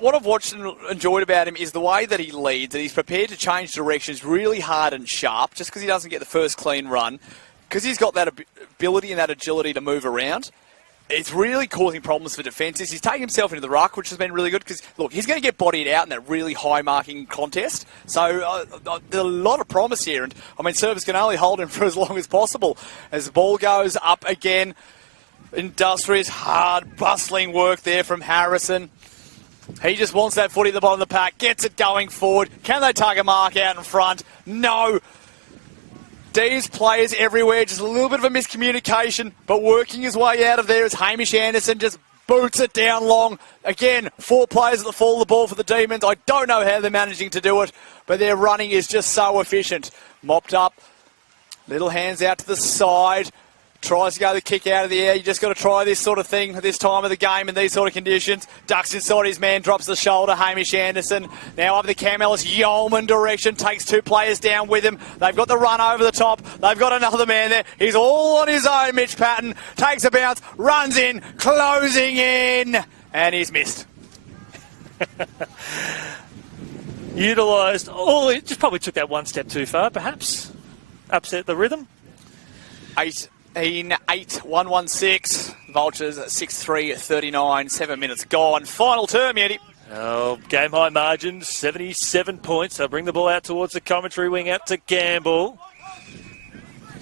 What I've watched and enjoyed about him is the way that he leads, that he's prepared to change directions really hard and sharp, just because he doesn't get the first clean run, because he's got that ability and that agility to move around. It's really causing problems for defences. He's taking himself into the ruck, which has been really good, because, look, he's going to get bodied out in that really high-marking contest. So there's a lot of promise here, and, I mean, service can only hold him for as long as possible. As the ball goes up again, industrious, hard, bustling work there from Harrison. He just wants that footy at the bottom of the pack, gets it going forward. Can they tug a mark out in front? No. D's players everywhere, just a little bit of a miscommunication, but working his way out of there as Hamish Anderson just boots it down long. Again, 4 players at the fall of the ball for the Demons. I don't know how they're managing to do it, but their running is just so efficient. Mopped up, little hands out to the side. Tries to go the kick out of the air. You just got to try this sort of thing at this time of the game in these sort of conditions. Ducks inside his man, drops the shoulder. Hamish Anderson now up the Cam Ellis-Yeoman direction. Takes 2 players down with him. They've got the run over the top. They've got another man there. He's all on his own, Mitch Patton. Takes a bounce, runs in, closing in, and he's missed. Utilised all. It just probably took that one step too far, perhaps. Upset the rhythm. 1-1-6. Vultures 6-3-39. 7 minutes gone. Final term, Eddie. Oh, game high margin, 77 points. They'll bring the ball out towards the commentary wing, out to Gamble.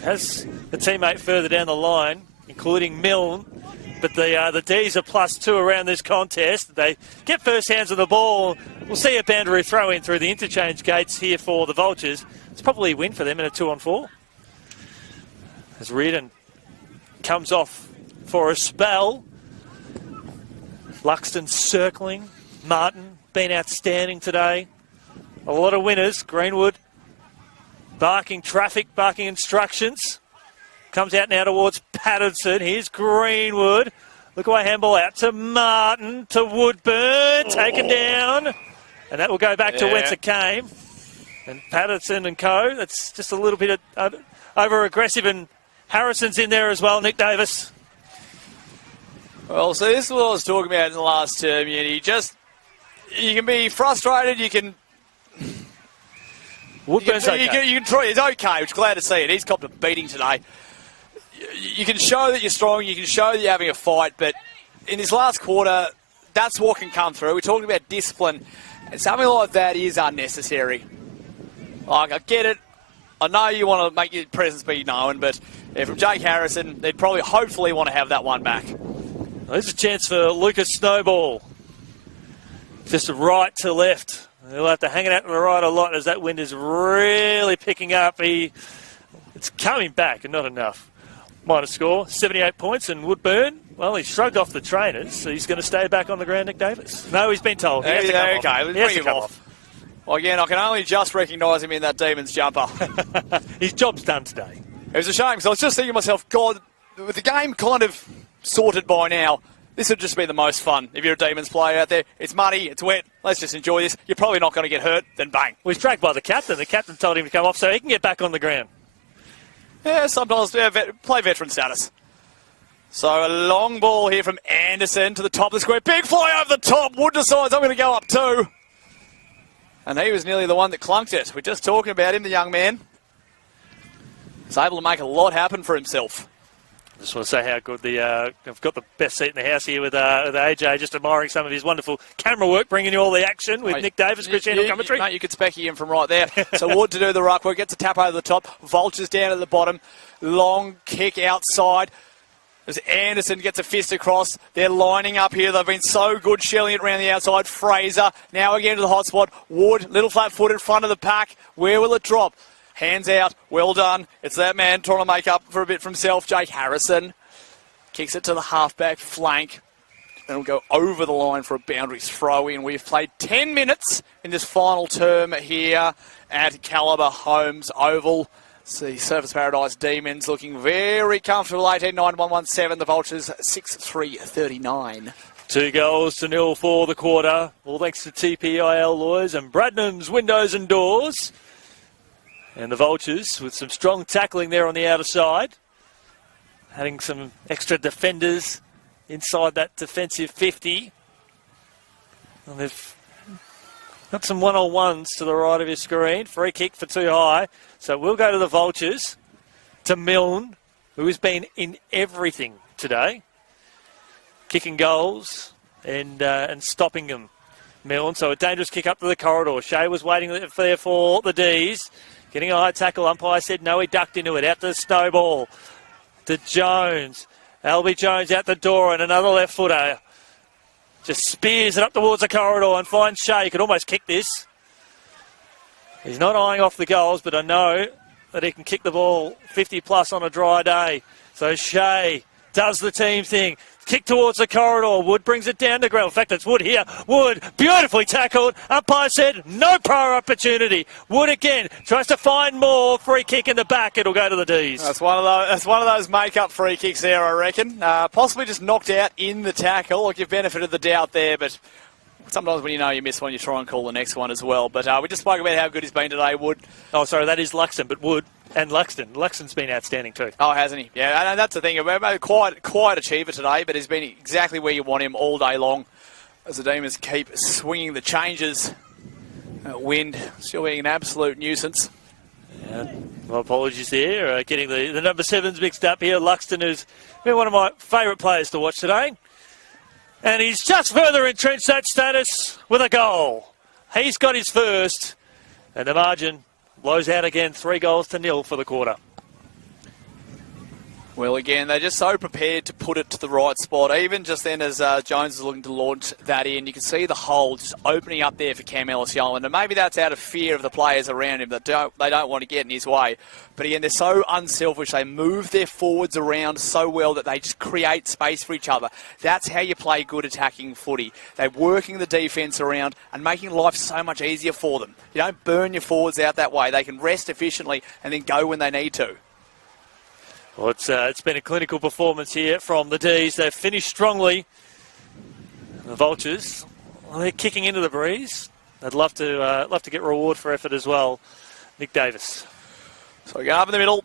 Has the teammate further down the line, including Milne. But the D's are +2 around this contest. They get first hands on the ball. We'll see a boundary throw in through the interchange gates here for the Vultures. It's probably a win for them in a 2-on-4. As Reardon comes off for a spell. Luxton circling. Martin been outstanding today. A lot of winners. Greenwood barking traffic, barking instructions. Comes out now towards Patterson. Here's Greenwood. Look away handball out to Martin, to Woodburn. Taken down. And that will go back to whence it came. And Patterson and co. That's just a little bit over-aggressive, and Harrison's in there as well, Nick Davis. Well, so this is what I was talking about in the last term. You can be frustrated. You can try. He's okay, which is glad to see it. He's copped a beating today. You can show that you're strong. You can show that you're having a fight. But in this last quarter, that's what can come through. We're talking about discipline, and something like that is unnecessary. Like, I get it. I know you want to make your presence be known, but from Jake Harrison, they'd probably, hopefully, want to have that one back. Well, there's a chance for Lucas Snowball. Just right to left. He'll have to hang it out to the right a lot as that wind is really picking up. It's It's coming back and not enough. Minor score, 78 points, and Woodburn, well, he shrugged off the trainers, so he's going to stay back on the ground, Nick Davis. No, he's been told. He has to come off. Let's He has bring to him come off. Well, again, I can only just recognise him in that Demons jumper. His job's done today. It was a shame, because I was just thinking to myself, God, with the game kind of sorted by now, this would just be the most fun. If you're a Demons player out there, it's muddy, it's wet, let's just enjoy this. You're probably not going to get hurt, then bang. Well, he's dragged by the captain. The captain told him to come off so he can get back on the ground. Yeah, sometimes play veteran status. So a long ball here from Anderson to the top of the square. Big fly over the top. Wood decides I'm going to go up too. And he was nearly the one that clunked it. We're just talking about him, the young man. He's able to make a lot happen for himself. I just want to say how good I've got the best seat in the house here with AJ, just admiring some of his wonderful camera work, bringing you all the action with Nick Davis, Cristiano commentary. Mate, you could specky him from right there. So Wood to do the ruck work, gets a tap over the top, Vultures down at the bottom, long kick outside. As Anderson gets a fist across, they're lining up here. They've been so good shelling it around the outside. Fraser now again to the hot spot. Wood, little flat foot in front of the pack. Where will it drop? Hands out, well done. It's that man trying to make up for a bit for himself, Jake Harrison. Kicks it to the halfback flank. And it'll go over the line for a boundary throw-in. We've played 10 minutes in this final term here at Calibre Homes Oval. See Surfers Paradise Demons looking very comfortable. 18-9-1-1-7. The Vultures 6-3-39. 2-0 for the quarter. All thanks to TPIL lawyers and Bradnam's Windows and Doors. And the Vultures with some strong tackling there on the outer side. Adding some extra defenders inside that defensive 50. And they've got some one-on-ones to the right of your screen. Free kick for too high. So we'll go to the Vultures, to Milne, who has been in everything today. Kicking goals and stopping them, Milne. So a dangerous kick up to the corridor. Shea was waiting there for the D's. Getting a high tackle. Umpire said no, he ducked into it. Out to the Snowball. To Jones. Albie Jones out the door and another left footer. Just spears it up towards the corridor and finds Shea. He could almost kick this. He's not eyeing off the goals, but I know that he can kick the ball 50 plus on a dry day. So Shea does the team thing. Kick towards the corridor. Wood brings it down to ground. In fact, it's Wood here. Wood, beautifully tackled. Umpire said no prior opportunity. Wood again tries to find more. Free kick in the back. It'll go to the D's. That's one of those make-up free kicks there, I reckon. Possibly just knocked out in the tackle. Like, you've benefited the doubt there, but sometimes when you know you miss one, you try and call the next one as well. But we just spoke about how good he's been today, Wood. Oh, sorry, that is Luxton, but Wood and Luxton. Luxton's been outstanding too. Oh, hasn't he? Yeah, and that's the thing. Quite achiever today, but he's been exactly where you want him all day long. As the Demons keep swinging the changes. Wind still being an absolute nuisance. Yeah, my apologies there. Getting the number 7s mixed up here. Luxton, who's been one of my favourite players to watch today. And he's just further entrenched that status with a goal. He's got his first. And the margin blows out again, 3-0 for the quarter. Well, again, they're just so prepared to put it to the right spot. Even just then as Jones is looking to launch that in, you can see the hole just opening up there for Cam Ellis-Yowen. And maybe that's out of fear of the players around him that they don't want to get in his way. But again, they're so unselfish. They move their forwards around so well that they just create space for each other. That's how you play good attacking footy. They're working the defence around and making life so much easier for them. You don't burn your forwards out that way. They can rest efficiently and then go when they need to. Well, it's been a clinical performance here from the D's. They've finished strongly. The Vultures, well, they're kicking into the breeze. They'd love to get reward for effort as well. Nick Davis. So we go up in the middle.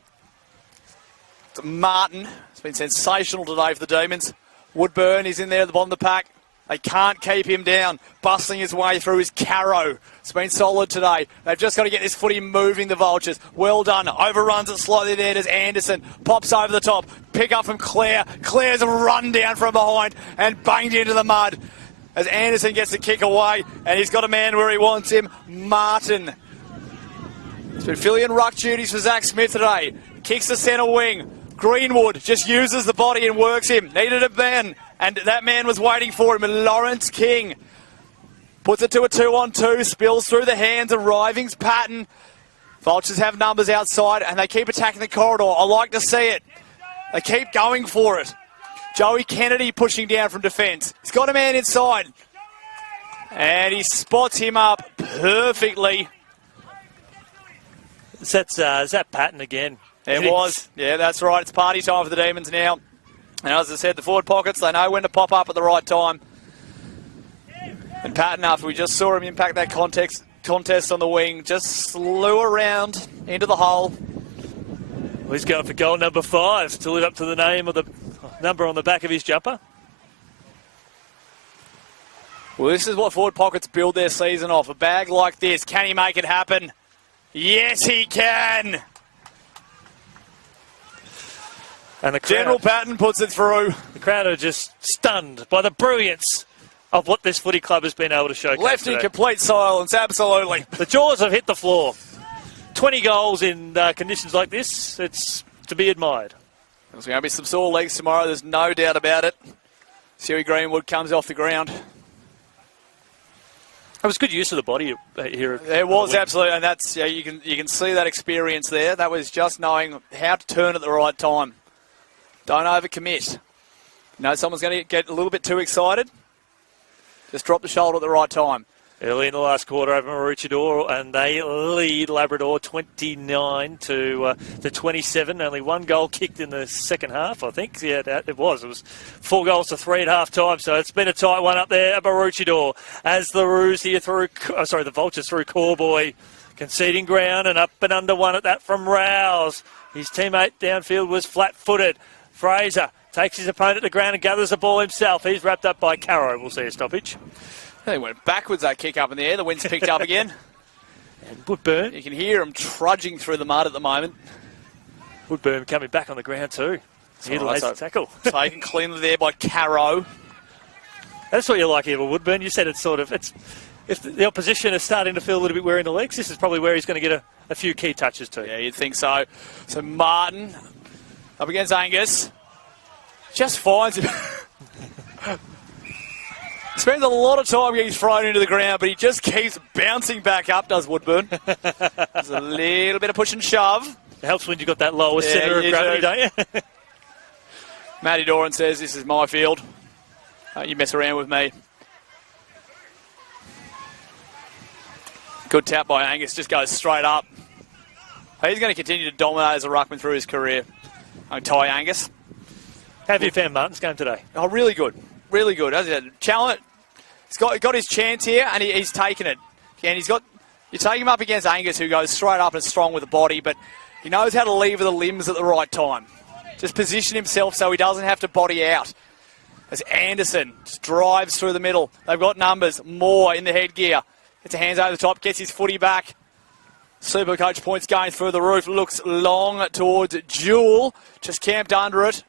It's Martin. It's been sensational today for the Demons. Woodburn is in there at the bottom of the pack. They can't keep him down. Bustling his way through his Carrow. It's been solid today. They've just got to get this footy moving, the Vultures. Well done. Overruns it slightly there as Anderson pops over the top. Pick up from Clare. Clare's run down from behind and banged into the mud as Anderson gets the kick away. And he's got a man where he wants him. Martin. It's been filling in ruck duties for Zach Smith today. Kicks the centre wing. Greenwood just uses the body and works him. Needed a man. And that man was waiting for him. And Lawrence King puts it to a 2-on-2. Spills through the hands of Rivings Patton. Vultures have numbers outside, and they keep attacking the corridor. I like to see it. They keep going for it. Joey Kennedy pushing down from defence. He's got a man inside. And he spots him up perfectly. Is that Patton again? It was. Yeah, that's right. It's party time for the Demons now. And as I said, the forward pockets, they know when to pop up at the right time. And Patton, after we just saw him impact that contest on the wing, just slew around into the hole. Well, he's going for goal number 5 to live up to the name of the number on the back of his jumper. Well, this is what forward pockets build their season off. A bag like this. Can he make it happen? Yes, he can. And the crowd, General Patton puts it through. The crowd are just stunned by the brilliance of what this footy club has been able to showcase Left in today. complete silence, absolutely. The jaws have hit the floor. 20 goals in conditions like this, it's to be admired. There's going to be some sore legs tomorrow, there's no doubt about it. Siri Greenwood comes off the ground. It was good use of the body here. It was, absolutely, and that's, yeah, you can see that experience there. That was just knowing how to turn at the right time. Don't overcommit. You know someone's going to get a little bit too excited. Just drop the shoulder at the right time. Early in the last quarter over Maroochydore, and they lead Labrador 29 to 27. Only one goal kicked in the second half, I think. Yeah, it was. It was 4 goals to 3 at half time. So it's been a tight one up there at Maroochydore as the Roos here the Vultures through Corboy, conceding ground and up and under one at that from Rouse. His teammate downfield was flat-footed. Fraser takes his opponent to ground and gathers the ball himself. He's wrapped up by Carrow. We'll see a stoppage. They went backwards, that kick up in the air. The wind's picked up again. And Woodburn. You can hear him trudging through the mud at the moment. Woodburn coming back on the ground too. He lays the tackle. Taken cleanly there by Carrow. That's what you like here with Woodburn. You said it's if the opposition is starting to feel a little bit weary in the legs, this is probably where he's going to get a few key touches too. Yeah, you'd think so. So Martin up against Angus. Just finds him. Spends a lot of time getting thrown into the ground, but he just keeps bouncing back up, does Woodburn. There's a little bit of push and shove. It helps when you've got that lower centre of gravity, don't you? Matty Doran says, this is my field. You mess around with me. Good tap by Angus, just goes straight up. He's going to continue to dominate as a ruckman through his career. Ty Angus. How have you found Martin's game today? Oh, really good. Really good. As I said, challenge. He's got his chance here, and he's taken it. And you take him up against Angus, who goes straight up and strong with the body, but he knows how to lever the limbs at the right time. Just position himself so he doesn't have to body out. As Anderson just drives through the middle. They've got numbers. Moore in the headgear. Gets a hands over the top, gets his footy back. Supercoach points going through the roof. Looks long towards Jewel. Just camped under it.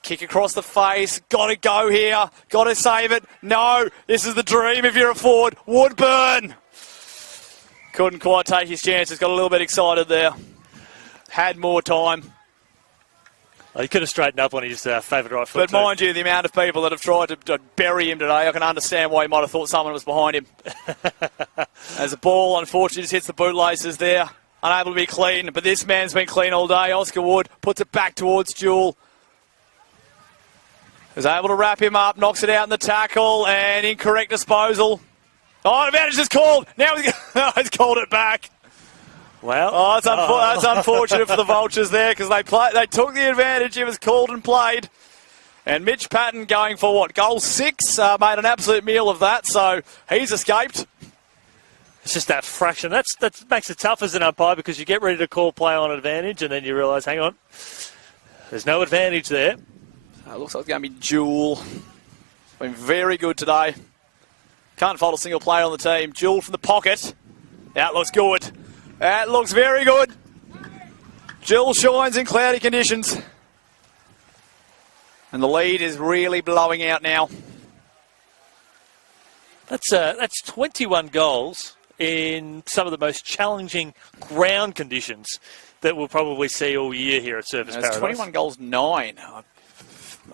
Kick across the face. Got to go here. Got to save it. No, this is the dream if you're a forward. Woodburn. Couldn't quite take his chances. Got a little bit excited there. Had more time. Oh, he could have straightened up on his favourite right foot. But mind you, the amount of people that have tried to bury him today, I can understand why he might have thought someone was behind him. As the ball, unfortunately, just hits the bootlaces there. Unable to be clean, but this man's been clean all day. Oscar Wood puts it back towards Jewel. Is able to wrap him up, knocks it out in the tackle, and incorrect disposal. Oh, advantage is called. Now he's called it back. Well, that's unfortunate for the Vultures there because they took the advantage. It was called and played. And Mitch Patton going for what? Goal 6. Made an absolute meal of that, so he's escaped. It's just that fraction. That makes it tough as an umpire because you get ready to call play on advantage and then you realise, hang on, there's no advantage there. It looks like it's going to be Jewel. Been very good today. Can't fault a single player on the team. Jewel from the pocket. That looks good. That looks very good. Jewel shines in cloudy conditions. And the lead is really blowing out now. That's 21 goals in some of the most challenging ground conditions that we'll probably see all year here at Surfers Paradise. 21 goals, 9.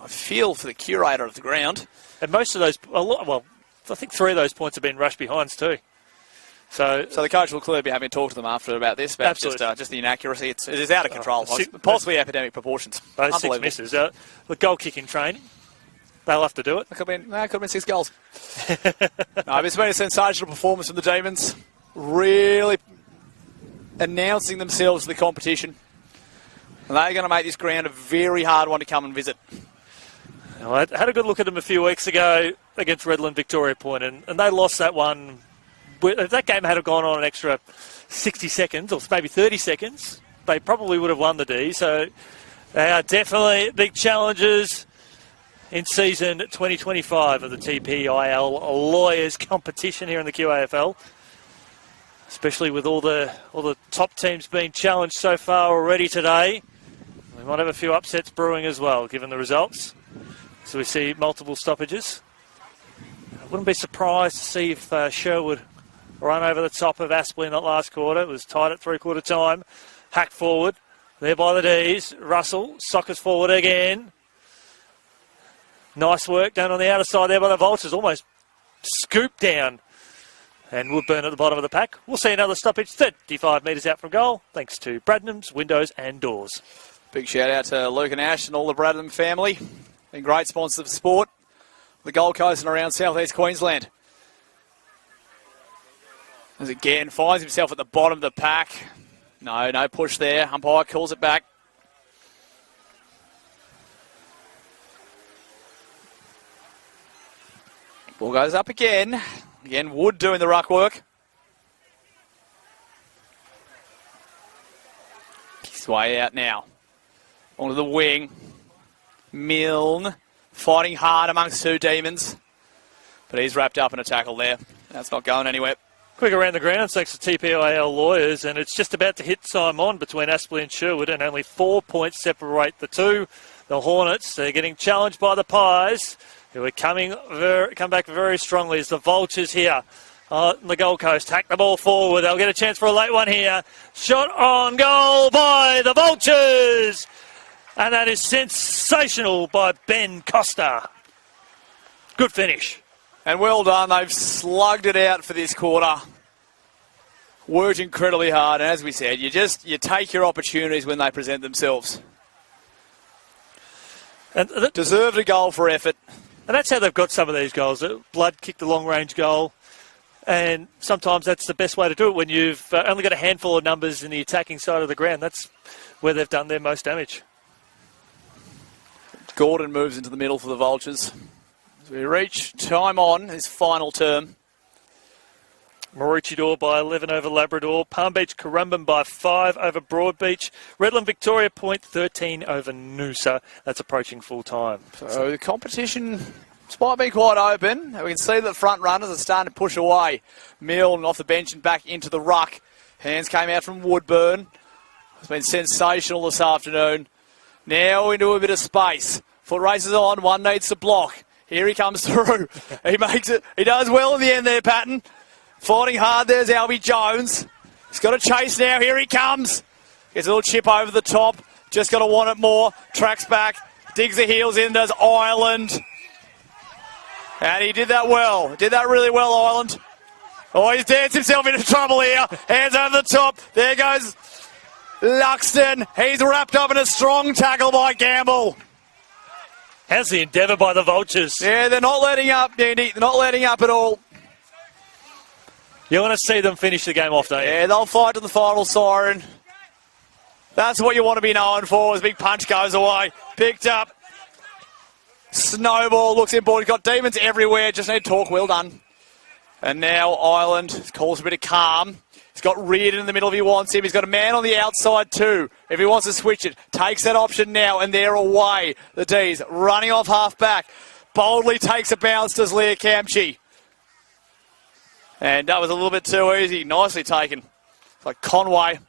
I feel for the curator of the ground. And most of those, I think 3 of those points have been rush behinds too. So the coach will clearly be having a talk to them after about this, but just the inaccuracy. It is out of control, possibly epidemic proportions. Those 6 misses. The goal kick in training, they'll have to do it. It could have been 6 goals. No, it's been a sensational performance from the Demons. Really announcing themselves to the competition. And they're going to make this ground a very hard one to come and visit. I had a good look at them a few weeks ago against Redland Victoria Point, and they lost that one. If that game had gone on an extra 60 seconds or maybe 30 seconds, they probably would have won the D. So they are definitely big challenges in season 2025 of the TPIL Lawyers competition here in the QAFL, especially with all the top teams being challenged so far already today. We might have a few upsets brewing as well, given the results. So we see multiple stoppages. I wouldn't be surprised to see if Sherwood run over the top of Aspley in that last quarter. It was tight at three-quarter time. Hack forward. There by the Ds. Russell sockers forward again. Nice work done on the outer side there by the Vultures. Almost scooped down. And Woodburn at the bottom of the pack. We'll see another stoppage 35 metres out from goal, thanks to Bradnam's Windows and Doors. Big shout out to Luke and Ash and all the Bradnam family. Been great sponsors of sport. The Gold Coast and around southeast Queensland. As again, finds himself at the bottom of the pack. No push there. Umpire calls it back. Ball goes up again. Again, Wood doing the ruck work. His way out now. Onto the wing. Milne fighting hard amongst 2 Demons. But he's wrapped up in a tackle there. That's not going anywhere. Quick around the ground, thanks to TPIL Lawyers, and it's just about to hit time on between Aspley and Sherwood, and only 4 points separate the two. The Hornets, they're getting challenged by the Pies, who are come back very strongly as the Vultures here on the Gold Coast. Hack the ball forward. They'll get a chance for a late one here. Shot on goal by the Vultures. And that is sensational by Ben Costa. Good finish. And well done. They've slugged it out for this quarter. Worked incredibly hard. And as we said, you take your opportunities when they present themselves. And deserved a goal for effort. And that's how they've got some of these goals. Blood kicked the long-range goal. And sometimes that's the best way to do it when you've only got a handful of numbers in the attacking side of the ground. That's where they've done their most damage. Gordon moves into the middle for the Vultures. As we reach time on his final term. Maroochydore by 11 over Labrador. Palm Beach Currumbin by 5 over Broadbeach. Redland Victoria Point 13 over Noosa. That's approaching full time. So the competition might be quite open. We can see that front runners are starting to push away. Milne off the bench and back into the ruck. Hands came out from Woodburn. It's been sensational this afternoon. Now into a bit of space. Foot races on. One needs to block. Here he comes through. He makes it. He does well in the end there, Patton. Fighting hard, there's Albie Jones. He's got a chase now, here he comes. Gets a little chip over the top. Just got to want it more. Tracks back, digs the heels in, does Ireland. And he did that well. Did that really well, Ireland. Oh, he's danced himself into trouble here. Hands over the top. There goes Luxton. He's wrapped up in a strong tackle by Gamble. How's the endeavour by the Vultures? Yeah, they're not letting up, Andy. They're not letting up at all. You want to see them finish the game off, don't you? Yeah, they'll fight to the final siren. That's what you want to be known for as big punch goes away. Picked up. Snowball looks inboard. He's got Demons everywhere. Just need talk. Well done. And now Ireland calls a bit of calm. He's got Reardon in the middle if he wants him. He's got a man on the outside too if he wants to switch it. Takes that option now and they're away. The D's running off half back. Boldly takes a bounce, does Leah Camchi. And that was a little bit too easy. Nicely taken. Like Conway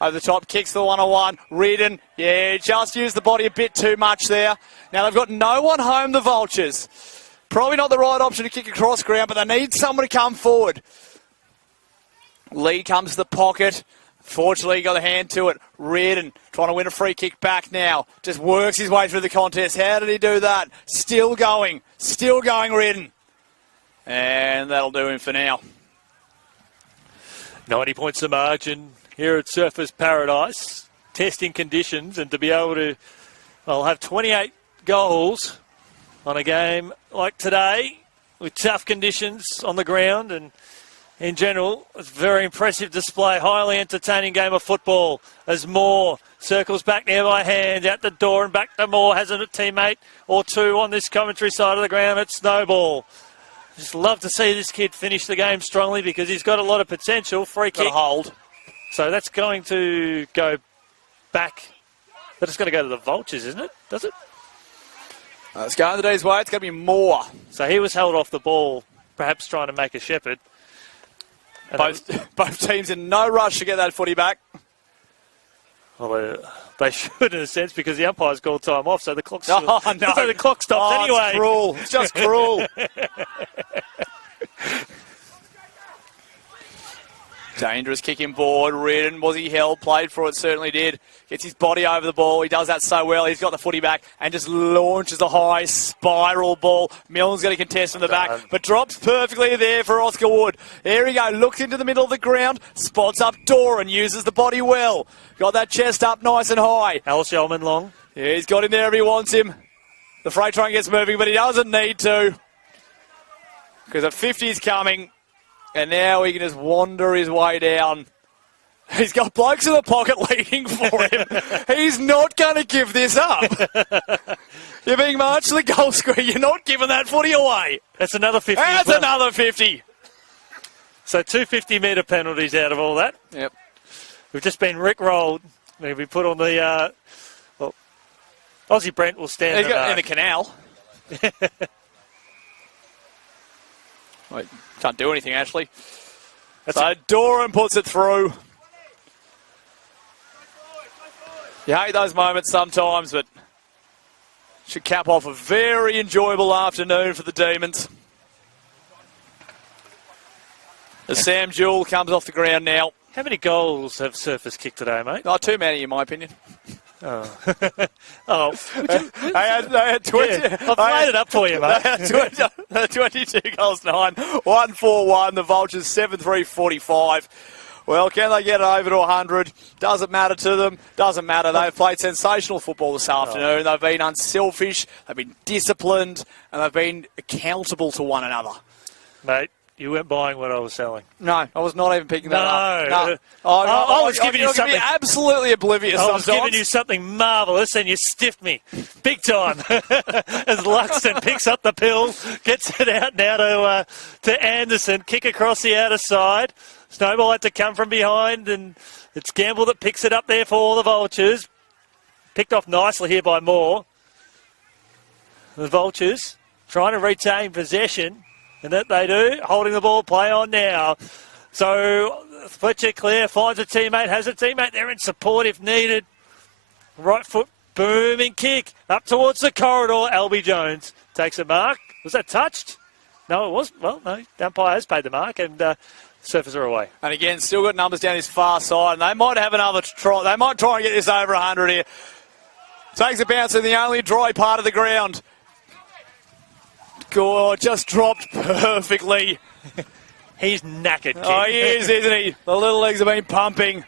over the top, kicks the 1-on-1. Reardon, yeah, just used the body a bit too much there. Now they've got no one home, the Vultures. Probably not the right option to kick across ground, but they need someone to come forward. Lee comes to the pocket. Fortunately, he got a hand to it. Reardon trying to win a free kick back now. Just works his way through the contest. How did he do that? Still going, Reardon. And that'll do him for now. 90 points the margin here at Surfers Paradise. Testing conditions, and to be able to, well, have 28 goals on a game like today with tough conditions on the ground, and in general, it's a very impressive display. Highly entertaining game of football as Moore circles back now by hand, out the door and back to Moore. Has a teammate or two on this commentary side of the ground. It's Snowball. Just love to see this kid finish the game strongly because he's got a lot of potential. Free kick. Got a hold. So that's going to go back. But it's going to go to the Vultures, isn't it? Does it? It's going the D's way. It's going to be Moore. So he was held off the ball, perhaps trying to make a shepherd. Both teams in no rush to get that footy back. Well, they should in a sense because the umpire's called time off, so the clock's no. So the clock stops anyway. It's cruel. It's just cruel. Dangerous kicking board. Reardon, was he held? Played for it, certainly did. Gets his body over the ball. He does that so well. He's got the footy back and just launches a high spiral ball. Milne's going to contest from the back, but drops perfectly there for Oscar Wood. There we go. Looks into the middle of the ground. Spots up Doran. Uses the body well. Got that chest up nice and high. Al Shellman long. Yeah, he's got him there if he wants him. The freight train gets moving, but he doesn't need to. Because a 50's coming. And now he can just wander his way down. He's got blokes in the pocket leading for him. He's not going to give this up. You're being marched to the goal square. You're not giving that footy away. That's another 50. That's another 50. So 2 50-metre penalties out of all that. Yep. We've just been rickrolled. We put on the... Aussie Brent will stand in the canal. Wait, can't do anything, Ashley. So Doran puts it through. You hate those moments sometimes, but should cap off a very enjoyable afternoon for the Demons. As Sam Jewell comes off the ground now. How many goals have Surfers kicked today, mate? Not too many, in my opinion. Oh. I had 20. Yeah, I've played it up for you, mate. They had 22 goals, 9. 1-4-1. The Vultures 7-3-45. Well, can they get it over to 100? Doesn't matter to them. Doesn't matter. They've played sensational football this afternoon. They've been unselfish. They've been disciplined. And they've been accountable to one another. Mate, you weren't buying what I was selling. No, I was not even picking that up. No. I was giving you something. Absolutely oblivious I was sometimes. giving you something marvellous and you stiffed me. Big time. As Luxton picks up the pill, gets it out now to Anderson. Kick across the outer side. Snowball had to come from behind, and it's Gamble that picks it up there for all the Vultures. Picked off nicely here by Moore. The Vultures trying to retain possession, and that they do. Holding the ball, play on now. So Fletcher Clare finds a teammate, has a teammate there in support if needed. Right foot, booming kick up towards the corridor. Albie Jones takes a mark. Was that touched? No, it wasn't. Well, no, the umpire has paid the mark, and Surfers are away. And again, still got numbers down his far side, and they might have another try. They might try and get this over 100 here. Takes a bounce in the only dry part of the ground. God, just dropped perfectly. He's knackered, kid. Oh, he is, isn't he? The little legs have been pumping.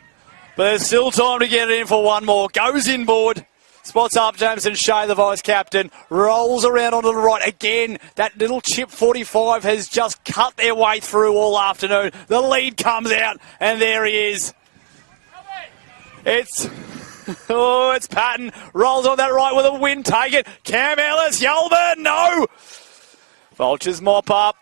But there's still time to get it in for one more. Goes inboard. Spots up Jameson Shea, the vice-captain. Rolls around onto the right. Again, that little chip 45 has just cut their way through all afternoon. The lead comes out, and there he is. It's Patton. Rolls on that right with a win. Take it. Cam Ellis. Yulman. No. Vultures mop up.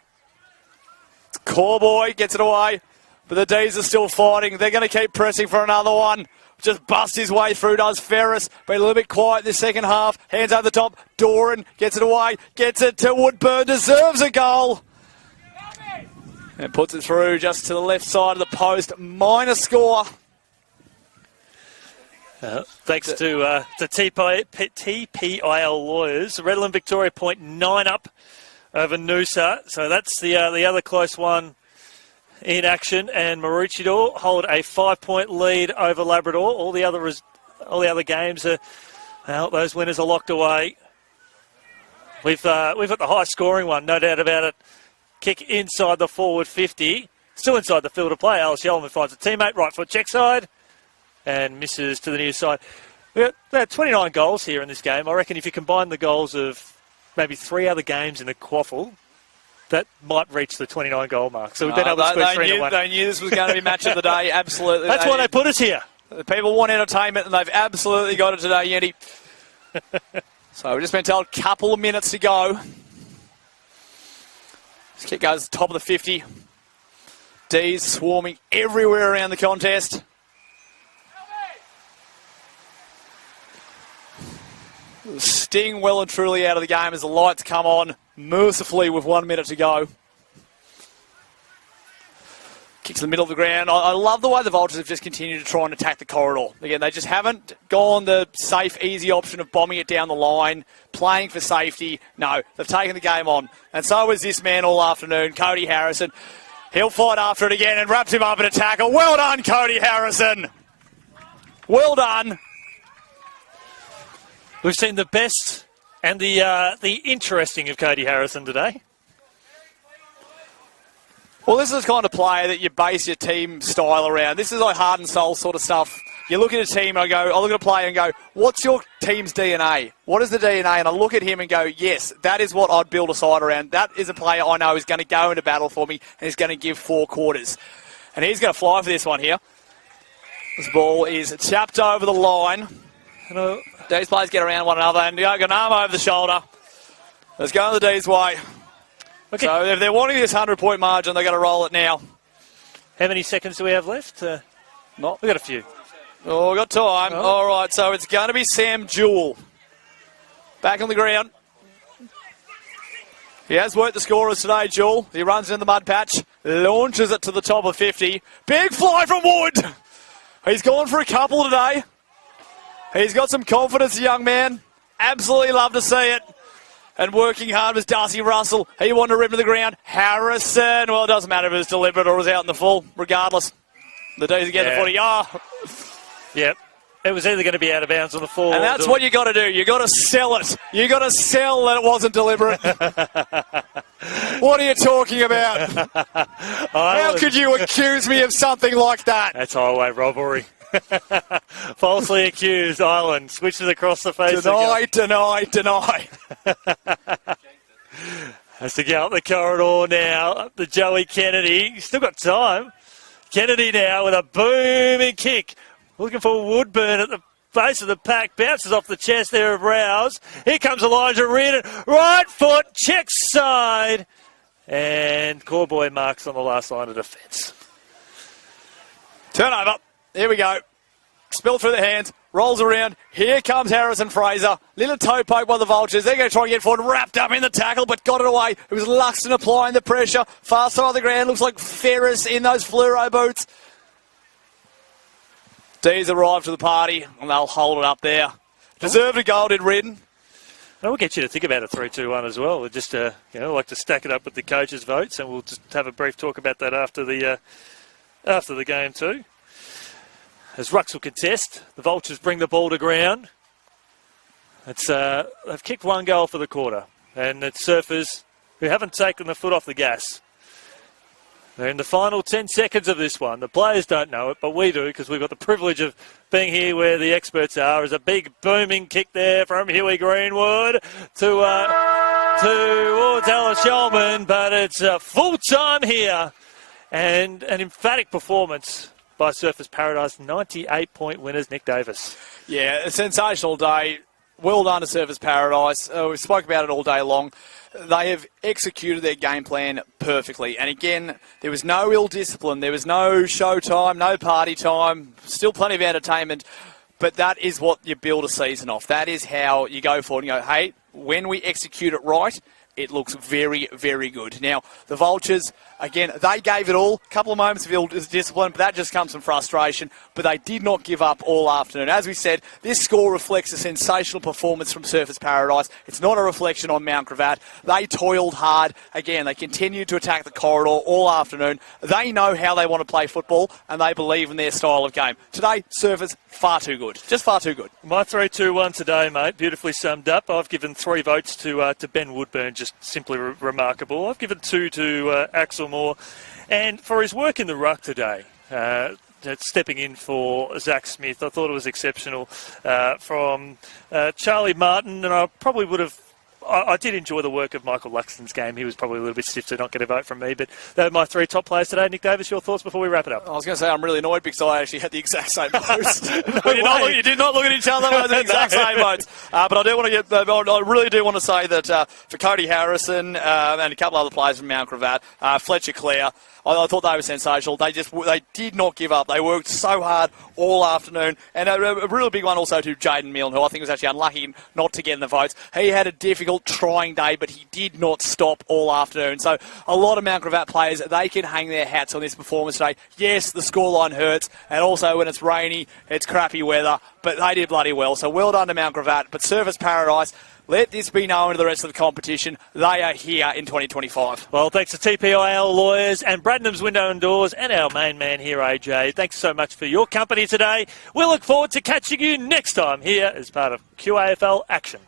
Corboy gets it away. But the D's are still fighting. They're going to keep pressing for another one. Just busts his way through, does Ferris. Been a little bit quiet this second half. Hands over the top. Doran gets it away. Gets it to Woodburn. Deserves a goal. And puts it through just to the left side of the post. Minor score. Thanks to TPIL lawyers. Redland Victoria point 9 up over Noosa. So that's the other close one in action, and Maroochydore hold a 5-point lead over Labrador. All the other games are, well, those winners are locked away. We've got the high scoring one, no doubt about it. Kick inside the forward 50 Still inside the field of play. Alice Yellman finds a teammate. Right foot check side. And misses to the near side. We had 29 goals here in this game. I reckon if you combine the goals of maybe 3 other games in the QAFL, that might reach the 29 goal mark. So we've been able to squeeze 3-1. They knew this was going to be match of the day. Absolutely. That's why they put us here. The people want entertainment, and they've absolutely got it today, Yenny. So we've just been told a couple of minutes to go. This kick goes to the top of the 50. D's swarming everywhere around the contest. Sting well and truly out of the game as the lights come on, mercifully with 1 minute to go. Kicks in the middle of the ground. I love the way the Vultures have just continued to try and attack the corridor. Again, they just haven't gone the safe, easy option of bombing it down the line, playing for safety. No, they've taken the game on. And so is this man all afternoon, Cody Harrison. He'll fight after it again and wraps him up in a tackle. Well done, Cody Harrison. Well done. We've seen the best and the interesting of Cody Harrison today. Well, this is the kind of player that you base your team style around. This is like heart and soul sort of stuff. You look at a team and I look at a player and go, what's your team's DNA? What is the DNA? And I look at him and go, yes, that is what I'd build a side around. That is a player I know is going to go into battle for me and is going to give 4 quarters. And he's going to fly for this one here. This ball is tapped over the line. These players get around one another and go an arm over the shoulder. Let's go the D's way. Okay. So if they're wanting this 100-point margin, they've got to roll it now. How many seconds do we have left? We've got a few. Oh, we've got time. Oh. All right, so it's going to be Sam Jewell. Back on the ground. He has worked the scorers today, Jewell. He runs in the mud patch, launches it to the top of 50. Big fly from Wood. He's gone for a couple today. He's got some confidence, the young man. Absolutely love to see it. And working hard was Darcy Russell. He wanted to rip to the ground. Harrison. Well, it doesn't matter if it was deliberate or was out in the full. Regardless, the D's get the footy. Yep. It was either going to be out of bounds on the full. And that's what you got to do. You got to sell it. You got to sell that it wasn't deliberate. What are you talking about? How could you accuse me of something like that? That's highway robbery. Falsely accused. Ireland switches across the face. Deny. Has to go up the corridor now. Up to Joey Kennedy. He's still got time. Kennedy now with a booming kick. Looking for Woodburn at the base of the pack. Bounces off the chest there of Rouse. Here comes Elijah Reardon. Right foot, check side. And Corboy marks on the last line of defence. Turnover. Here we go. Spill through the hands. Rolls around. Here comes Harrison Fraser. Little toe poke by the Vultures. They're going to try and get forward. Wrapped up in the tackle, but got it away. It was Luxton applying the pressure. Far side of the ground. Looks like Ferris in those fluoro boots. D's arrived to the party, and they'll hold it up there. Deserved a goal, did Reardon. We'll get you to think about a 3-2-1 as well. We'll just, like to stack it up with the coaches' votes, and we'll just have a brief talk about that after the game too. As Rucks will contest, the Vultures bring the ball to ground. They've kicked 1 goal for the quarter, and it's Surfers who haven't taken the foot off the gas. They're in the final 10 seconds of this one. The players don't know it, but we do because we've got the privilege of being here where the experts are. There's a big booming kick there from Huey Greenwood towards Alice Shulman, but it's full time here. And an emphatic performance by Surfers Paradise, 98-point winners, Nick Davis. Yeah, a sensational day. Well done to Surfers Paradise. We spoke about it all day long. They have executed their game plan perfectly. And again, there was no ill discipline. There was no show time, no party time. Still plenty of entertainment. But that is what you build a season off. That is how you go forward and go, hey, when we execute it right, it looks very, very good. Now, the Vultures, again, they gave it all. A couple of moments of ill discipline, but that just comes from frustration. But they did not give up all afternoon. As we said, this score reflects a sensational performance from Surfers Paradise. It's not a reflection on Mount Gravatt. They toiled hard. Again, they continued to attack the corridor all afternoon. They know how they want to play football, and they believe in their style of game. Today, Surfers, far too good. Just far too good. My 3-2-1 today, mate, beautifully summed up. I've given 3 votes to Ben Woodburn just just simply remarkable. I've given 2 to Axel Moore. And for his work in the ruck today, stepping in for Zach Smith, I thought it was exceptional from Charlie Martin, and I probably would have. I did enjoy the work of Michael Luxton's game. He was probably a little bit stiff to not get a vote from me, but they are my 3 top players today. Nick Davis, your thoughts before we wrap it up? I was going to say I'm really annoyed because I actually had the exact same votes. You did not look at each other. We had the exact same votes. But I do want to I really do want to say that for Cody Harrison and a couple other players from Mount Gravatt, Fletcher Clare, I thought they were sensational. They did not give up. They worked so hard all afternoon. And a really big one also to Jaden Milne, who I think was actually unlucky not to get in the votes. He had a difficult, trying day, but he did not stop all afternoon. So a lot of Mount Gravatt players, they can hang their hats on this performance today. Yes, the scoreline hurts, and also when it's rainy, it's crappy weather, but they did bloody well. So well done to Mount Gravatt. But Surfers Paradise, let this be known to the rest of the competition. They are here in 2025. Well, thanks to TPIL Lawyers and Bradnam's Window and Doors and our main man here, AJ. Thanks so much for your company today. We look forward to catching you next time here as part of QAFL Action.